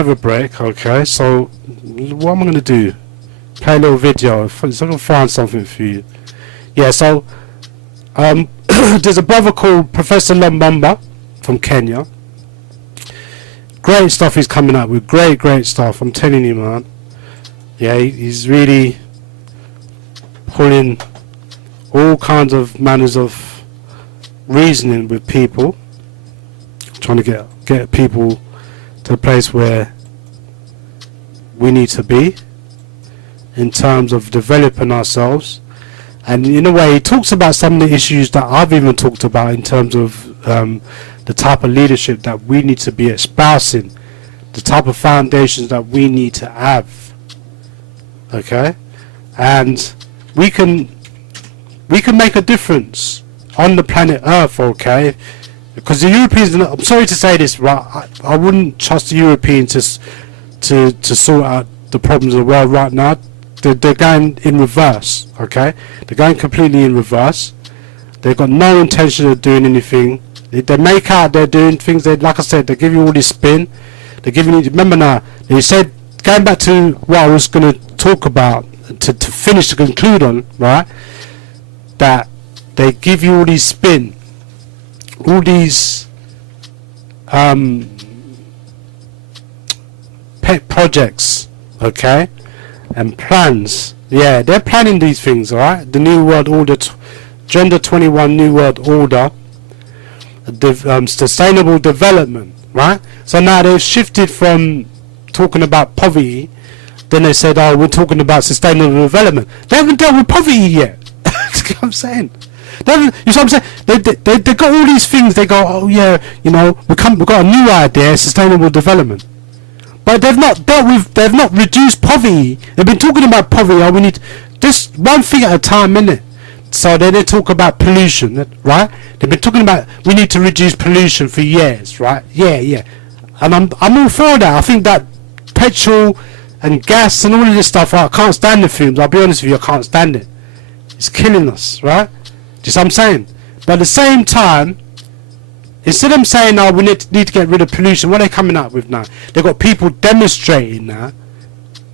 a break, okay? So what am I going to do? Play a little video. So I'm going to find something for you. Yeah, so there's a brother called Professor Lumbamba from Kenya. Great stuff he's coming up with. Great stuff. I'm telling you, man. Yeah, he's really pulling all kinds of manners of reasoning with people, trying to get people to a place where we need to be in terms of developing ourselves. And in a way, he talks about some of the issues that I've even talked about in terms of the type of leadership that we need to be espousing, the type of foundations that we need to have. Okay? And we can make a difference on the planet Earth, okay? Because the Europeans, I'm sorry to say this, right? I wouldn't trust the Europeans to sort out the problems of the world right now. They're going in reverse, okay? They're going completely in reverse. They've got no intention of doing anything. They make out they're doing things. Like I said, they give you all this spin. They're giving you. Remember now, they said, going back to what I was going to talk about to finish to conclude on, right? That they give you all these spin, all these pet projects, okay, and plans. Yeah, they're planning these things, all right. The New World Order, Gender 21 New World Order, sustainable development, right? So now they've shifted from talking about poverty, then they said, oh, we're talking about sustainable development. They haven't dealt with poverty yet. That's what I'm saying. You know what I'm saying? They got all these things. They go, oh yeah, you know, we've got a new idea, sustainable development. But they've not dealt with, they've not reduced poverty. They've been talking about poverty. Oh, we need just one thing at a time, innit? So then they talk about pollution, right? They've been talking about we need to reduce pollution for years, right? Yeah. And I'm all for that. I think that petrol and gas and all of this stuff, I can't stand the fumes. I'll be honest with you, I can't stand it. It's killing us, right? Just what I'm saying. But at the same time, instead of them saying, oh, we need to get rid of pollution, what are they coming up with now? They've got people demonstrating now.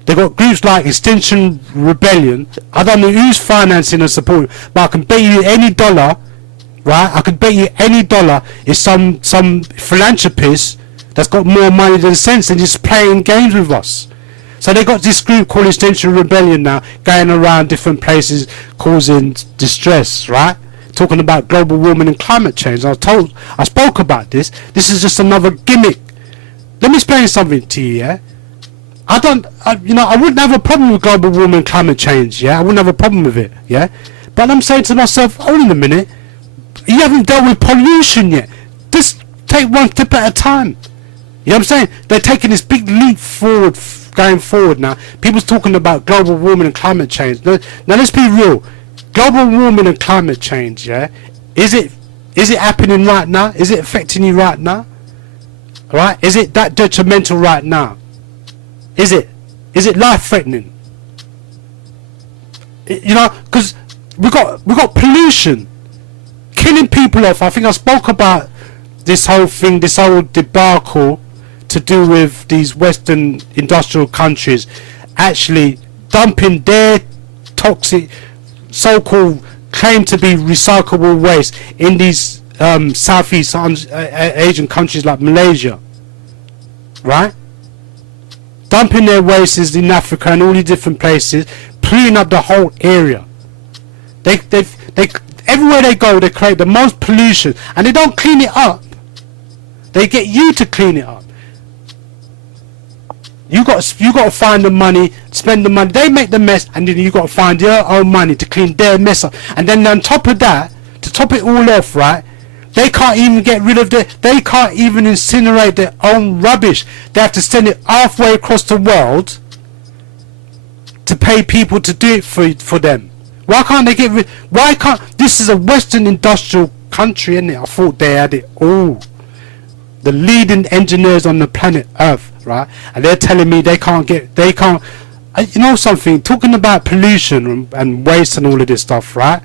They've got groups like Extinction Rebellion. I don't know who's financing and supporting, but I can bet you any dollar, right? I can bet you any dollar is some philanthropist that's got more money than sense and just playing games with us. So they got this group called Extinction Rebellion now, going around different places causing distress, right? Talking about global warming and climate change. I spoke about this. This is just another gimmick. Let me explain something to you, yeah? I wouldn't have a problem with global warming and climate change, yeah? I wouldn't have a problem with it, yeah? But I'm saying to myself, hold on a minute, you haven't dealt with pollution yet. Just take one step at a time. You know what I'm saying? They're taking this big leap forward, going forward now. People's talking about global warming and climate change. Now let's be real. Global warming and climate change, yeah? Is it happening right now? Is it affecting you right now? Alright? Is it that detrimental right now? Is it life threatening? You know, because we got pollution, killing people off. I think I spoke about this whole thing, this whole debacle to do with these Western industrial countries actually dumping their toxic, so-called claim to be recyclable waste in these Southeast Asian countries like Malaysia, right? Dumping their wastes in Africa and all these different places, polluting up the whole area. They everywhere they go, they create the most pollution, and they don't clean it up. They get you to clean it up. You got to find the money, spend the money. They make the mess, and then you got to find your own money to clean their mess up. And then on top of that, to top it all off, right? They can't even get rid of they can't even incinerate their own rubbish. They have to send it halfway across the world to pay people to do it for them. Why can't they get rid? Why can't? This is a Western industrial country, isn't it? I thought they had it all. The leading engineers on the planet Earth, right? And they're telling me they can't. You know something? Talking about pollution and waste and all of this stuff, right?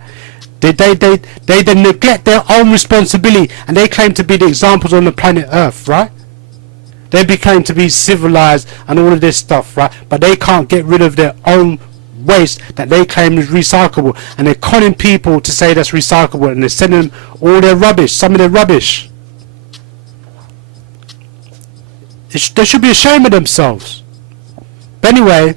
They neglect their own responsibility, and they claim to be the examples on the planet Earth, right? They claim to be civilized and all of this stuff, right? But they can't get rid of their own waste that they claim is recyclable, and they're conning people to say that's recyclable, and they're sending them all their rubbish, some of their rubbish. They should be ashamed of themselves. But anyway,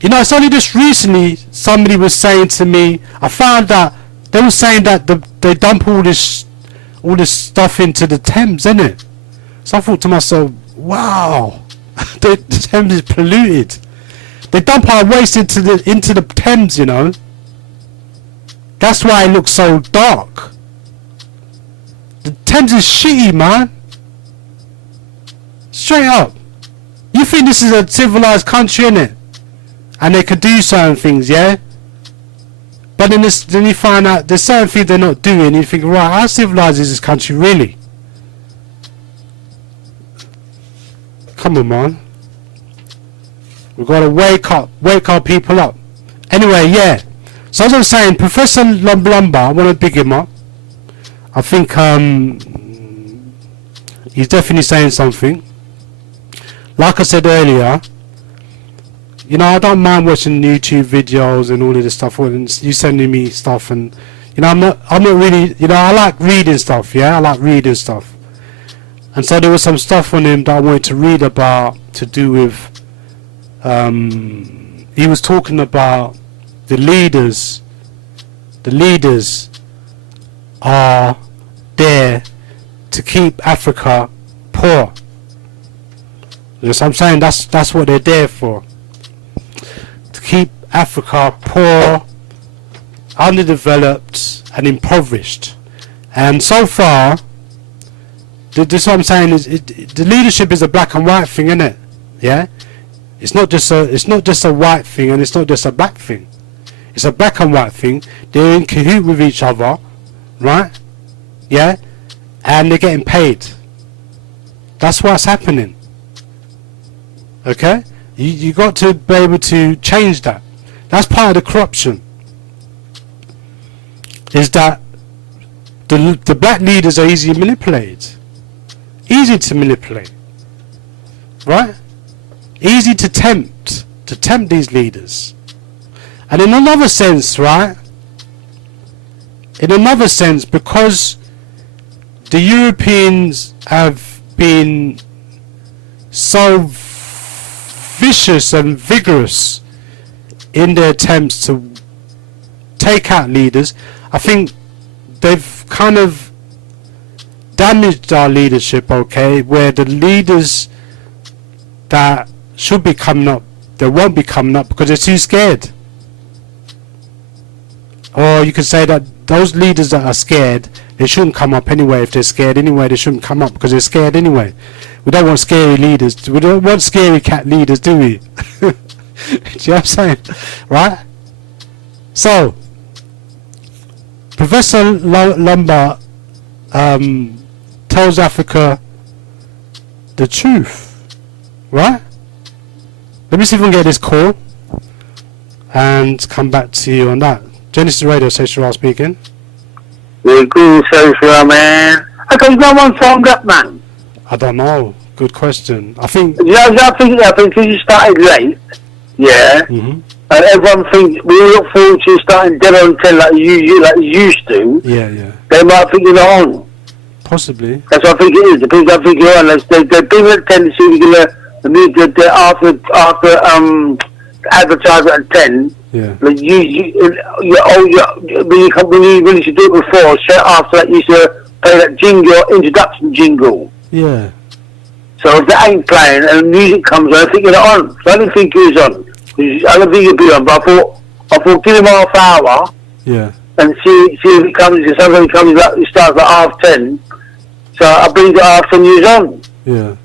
you know, it's only just recently somebody was saying to me, I found out they were saying that they dump all this stuff into the Thames, innit? So I thought to myself, wow, the Thames is polluted. They dump our waste into the Thames, you know. That's why it looks so dark. The Thames is shitty, man. Straight up. You think this is a civilized country, innit? And they could do certain things, yeah? But then you find out there's certain things they're not doing, and you think, right, how civilized is this country really? Come on, man. We've got to wake our people up. Anyway, yeah. So as I was saying, Professor Lumba, I want to big him up. I think he's definitely saying something. Like I said earlier, you know, I don't mind watching YouTube videos and all of this stuff, and you sending me stuff, and you know, I'm not really, you know, I like reading stuff, yeah, I like reading stuff. And so there was some stuff on him that I wanted to read about, to do with he was talking about the leaders are there to keep Africa poor. You know what I'm saying? That's what they're there for. To keep Africa poor, underdeveloped and impoverished. And so far, this what I'm saying is the leadership is a black and white thing, isn't it? Yeah? It's not just a white thing, and it's not just a black thing. It's a black and white thing. They're in cahoot with each other, right? Yeah? And they're getting paid. That's what's happening. Okay? You got to be able to change that. That's part of the corruption. Is that the black leaders are easily manipulated. Easy to manipulate. Right? Easy to tempt these leaders. And in another sense, right? In another sense, because the Europeans have been so vicious and vigorous in their attempts to take out leaders, I think they've kind of damaged our leadership, okay, where the leaders that should be coming up, they won't be coming up because they're too scared. Or you could say that those leaders that are scared, they shouldn't come up anyway. If they're scared anyway, they shouldn't come up because they're scared anyway. We don't want scary leaders. We don't want scary cat leaders, do we? Do you know what I'm saying? Right? So, Professor Lumba tells Africa the truth. Right? Let me see if I can get this call. and come back to you on that. Genesis Radio, Sayshara speaking. Very cool, Sayshara, man. How come no one phoned up, man? I don't know. Good question. I think... I think because you started late, yeah, and everyone thinks, we look forward to you starting dead on 10 like you used to, yeah. They might think you're not on. Possibly. That's what I think it is. The people that think you're on, they're people that tend to see the after advertisement at 10, yeah. Like when you really should do it before, straight after that, you used to play that jingle, introduction jingle. Yeah. So if that ain't playing and music comes on, I think you're not on. So I didn't think you was on. I don't think you'd be on, but I thought give him half hour. Yeah. And see if it comes. Because sometimes it comes like it starts at 10:30. So I bring it after news on. Yeah.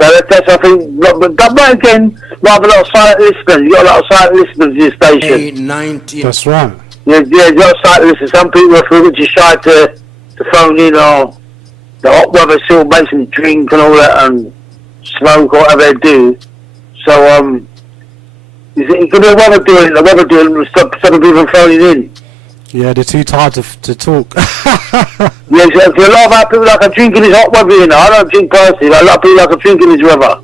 So that's I think. But again, we have a lot of silent listeners. You got a lot of silent listeners to your station. 890. That's right. Yeah, you got a lot of silent listeners. Some people are feeling too shy to phone in, or the hot weather still makes them drink and all that and smoke or whatever they do. So it could be the weather doing stop people from phoning in. Yeah, they're too tired to talk. Yeah, so a lot of our people like a drink in this hot weather, you know. I don't drink personally, but a lot of people like a drink in this weather.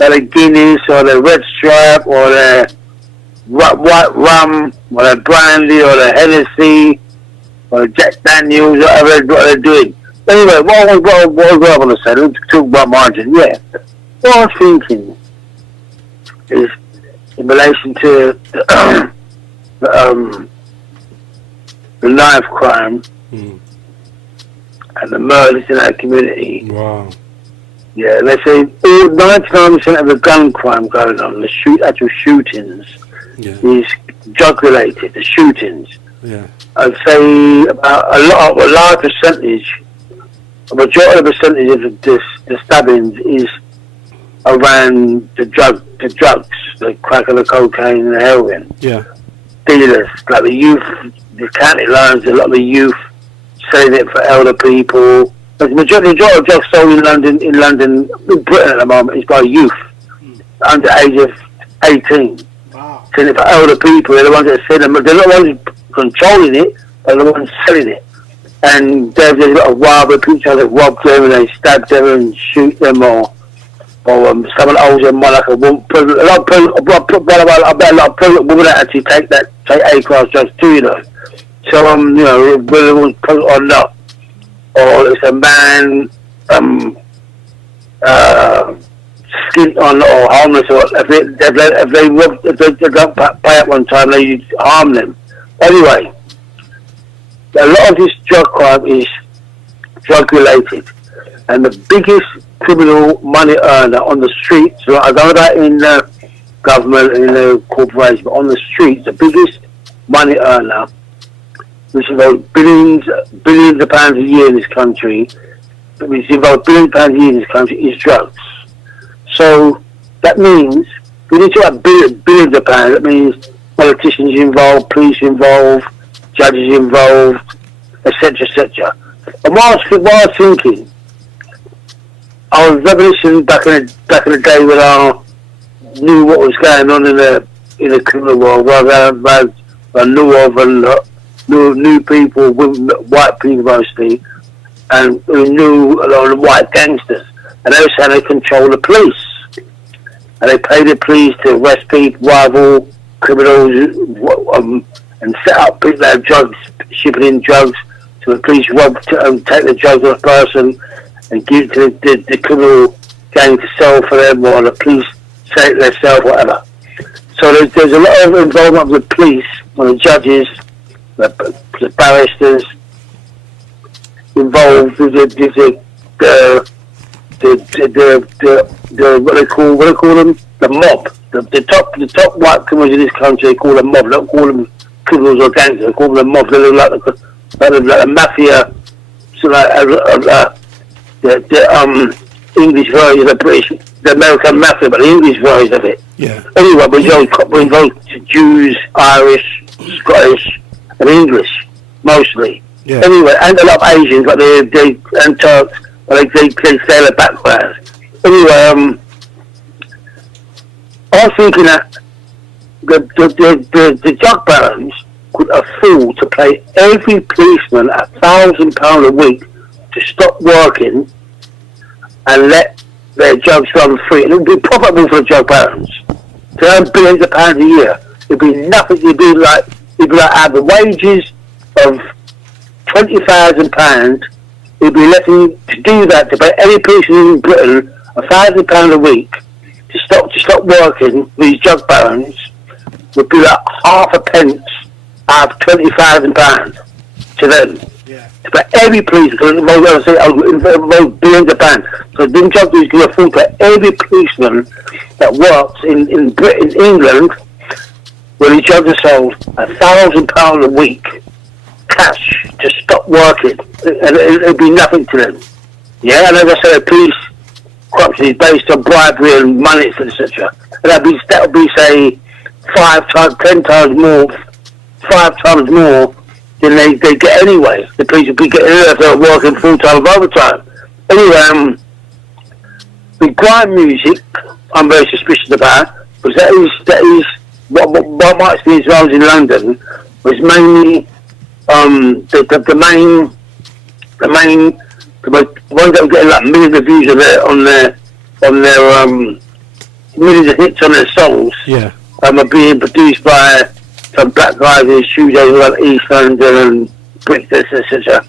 Like the Guinness or the Red Stripe or the white rum or the brandy or the Hennessy or the Jack Daniels, whatever they're doing. Anyway, what I want to say, let's talk about margin, yeah. What I was thinking is in relation to the knife crime and the murders in our community. Wow. Yeah, they say 99% of the gun crime going on, the actual shootings, is drug related. The shootings. Yeah. I'd say about a large percentage, a majority of the percentage of the stabbings is around the drugs, the crack and the cocaine and the heroin. Yeah. Dealers, like the youth, the county lines, a lot of the youth selling it for elder people. The majority of drugs sold in London, in Britain at the moment, is by youth under the age of 18. Wow. Selling it for elder people. They're the ones that sell them. They're not the ones controlling it, they're the ones selling it. And there's a lot of robbery, people try to rob them and they stab them and shoot them, or someone owes them money, like a woman. I bet a lot of pregnant women that actually take A-class drugs too, you know. So, you know, whether it was pregnant or not, or it's a man, skint on or homeless, or if they don't pay up one time, they harm them. Anyway, a lot of this drug crime is drug related, and the biggest criminal money earner on the streets, so I don't know about in the government and in the corporation, but on the streets, the biggest money earner, which involves billions of pounds a year in this country, is drugs. So that means we need to have billions of pounds. That means politicians involved, police involved, judges involved, etc., etc. And what I was thinking, I was reminiscing back in the day when I knew what was going on in the criminal world, where I knew of and knew people, white people mostly, and who knew a lot of white gangsters, and they were saying they control the police, and they pay the police to arrest people, rival criminals, and set up people that have drugs, shipping in drugs, so the police take the drugs off a person and give it to the criminal gang to sell for them, or the police sell it themselves, whatever. So there's a lot of involvement of the police, or the judges, the barristers involved with the what they call them, the mob. The top white criminals in this country, they call them mob. They don't call them criminals or gangsters. They call them mob. They look like a mafia, so the English version of the American mafia, but the English version of it. Yeah. Anyway, we involved Jews, Irish, Scottish, and English mostly. Yeah. Anyway, and a lot of Asians, but and Turks, but they say their backgrounds. Anyway, I was thinking that the drug barons could afford to pay every policeman £1,000 a week to stop working and let their drugs run free. And it would be profitable for the drug barons to earn billions of pounds a year. It'd be nothing. It'd be like have the wages of £20,000. It'd be letting to do that to pay every policeman in Britain £1,000 a week to stop working. These drug barons would be like half a pence out of £20,000 to them. Yeah. To pay every policeman, involve billions of pounds. So them drug dealers can afford to pay every policeman that works in Britain, England, when these drugs are sold, £1,000 a week cash to stop working, and it'd be nothing to them. Yeah, and as I say, police corruption is based on bribery and money, etc. And that would be say 10 times more than they get anyway. The police would be getting if they're working full time overtime. Anyway, the grime music I'm very suspicious about, because that is what my experience when I was in London was mainly the ones that were getting like millions of views on their millions of hits on their songs. Yeah. Are being produced by some black guys in studios like East London and Brixton, etc.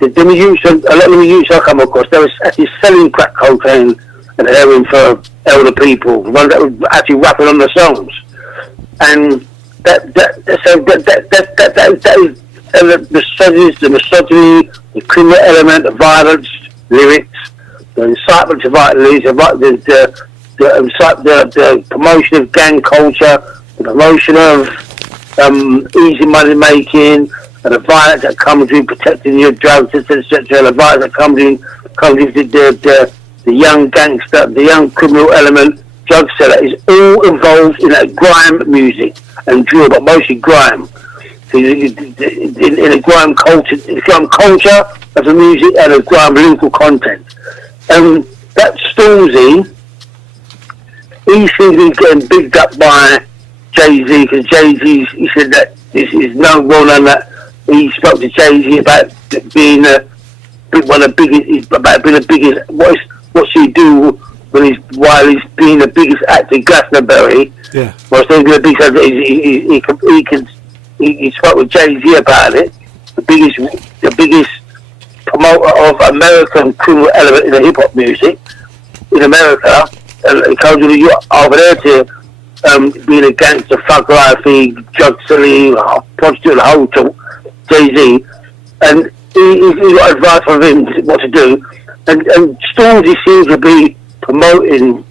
A lot of the youths I come across, they were actually selling crack cocaine and heroin for elder people, the ones that were actually rapping on the songs. And that is the misogyny, the criminal element, the violence, lyrics, the incitement to violence, the promotion of gang culture, the promotion of easy money making, and the violence that comes with protecting your drugs, etc. The violence that comes with the young gangster, the young criminal element, drug seller is all involved in that grime music and drill, but mostly grime. So in a grime culture, of the music and a grime lyrical content. And that Stormzy, he seems to be getting bigged up by Jay-Z, because Jay-Z, he said that this is well known that he spoke to Jay-Z about being one of the biggest, about being the biggest. What's he do while he's being the biggest actor in Glastonbury? Yeah. Well, so he spoke with Jay-Z about it. The biggest promoter of American criminal element in the hip hop music in America, and it comes with you over there to being a gangster, fuck life, drug selling, prostitute, the whole talk, Jay-Z, and he got advice from him what to do, and Stormzy seems to be promoting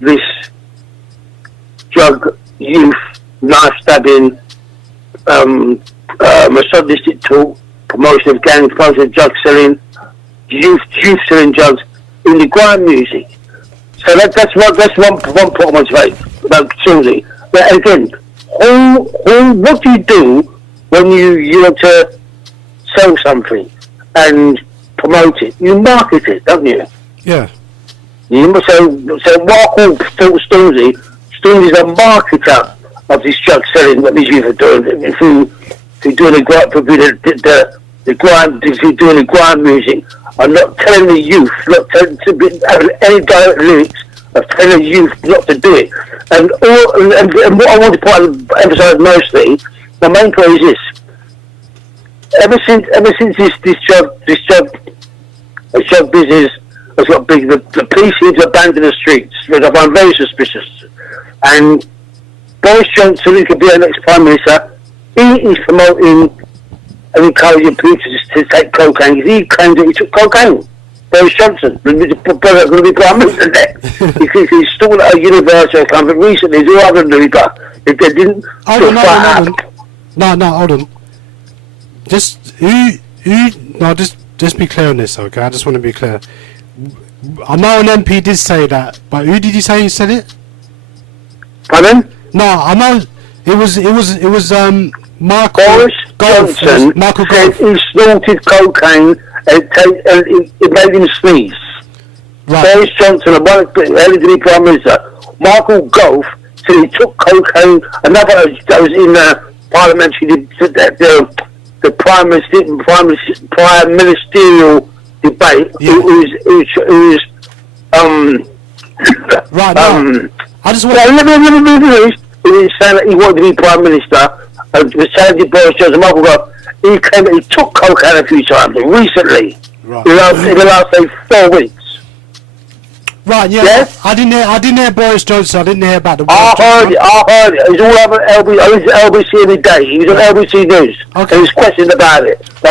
this drug youth, knife stabbing, misogynistic talk, promotion of gangs, promotion of drug selling, youth selling drugs in the grime music. So that's one point I want to make about Stormzy. But again, what do you do when you want to sell something and promote it? You market it, don't you? Yeah. So Mark Stormzy is a marketer of this drug selling, what these youth are doing, through doing the grime music, and not telling the youth, not having any direct lyrics of telling the youth not to do it. And what I want to emphasise mostly, the main point is this: ever since this drug business has got big, the police seem to abandon the streets, which I find very suspicious. And Boris Johnson, who could be our next Prime Minister, he is promoting and encouraging people to take cocaine. He claims that he took cocaine. Boris Johnson, going to be Prime Minister there. He installed at a university or something recently. There's other Luca. If they didn't... Hold on. Just be clear on this, okay? I just want to be clear. I know an MP did say that, but who did you say said it? Pardon? No, I know it was Michael Boris Johnson said he snorted cocaine and it made him sneeze. Right. Boris Johnson, the eligible Prime Minister, Michael Gove, So he took cocaine. Another that was in the parliamentary, the prime ministerial debate. Yeah. It was right now. I just want. He was saying that he wanted to be prime minister. And was saying to Boris Johnson, Michael Gove, he took cocaine a few times recently. Right. In the last say 4 weeks. Right, yeah. Yes? I didn't hear Boris Johnson. I didn't hear about the. I heard it. It was all over LBC every day. He was on LBC News. Okay. And he was questioned about it. I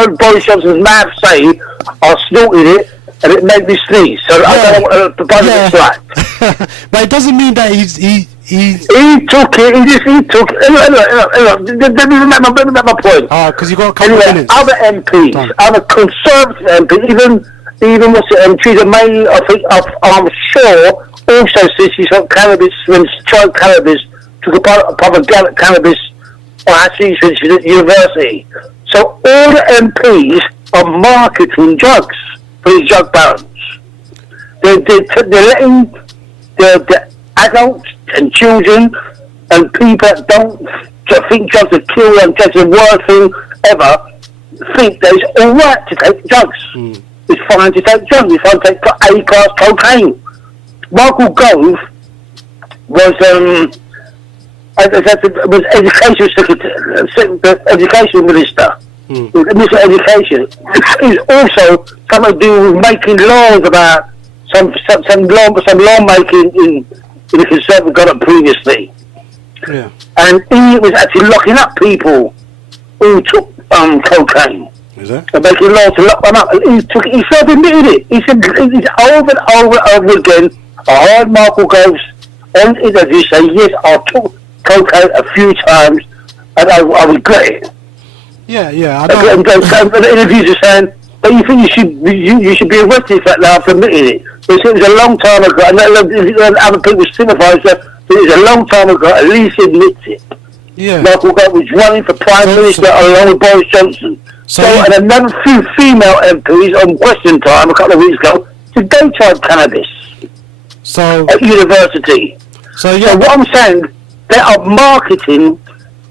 heard Boris Johnson's mouth say, I snorted it and it made me sneeze. So I don't know what the budget is like. But it doesn't mean that he took it. He took it. Look, let me make my point. Because you got a couple of minutes. Other MPs, other Conservative MPs, even Theresa May, I'm sure, also says she's got cannabis, when she tried cannabis, took a public cannabis, or actually when she's at university. So all the MPs are marketing drugs for these drug barons. They're letting the adults and children and people that don't think drugs are kill and drugs are the worst thing ever think that it's alright to take drugs. It's fine to take drugs. It's fine to take A-class cocaine. Michael Gove was education minister. Minister of Education. He's also something to do with making laws about some lawmaking in the Conservative government previously. Yeah. And he was actually locking up people who took cocaine. Is it? And making laws to lock them up. And he self-admitted it. He said he's over and over and over again. I heard Michael Gove on interview say, yes, I took cocaine a few times and I regret it. Yeah. I And the interviews are saying, but you think you should be arrested for that now for admitting it. But it was a long time ago, and other people sympathise that it was a long time ago, at least he admits it. Yeah. Michael Gove was running for Prime Minister along with Boris Johnson. And another few female MPs on Question Time a couple of weeks ago said they tried cannabis at university. So what I'm saying, they are marketing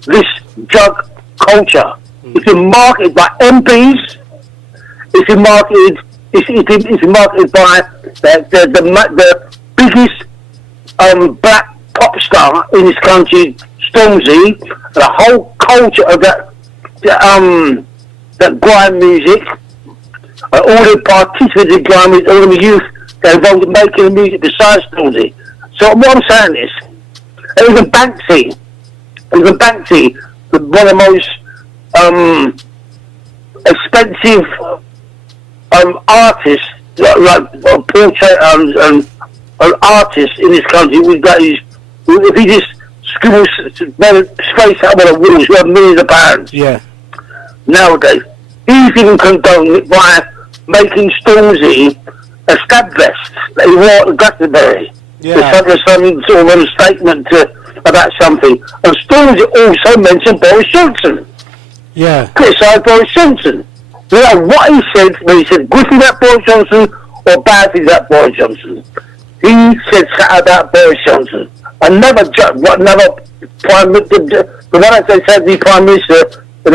this drug culture. It's been marketed by MPs. It's been marketed. It's been marketed by the biggest black pop star in this country, Stormzy. The whole culture of that grime music, all the participants in grime music, all the youth that are involved in making the music besides Stormzy. So what I'm saying is, even Banksy, one of the most expensive artists, like portrait artists in this country, if he just scribbles space out on the walls worth millions of pounds. Yeah. Nowadays, he's even condoned it by making Stormzy a stab vest that he wore at Glastonbury. Yeah. Some sort of a statement about something. And Stormzy also mentioned Boris Johnson. Yeah. Criticised Boris Johnson. You know what he said when he said good things about Boris Johnson or bad things about Boris Johnson. He said something about Boris Johnson. Another prime minister, the one that they said the prime minister in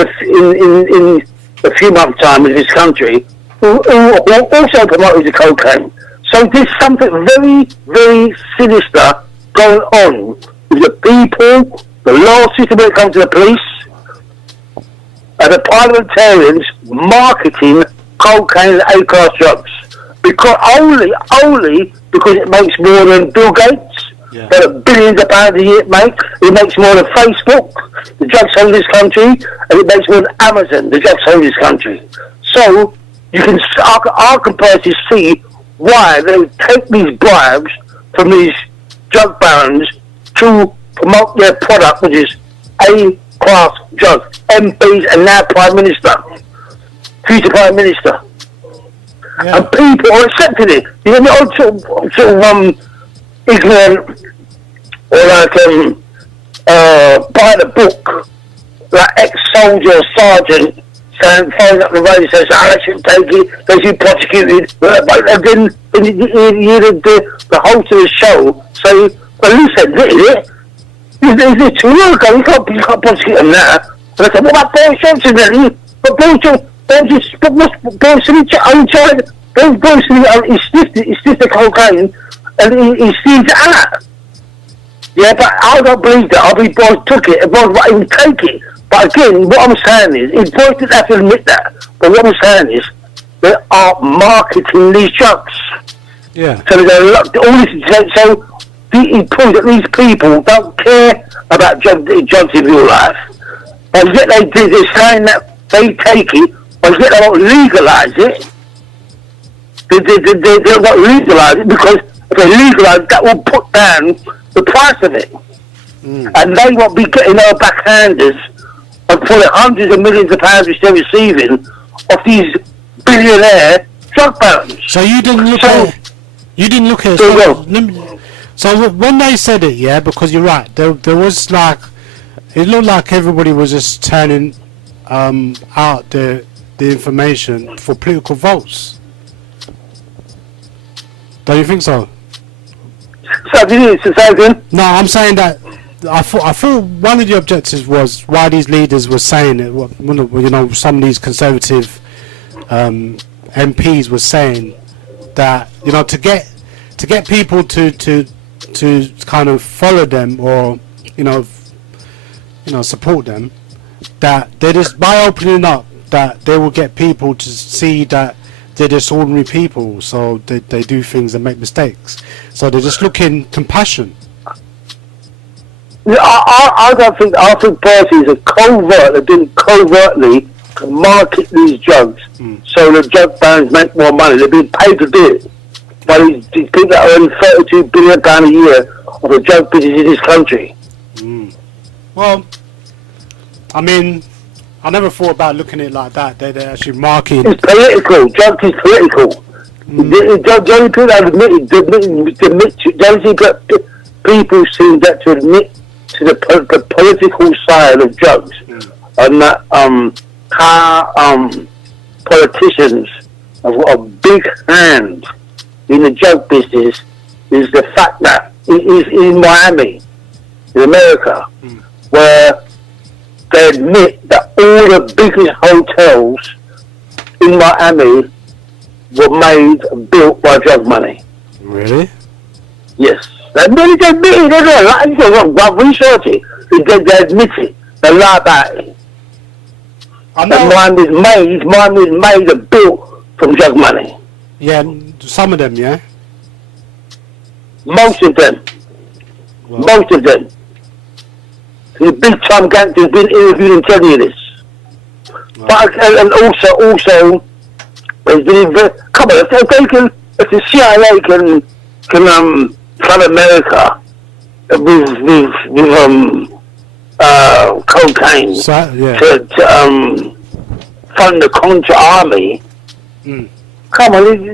a few months' time in this country, who also promoted the cocaine. So there's something very, very sinister going on with the people, the law system when it comes to the police, and the parliamentarians marketing cocaine and A-class drugs. Because only because it makes more than Bill Gates, that are billions of pounds a year it makes more than Facebook, the drugs hold this country, and it makes more than Amazon, the drugs hold this country. So you can, I can personally see why they would take these bribes from these drug barons to promote their product, which is A-class drugs. MPs and now Prime Minister, future Prime Minister. Yeah. And people are accepting it. You know, the old sort of ignorant, or like by the book, like ex-soldier or sergeant saying, phoning up the radio and saying, I should take it, they should prosecute it. But then you hear the host of the show say, Well, at least they admitted it. It's too long ago. You can't prosecute them now. And I said, what about Boris Johnson then? But Boris Johnson, he sniffed the cocaine and he sniffed it out. Yeah, but I don't believe that. I believe Boris took it. Boris might even take it. But again, what I'm saying is, Boris didn't have to admit that. But what I'm saying is, they are marketing these drugs. Yeah. So they're all this. So he proves that these people don't care about drugs in real life. But yet they're saying that they take it, but yet they won't legalise it. They won't legalise it because if they legalise it, that will put down the price of it. And they won't be getting their backhanders and pulling hundreds of millions of pounds which they're receiving off these billionaire drug barons. So you didn't look at it. So when they said it, yeah, because you're right, there was like, it looked like everybody was just turning out the information for political votes. Don't you think so? So did you say again? No, I'm saying that I thought one of the objectives was why these leaders were saying it. You know, some of these conservative MPs were saying that, you know, to get people to kind of follow them or you know support them, that they just by opening up that they will get people to see that they're just ordinary people, so they do things and make mistakes, so they're just looking compassion. I think parties are doing covertly to market these drugs so the drug barons make more money. They're being paid to do it by these people that earn £32 billion a year of the drug business in this country. Well, I mean, I never thought about looking at it like that. They're actually marking. It's political. Drugs is political. The only people that admit people seem to admit to the political side of drugs, and that how politicians have got a big hand in the drug business is the fact that it is in Miami, in America, where they admit that all the biggest hotels in Miami were made and built by drug money. Really? Yes. They admit it. They don't lie. Research it. They admit it. They lie about it. Mine was made and built from drug money. Yeah, some of them, yeah? Most of them. Wow. Most of them. The big time gangsters been interviewed and telling you this. Wow. But and also, there's been come on, if the CIA can flood America with cocaine to fund the Contra army. Come on, they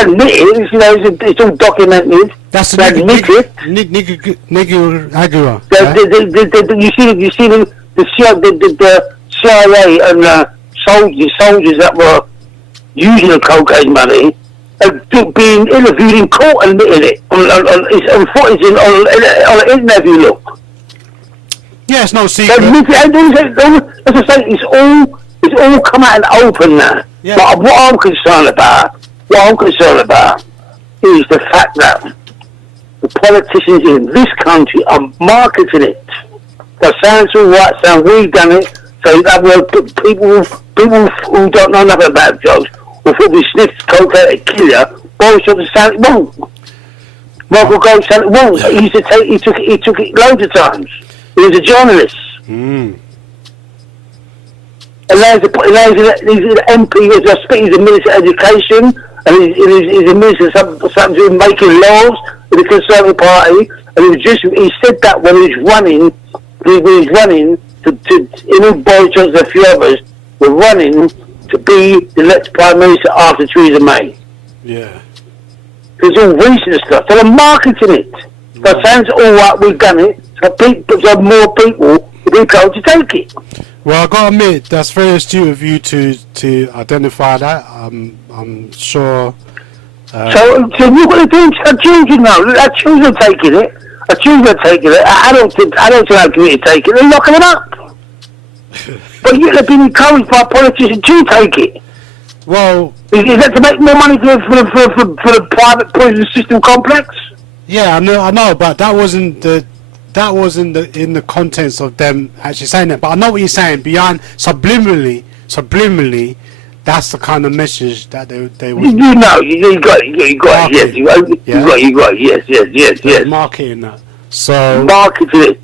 admit it. You know, it's all documented. That's they admit it. Nigger Agua. You see the CIA and soldiers that were using the cocaine money being interviewed in court and admitting it on footage on an interview. Look. Yeah, it's no secret. As I say, it's all come out and open now. Yeah. But what I'm concerned about is the fact that the politicians in this country are marketing it. That sounds all right, we've done it, so that people who don't know nothing about drugs will probably sniff cocaine to kill you. Boris Johnson said it won't. Michael Gove said it won't. He took it loads of times. He was a journalist. And now he's an MP, he's a Minister of Education, and he's a Minister of something to do with making laws in the Conservative Party, and he said that when he was running to Boris Johnson and a few others were running to be the next Prime Minister after Theresa May. Yeah. It's all recent stuff, so they're marketing it. That sounds all right, we've done it, so more people will be told to take it. Well, I gotta admit, that's very astute of you to identify that. I'm sure. So what are they doing to our children now? Our children are taking it. A children taking it. I don't think our community take it. They're locking it up. But yet they've been encouraged by politicians to take it. Well, is that to make more money for the private prison system complex? Yeah, I know, but that wasn't in the contents of them actually saying that. But I know what you're saying. Beyond subliminally, that's the kind of message that they were. You got yes. Marketing that. So marketing it.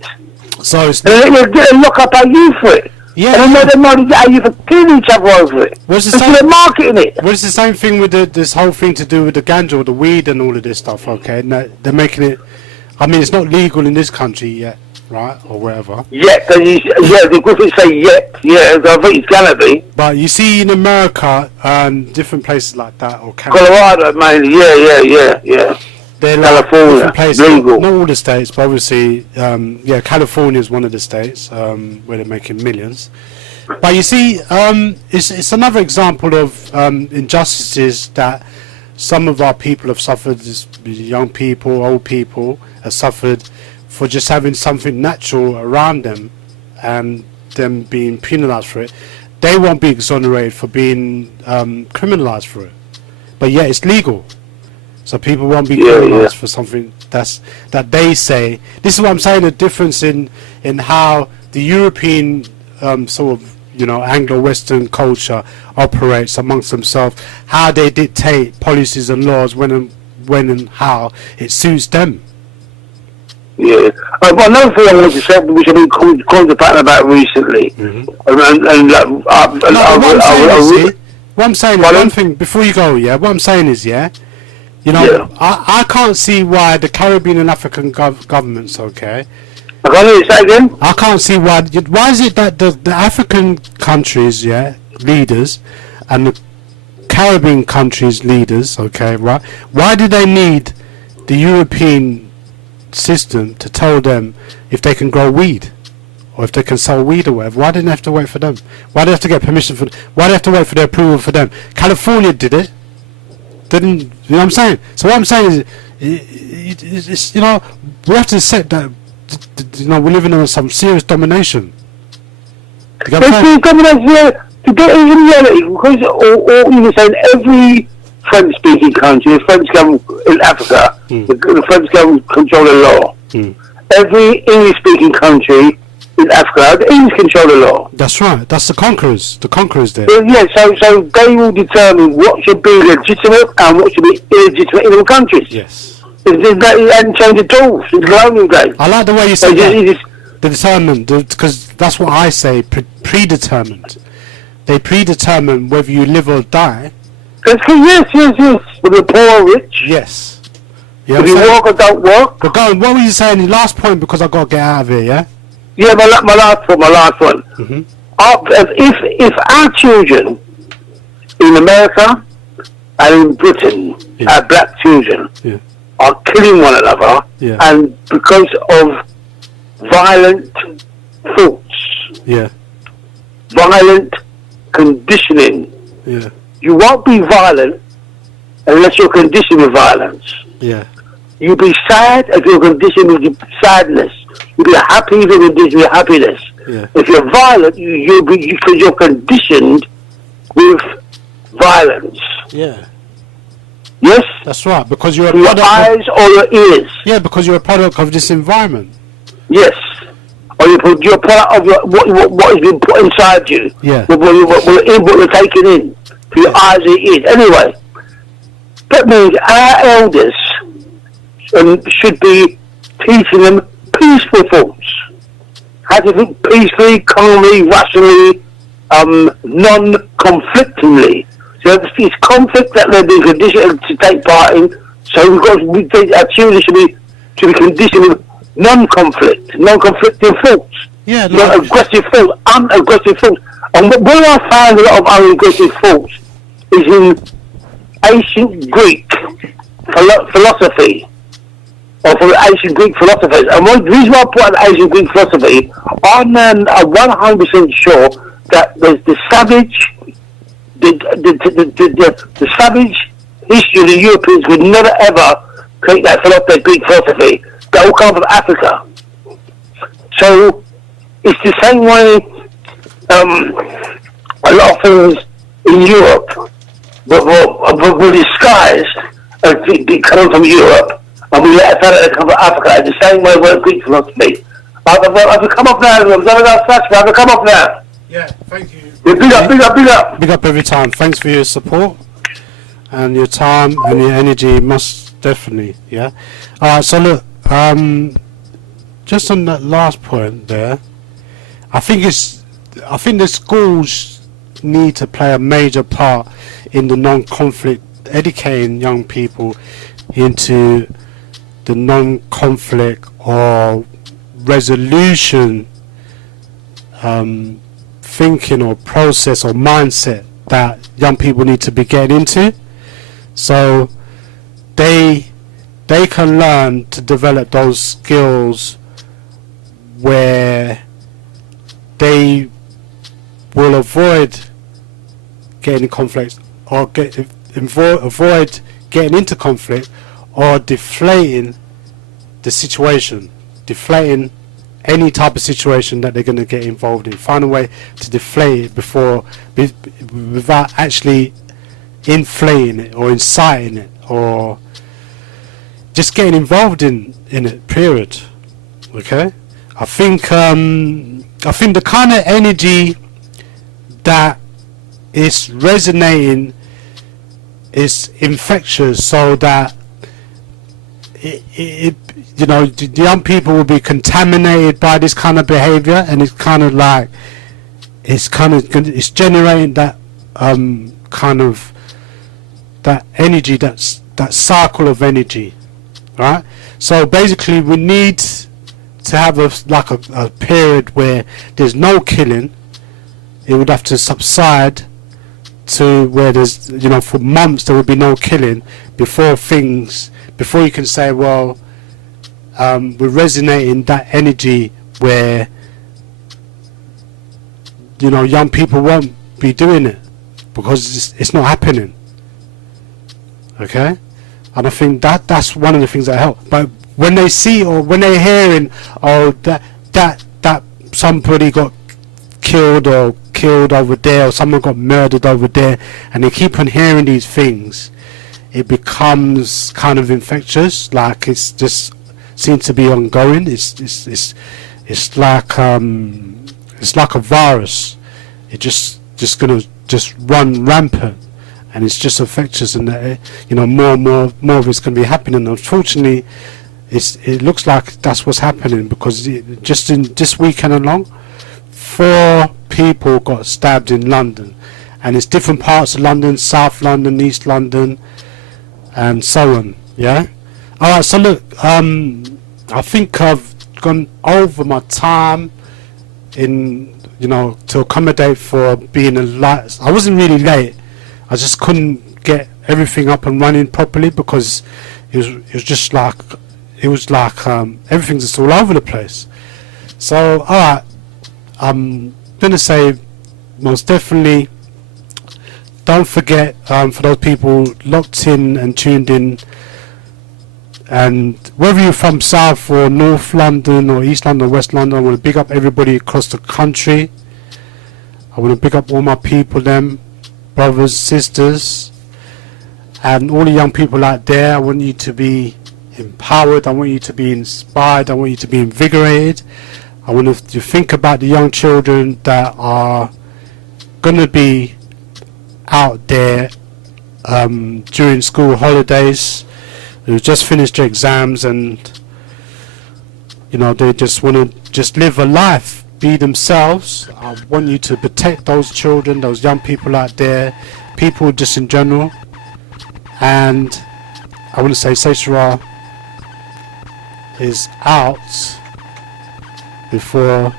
So it's they lock up our youth for it. Yeah. And they know our youth are killing each other over it. What's the so same? They're marketing it. Well, it's the same thing with this whole thing to do with the ganja or the weed and all of this stuff. Okay, and they're making it. I mean, it's not legal in this country yet, right, or wherever. Yet, the Griffiths say yet. Yeah, I think it's gonna be. But you see, in America and different places like that, or Canada, Colorado mainly. Yeah. They're California, like places, legal. Not all the states, but obviously, California is one of the states where they're making millions. But you see, it's another example of injustices that some of our people have suffered. Young people, old people have suffered for just having something natural around them, and them being penalised for it. They won't be exonerated for being criminalised for it, but yet it's legal. So people won't be criminalised for something that they say. This is what I'm saying, the difference in how the European sort of, Anglo-Western culture operates amongst themselves, how they dictate policies and laws when and how it suits them. Yeah. Another thing I wanted to say, which I've been contemplating about recently, what I'm saying is one thing, before you go, what I'm saying is, I can't see why the Caribbean and African governments, okay? I can't hear you say again? I can't see why is it that the African countries, leaders, and the Caribbean countries' leaders, okay, right? Why do they need the European system to tell them if they can grow weed? Or if they can sell weed or whatever? Why didn't they have to wait for them? Why do they have to get permission for? Why do they have to wait for their approval for them? California did it. Didn't, you know what I'm saying? So what I'm saying is, it's, we have to accept that, we're living under some serious domination. Domination, to get in reality, because all you were saying, every French-speaking country, the French government in Africa, the French government control the law. Every English-speaking country in Africa, the English control the law. That's right. That's the conquerors there. So they will determine what should be legitimate and what should be illegitimate in all countries. Yes. It hasn't changed at all since colonial days. I like the way you say that. Determined, because that's what I say, predetermined. They predetermine whether you live or die. Yes. With the poor or rich. Yes. If you work or don't work. But go on, what were you saying? The last point, because I've got to get out of here, yeah? Yeah, my last one. Mm-hmm. If our children in America and in Britain, our black children, are killing one another, and because of violent thoughts, violent conditioning, you won't be violent unless you're conditioned with violence. You'll be sad if you're conditioned with sadness. You'll be happy if you're conditioned with happiness. If you're violent, you'll be because you're conditioned with violence. Yes? That's right, because you're a product your eyes or your ears. Yeah, because you're a product of this environment. Yes. Or you're a product of what has been put inside you. What you're taking in. For your eyes and your ears. Anyway, that means our elders should be teaching them peaceful thoughts. How to think peacefully, calmly, rationally, non-conflictingly. So it's conflict that they've been conditioned to take part in. So our children should be conditioned with non-conflicting thoughts. Not aggressive thoughts, unaggressive thoughts. And where I find a lot of unaggressive thoughts is in ancient Greek philosophy. Or from ancient Greek philosophers. And the reason why I put out ancient Greek philosophy, I'm 100% sure that there's the savage, the savage history of the Europeans would never ever take that Greek philosophy. that all come from Africa. So it's the same way a lot of things in Europe were disguised as coming from Europe, and we let us know they come from Africa. It's the same way when Greek philosophy. I've come up now. I've come up now. Yeah, thank you. Big up. Big up every time. Thanks for your support and your time and your energy. Most definitely, yeah. All right. So look, just on that last point there, I think the schools need to play a major part in the non-conflict, educating young people into the non-conflict or resolution thinking or process or mindset that young people need to be getting into, so they can learn to develop those skills where they will avoid getting in conflict or avoid getting into conflict or deflating the situation, deflating any type of situation that they're going to get involved in. Find a way to deflate it without actually inflating it or inciting it or just getting involved in it, period. Okay? I think the kind of energy that is resonating is infectious, so that it the young people will be contaminated by this kind of behavior, and it's kind of like it's generating that kind of that energy, that cycle of energy, right? So basically we need to have a period where there's no killing. It would have to subside to where there's, for months there would be no killing before you can say, well, we're resonating that energy where young people won't be doing it because it's not happening. Okay, and I think that's one of the things that help. But when they see or when they're hearing, that somebody got killed over there, or someone got murdered over there, and they keep on hearing these things, it becomes kind of infectious. Like it's just seems to be ongoing. It's like a virus. It just gonna just run rampant, and it's just infectious, and more of it's gonna be happening. Unfortunately, it looks like that's what's happening, because just in this weekend alone, 4 people got stabbed in London, and it's different parts of London: South London, East London, and so on. Yeah. All right. So look, I think I've gone over my time in to accommodate for being late. I wasn't really late. I just couldn't get everything up and running properly because it was like everything's just all over the place. So all right. I'm gonna say, most definitely, don't forget, for those people locked in and tuned in, and whether you're from South or North London or East London or West London, I want to big up everybody across the country. I want to big up all my people, them brothers, sisters, and all the young people out there. I want you to be empowered. I want you to be inspired. I want you to be invigorated. I want to think about the young children that are going to be out there during school holidays, who just finished their exams, and they just want to just live a life, be themselves. I want you to protect those children, those young people out there, people just in general. And I want to say Sayshara is out before